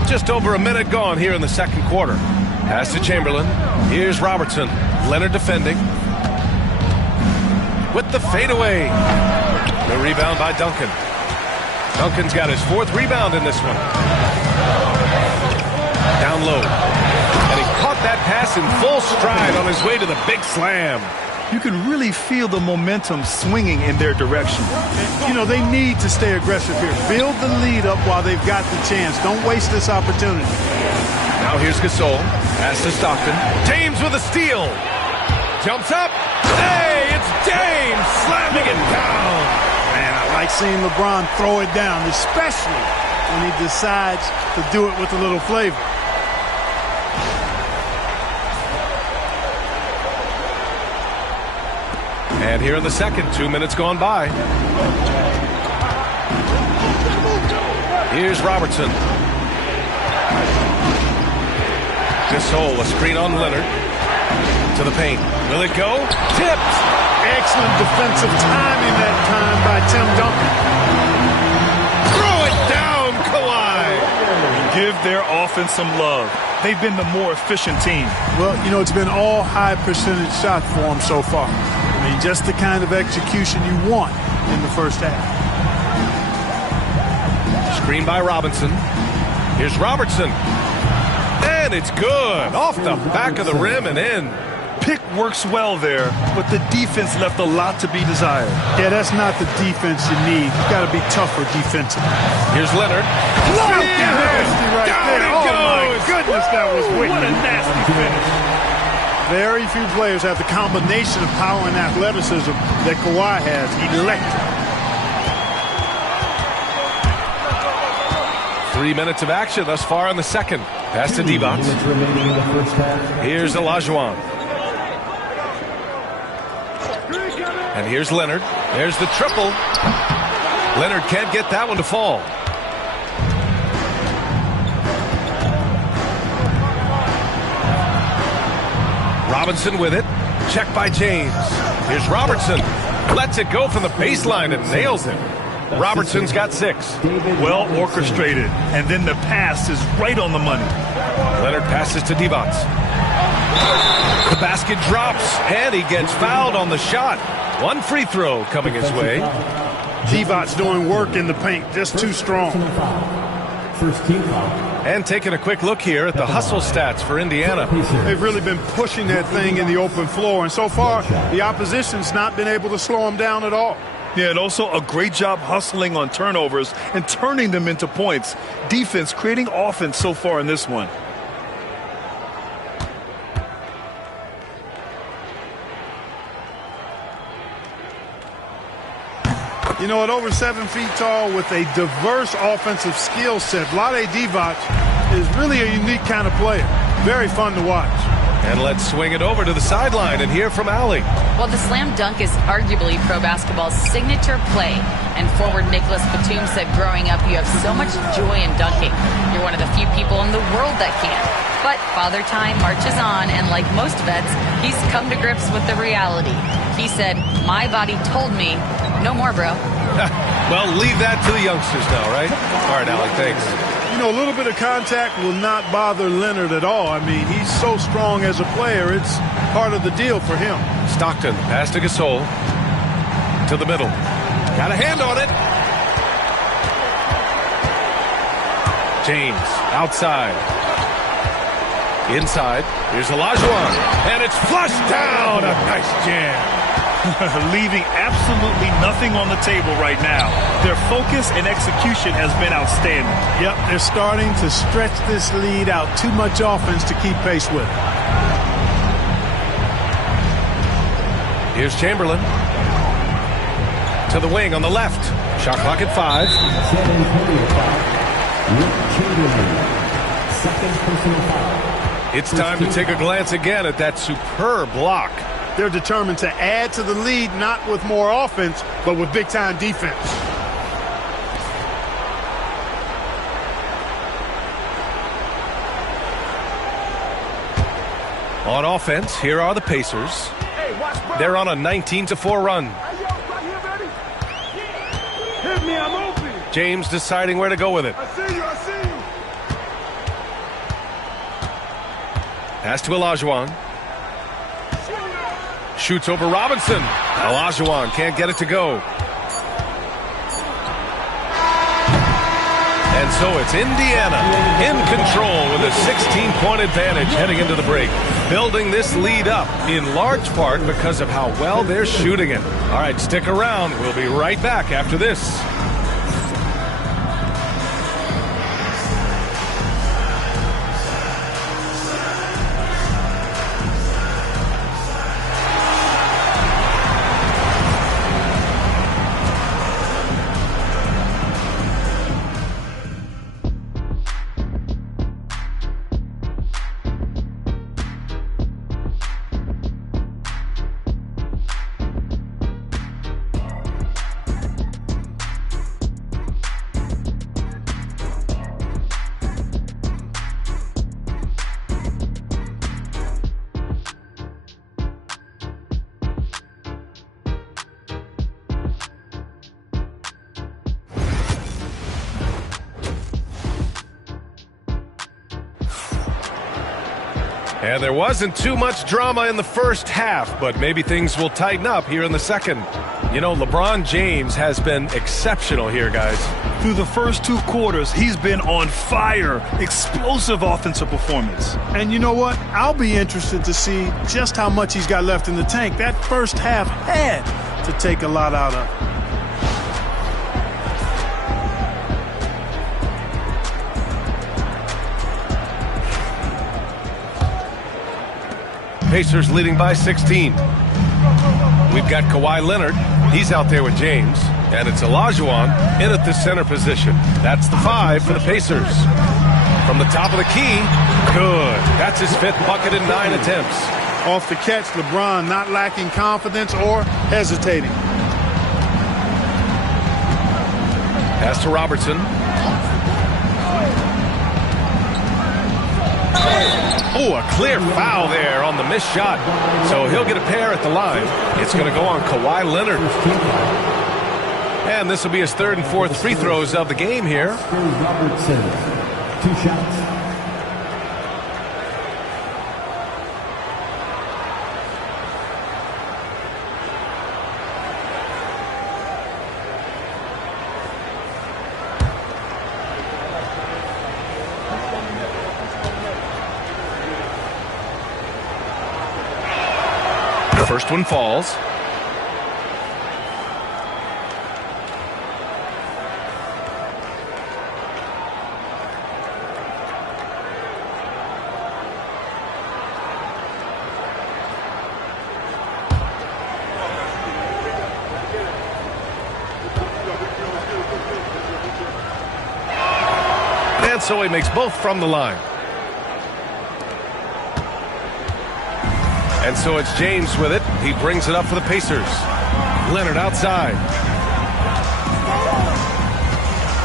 Just over a minute gone here in the second quarter. Pass to Chamberlain. Here's Robertson. Leonard defending. With the fadeaway. The rebound by Duncan. Duncan's got his 4th rebound in this one. Down low. And he caught that pass in full stride on his way to the big slam. You can really feel the momentum swinging in their direction. You know, they need to stay aggressive here. Build the lead up while they've got the chance. Don't waste this opportunity. Now here's Gasol. Pass to Stockton. James with a steal. Jumps up. Hey, it's James slamming it down. Man, I like seeing LeBron throw it down, especially when he decides to do it with a little flavor. And here in the second, 2 minutes gone by. Here's Robertson. Gasol, a screen on Leonard. To the paint. Will it go? Tipped! Excellent defensive timing that time by Tim Duncan. Throw it down, Kawhi! Give their offense some love. They've been the more efficient team. Well, you know, it's been all high percentage shots for them so far. I mean, just the kind of execution you want in the first half. Screen by Robinson. Here's Robertson. And it's good. Off the back of the rim and in. Pick works well there, but the defense left a lot to be desired. Yeah, that's not the defense you need. You've got to be tougher defensively. Here's Leonard. Nasty right Down there. it Oh, goes. my goodness, that was wicked. What a nasty finish. Very few players have the combination of power and athleticism that Kawhi has. Electric. 3 minutes of action thus far in the second. Pass to Divac. Here's Olajuwon. And here's Leonard. There's the triple. Leonard can't get that one to fall. Robinson with it. Check by James. Here's Robertson. Lets it go from the baseline and nails it. Robertson's got 6. Well orchestrated. And then the pass is right on the money. Leonard passes to Divac. The basket drops, and he gets fouled on the shot. 1 free throw coming his way. Divac's doing work in the paint, just too strong. First team foul. And taking a quick look here at the hustle stats for Indiana. They've really been pushing that thing in the open floor, and so far, the opposition's not been able to slow them down at all. Yeah, and also a great job hustling on turnovers and turning them into points. Defense creating offense so far in this one. You know, at over 7 feet tall with a diverse offensive skill set, Vlade Divac is really a unique kind of player. Very fun to watch. And let's swing it over to the sideline and hear from Allie. Well, the slam dunk is arguably pro basketball's signature play. And forward Nicholas Batum said growing up, you have so much joy in dunking. You're one of the few people in the world that can. But Father Time marches on, and like most vets, he's come to grips with the reality. He said, my body told me, no more, bro. Well, leave that to the youngsters now, right? All right, Allie, thanks. You know, a little bit of contact will not bother Leonard at all. I mean, he's so strong as a player, it's part of the deal for him. Stockton, pass to Gasol. To the middle. Got a hand on it. James, outside. Inside. Here's Olajuwon. And it's flushed down. A nice jam. Leaving absolutely nothing on the table right now. Their focus and execution has been outstanding. Yep, they're starting to stretch this lead out. Too much offense to keep pace with. Here's Chamberlain. To the wing on the left. Shot clock at 5. It's time to take a glance again at that superb block. They're determined to add to the lead, not with more offense, but with big-time defense. On offense, here are the Pacers. They're on a 19-4 run. Hit me, I'm open. James deciding where to go with it. I see you. Pass to Olajuwon. Shoots over Robinson. Olajuwon can't get it to go. And so it's Indiana in control with a 16-point advantage heading into the break. Building this lead up in large part because of how well they're shooting it. All right, stick around. We'll be right back after this. And there wasn't too much drama in the first half, but maybe things will tighten up here in the second. You know, LeBron James has been exceptional here, guys. Through the first 2 quarters, he's been on fire. Explosive offensive performance. And you know what? I'll be interested to see just how much he's got left in the tank. That first half had to take a lot out of it. Pacers leading by 16. We've got Kawhi Leonard. He's out there with James. And it's Olajuwon in at the center position. That's the 5 for the Pacers. From the top of the key, good. That's his 5th bucket in 9 attempts. Off the catch, LeBron not lacking confidence or hesitating. Pass to Robertson. Oh, a clear foul there on the missed shot. So he'll get a pair at the line. It's going to go on Kawhi Leonard. And this will be his 3rd and 4th free throws of the game here. Robertson, 2 shots. First one falls. And so he makes both from the line. And so it's James with it. He brings it up for the Pacers. Leonard outside.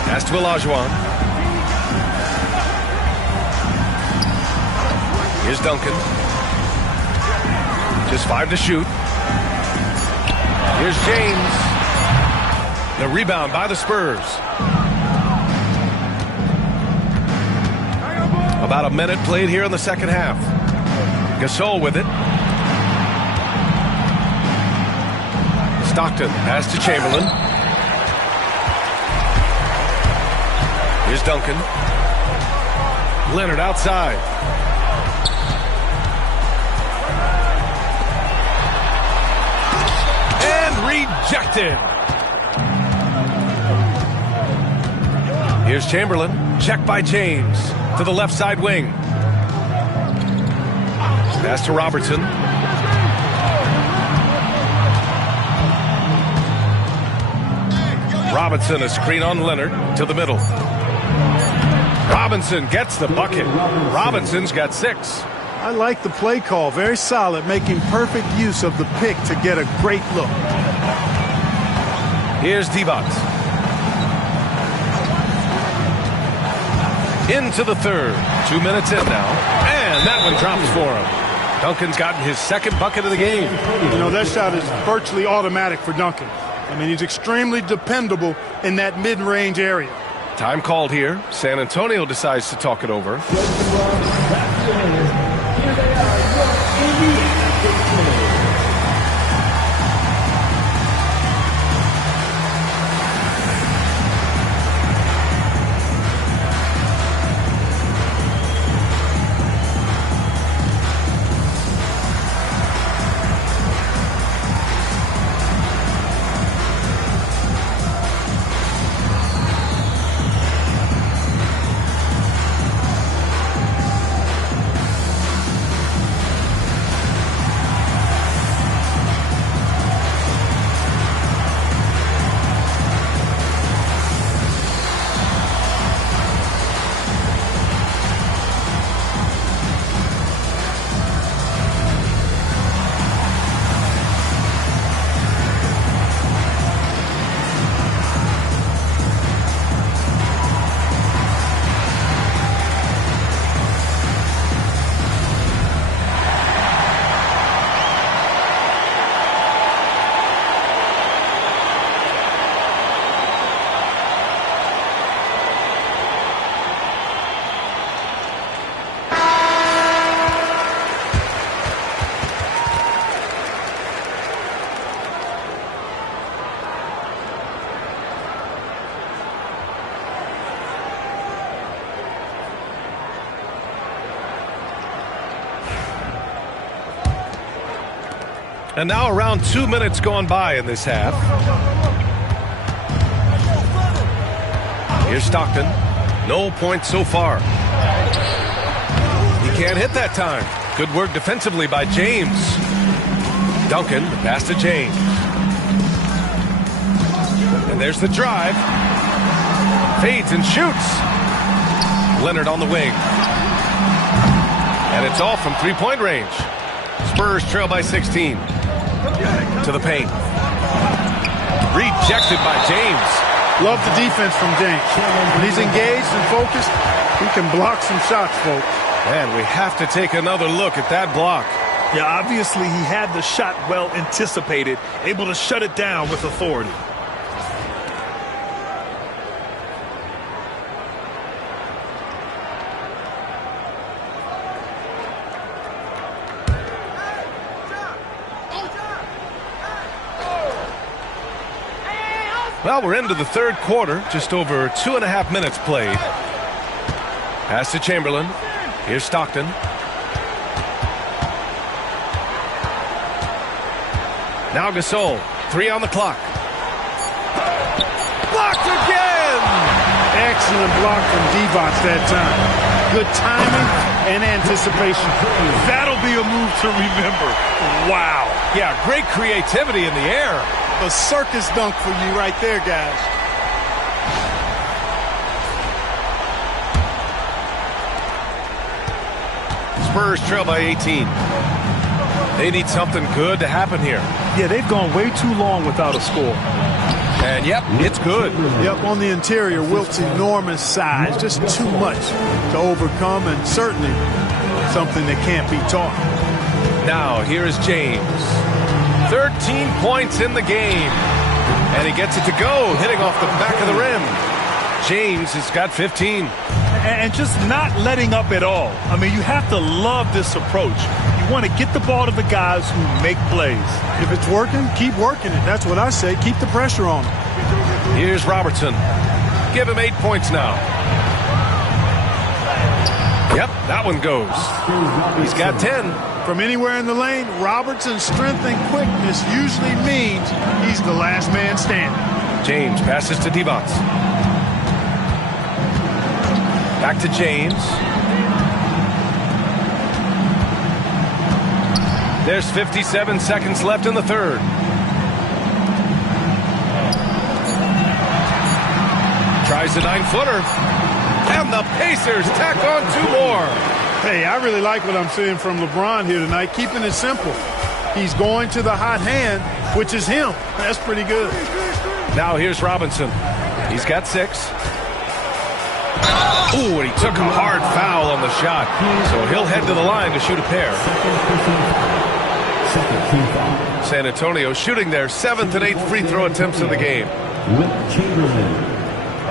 Pass to Olajuwon. Here's Duncan. Just 5 to shoot. Here's James. The rebound by the Spurs. About a minute played here in the second half. Gasol with it. Stockton, pass to Chamberlain. Here's Duncan. Leonard outside. And rejected. Here's Chamberlain. Check by James to the left side wing. Pass to Robertson. Robinson, a screen on Leonard to the middle. Robinson gets the bucket. Robinson's got 6. I like the play call. Very solid, making perfect use of the pick to get a great look. Here's Divac. Into the third. 2 minutes in now. And that one drops for him. Duncan's gotten his 2nd bucket of the game. You know, that shot is virtually automatic for Duncan. I mean, he's extremely dependable in that mid-range area. Time called here. San Antonio decides to talk it over. And now around 2 minutes gone by in this half. Here's Stockton. No points so far. He can't hit that time. Good work defensively by James. Duncan, the pass to James. And there's the drive. Fades and shoots. Leonard on the wing. And it's off from three-point range. Spurs trail by 16. To the paint. Rejected by James. Love the defense from James. When he's engaged and focused, he can block some shots, folks. And we have to take another look at that block. Yeah, obviously he had the shot well anticipated, able to shut it down with authority. Well, we're into the third quarter, just over 2.5 minutes played. Pass to Chamberlain. Here's Stockton. Now Gasol, 3 on the clock. Blocked again! Excellent block from Divac that time. Good timing and anticipation. That'll be a move to remember. Wow. Yeah, great creativity in the air. A circus dunk for you right there, guys. Spurs trail by 18. They need something good to happen here. Yeah, they've gone way too long without a score. And, yep, it's good. Yep, on the interior, Wilt's enormous size. Just too much to overcome, and certainly something that can't be taught. Now, here is James. 13 points in the game. And he gets it to go, hitting off the back of the rim. James has got 15. And just not letting up at all. I mean, you have to love this approach. You want to get the ball to the guys who make plays. If it's working, keep working it. That's what I say. Keep the pressure on him. Here's Robertson. Give him 8 points now. Yep, that one goes. He's got 10. From anywhere in the lane, Robertson's strength and quickness usually means he's the last man standing. James passes to Divac. Back to James. There's 57 seconds left in the third. Tries a 9-footer. And the Pacers tack on 2 more. Hey, I really like what I'm seeing from LeBron here tonight, keeping it simple. He's going to the hot hand, which is him. That's pretty good. Now here's Robinson. He's got 6. Ooh, and he took a hard foul on the shot. So he'll head to the line to shoot a pair. San Antonio shooting their 7th and 8th free throw attempts of the game. Wilt Chamberlain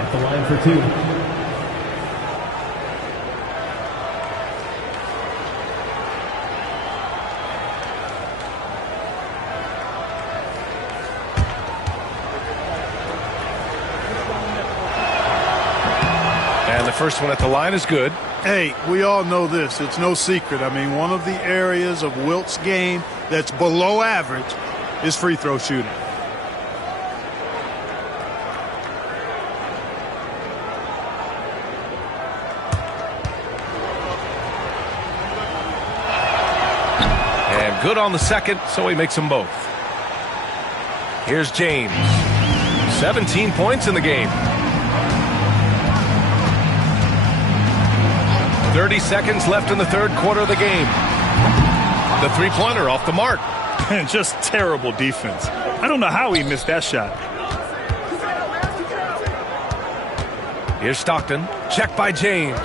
at the line for 2. First one at the line is good. Hey, we all know this. It's no secret. I mean, one of the areas of Wilt's game that's below average is free throw shooting. And good on the second, so he makes them both. Here's James. 17 points in the game. 30 seconds left in the third quarter of the game. The three-pointer off the mark. And just terrible defense. I don't know how he missed that shot. Here's Stockton. Checked by James.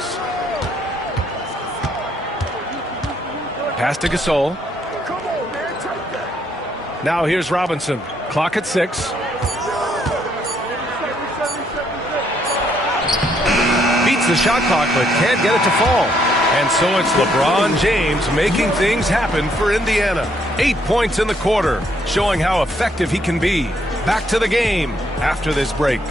Pass to Gasol. Now here's Robinson. Clock at 6. The shot clock, but can't get it to fall. And so it's LeBron James making things happen for Indiana. 8 points in the quarter, showing how effective he can be. Back to the game after this break.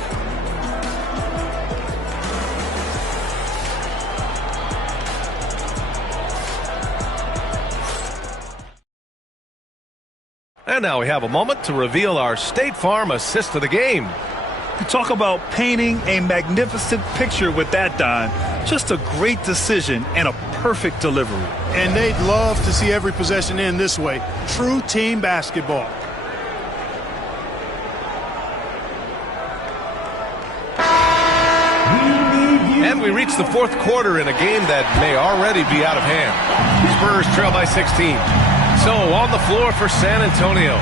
And now we have a moment to reveal our State Farm assist of the game. You talk about painting a magnificent picture with that, Don. Just a great decision and a perfect delivery. And they'd love to see every possession end this way. True team basketball. And we reach the fourth quarter in a game that may already be out of hand. Spurs trail by 16. So on the floor for San Antonio,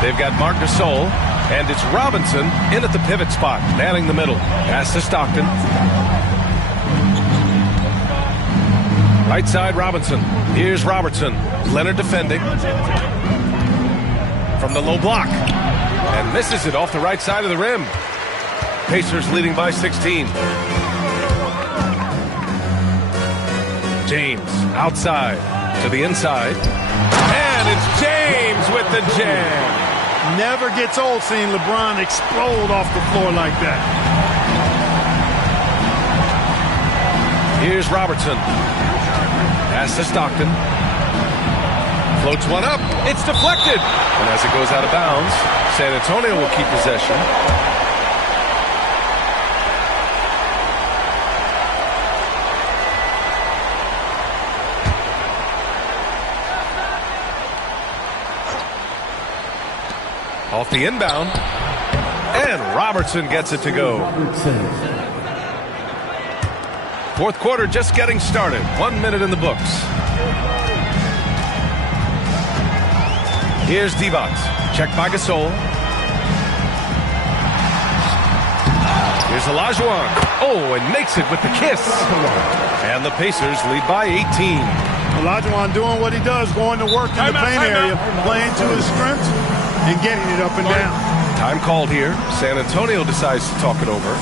they've got Marc Gasol, and it's Robinson in at the pivot spot, manning the middle. Pass to Stockton. Right side, Robinson. Here's Robertson. Leonard defending. From the low block. And misses it off the right side of the rim. Pacers leading by 16. James outside to the inside. And it's James with the jam. Never gets old seeing LeBron explode off the floor like that. Here's Robertson. Pass to Stockton. Floats one up. It's deflected. And as it goes out of bounds, San Antonio will keep possession. Off the inbound. And Robertson gets it to go. Fourth quarter just getting started. 1 minute in the books. Here's Divac. Checked by Gasol. Here's Olajuwon. Oh, and makes it with the kiss. And the Pacers lead by 18. Olajuwon doing what he does, going to work in the paint area, playing to his strengths, and getting it up and down. Time called here. San Antonio decides to talk it over.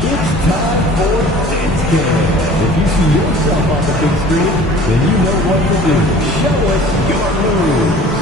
It's time for this game. If you see yourself on the big screen, then you know what to do. Show us your moves.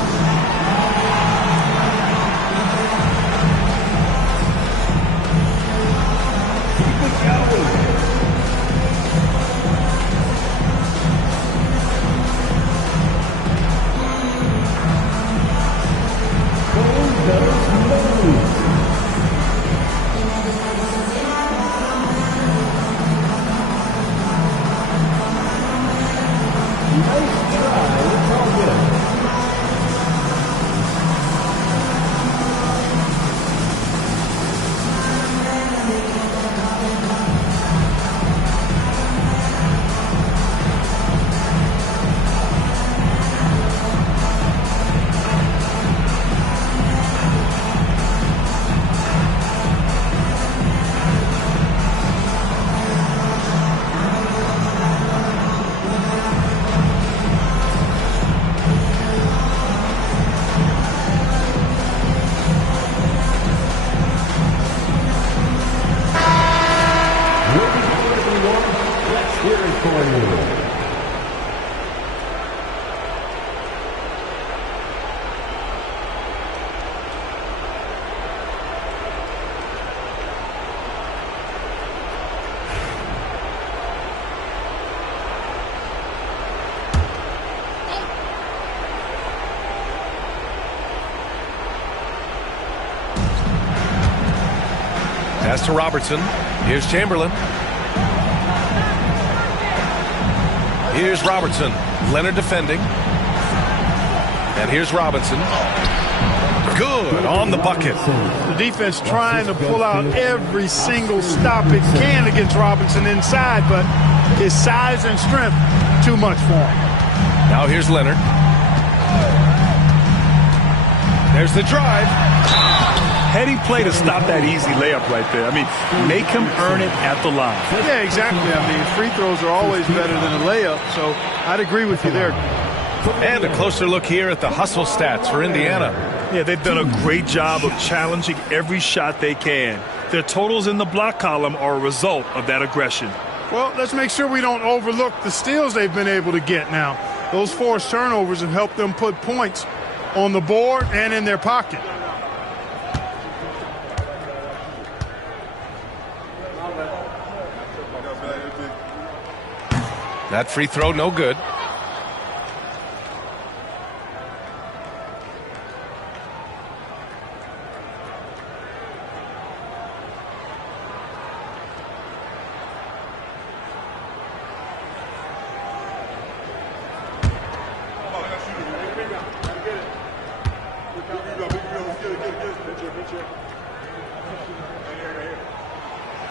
Pass to Robertson. Here's Chamberlain. Here's Robertson. Leonard defending. And here's Robinson. Good on the bucket. The defense trying to pull out every single stop it can against Robinson inside, but his size and strength, too much for him. Now here's Leonard. There's the drive. Heady play to stop that easy layup right there. I mean, make him earn it at the line. Yeah, exactly. I mean, free throws are always better than a layup, so I'd agree with you there. And a closer look here at the hustle stats for Indiana. Yeah, they've done a great job of challenging every shot they can. Their totals in the block column are a result of that aggression. Well, let's make sure we don't overlook the steals they've been able to get now. Those forced turnovers have helped them put points on the board and in their pocket. That free throw, no good.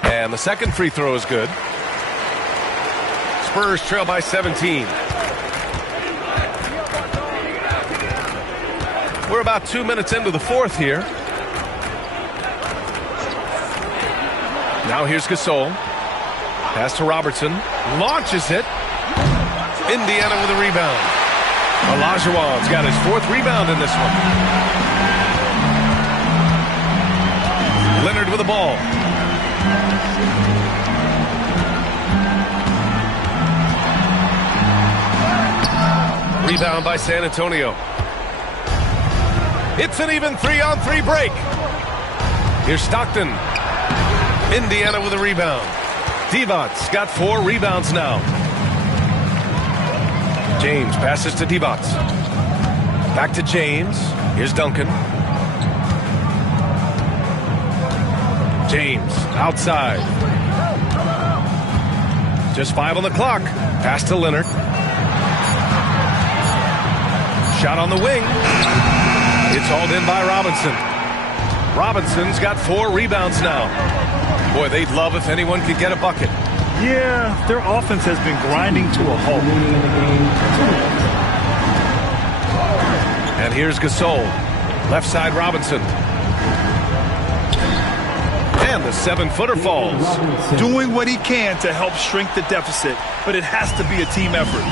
And the second free throw is good. Spurs trail by 17. We're about 2 minutes into the fourth here. Now here's Gasol. Pass to Robertson. Launches it. Indiana with a rebound. Olajuwon's got his fourth rebound in this one. Leonard with the ball. Rebound by San Antonio. It's an even 3-on-3 break. Here's Stockton. Indiana with a rebound. Divac got 4 rebounds now. James passes to Divac. Back to James. Here's Duncan. James outside. Just 5 on the clock. Pass to Leonard. Shot on the wing. It's hauled in by Robinson. Robinson's got 4 rebounds now. Boy, they'd love if anyone could get a bucket. Yeah, their offense has been grinding to a halt. And here's Gasol. Left side Robinson. And the 7-footer falls. Doing what he can to help shrink the deficit, but it has to be a team effort.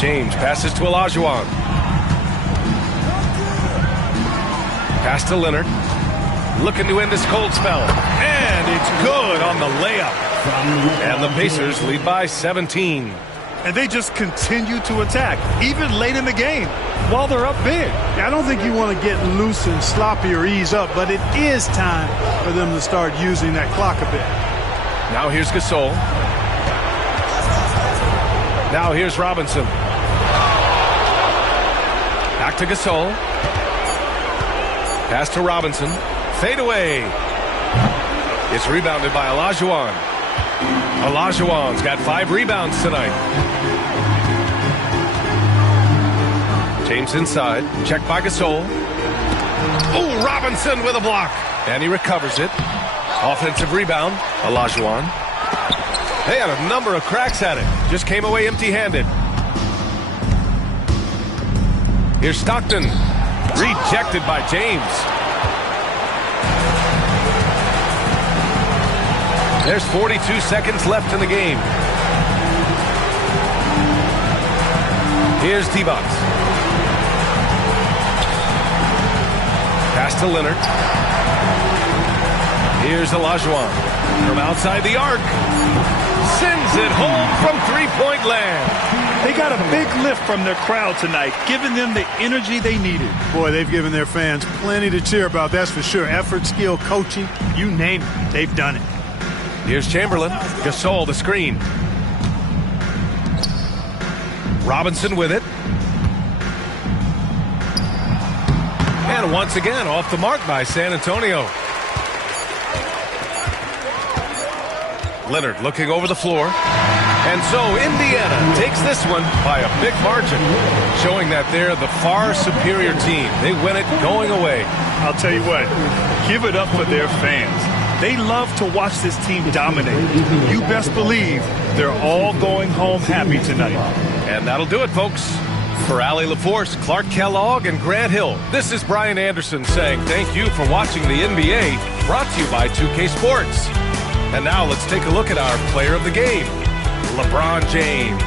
James passes to Olajuwon. Pass to Leonard. Looking to end this cold spell. And it's good on the layup. And the Pacers lead by 17. And they just continue to attack, even late in the game, while they're up big. I don't think you want to get loose and sloppy or ease up, but it is time for them to start using that clock a bit. Now here's Gasol. Now here's Robinson. Back to Gasol. Pass to Robinson. Fade away. It's rebounded by Olajuwon. Olajuwon's got 5 rebounds tonight. James inside. Checked by Gasol. Oh, Robinson with a block. And he recovers it. Offensive rebound. Olajuwon. They had a number of cracks at it. Just came away empty-handed. Here's Stockton. Rejected by James. There's 42 seconds left in the game. Here's Divac. Pass to Leonard. Here's Olajuwon. From outside the arc. Sends it home from three-point land. They got a big lift from their crowd tonight, giving them the energy they needed. Boy, they've given their fans plenty to cheer about, that's for sure. Effort, skill, coaching, you name it, they've done it. Here's Chamberlain. Gasol the screen. Robinson with it. And once again off the mark by San Antonio. Leonard looking over the floor. And so Indiana takes this one by a big margin, showing that they're the far superior team. They win it going away. I'll tell you what, give it up for their fans. They love to watch this team dominate. You best believe they're all going home happy tonight. And that'll do it, folks. For Allie LaForce, Clark Kellogg, and Grant Hill, this is Brian Anderson saying thank you for watching the NBA, brought to you by 2K Sports. And now let's take a look at our player of the game, LeBron James.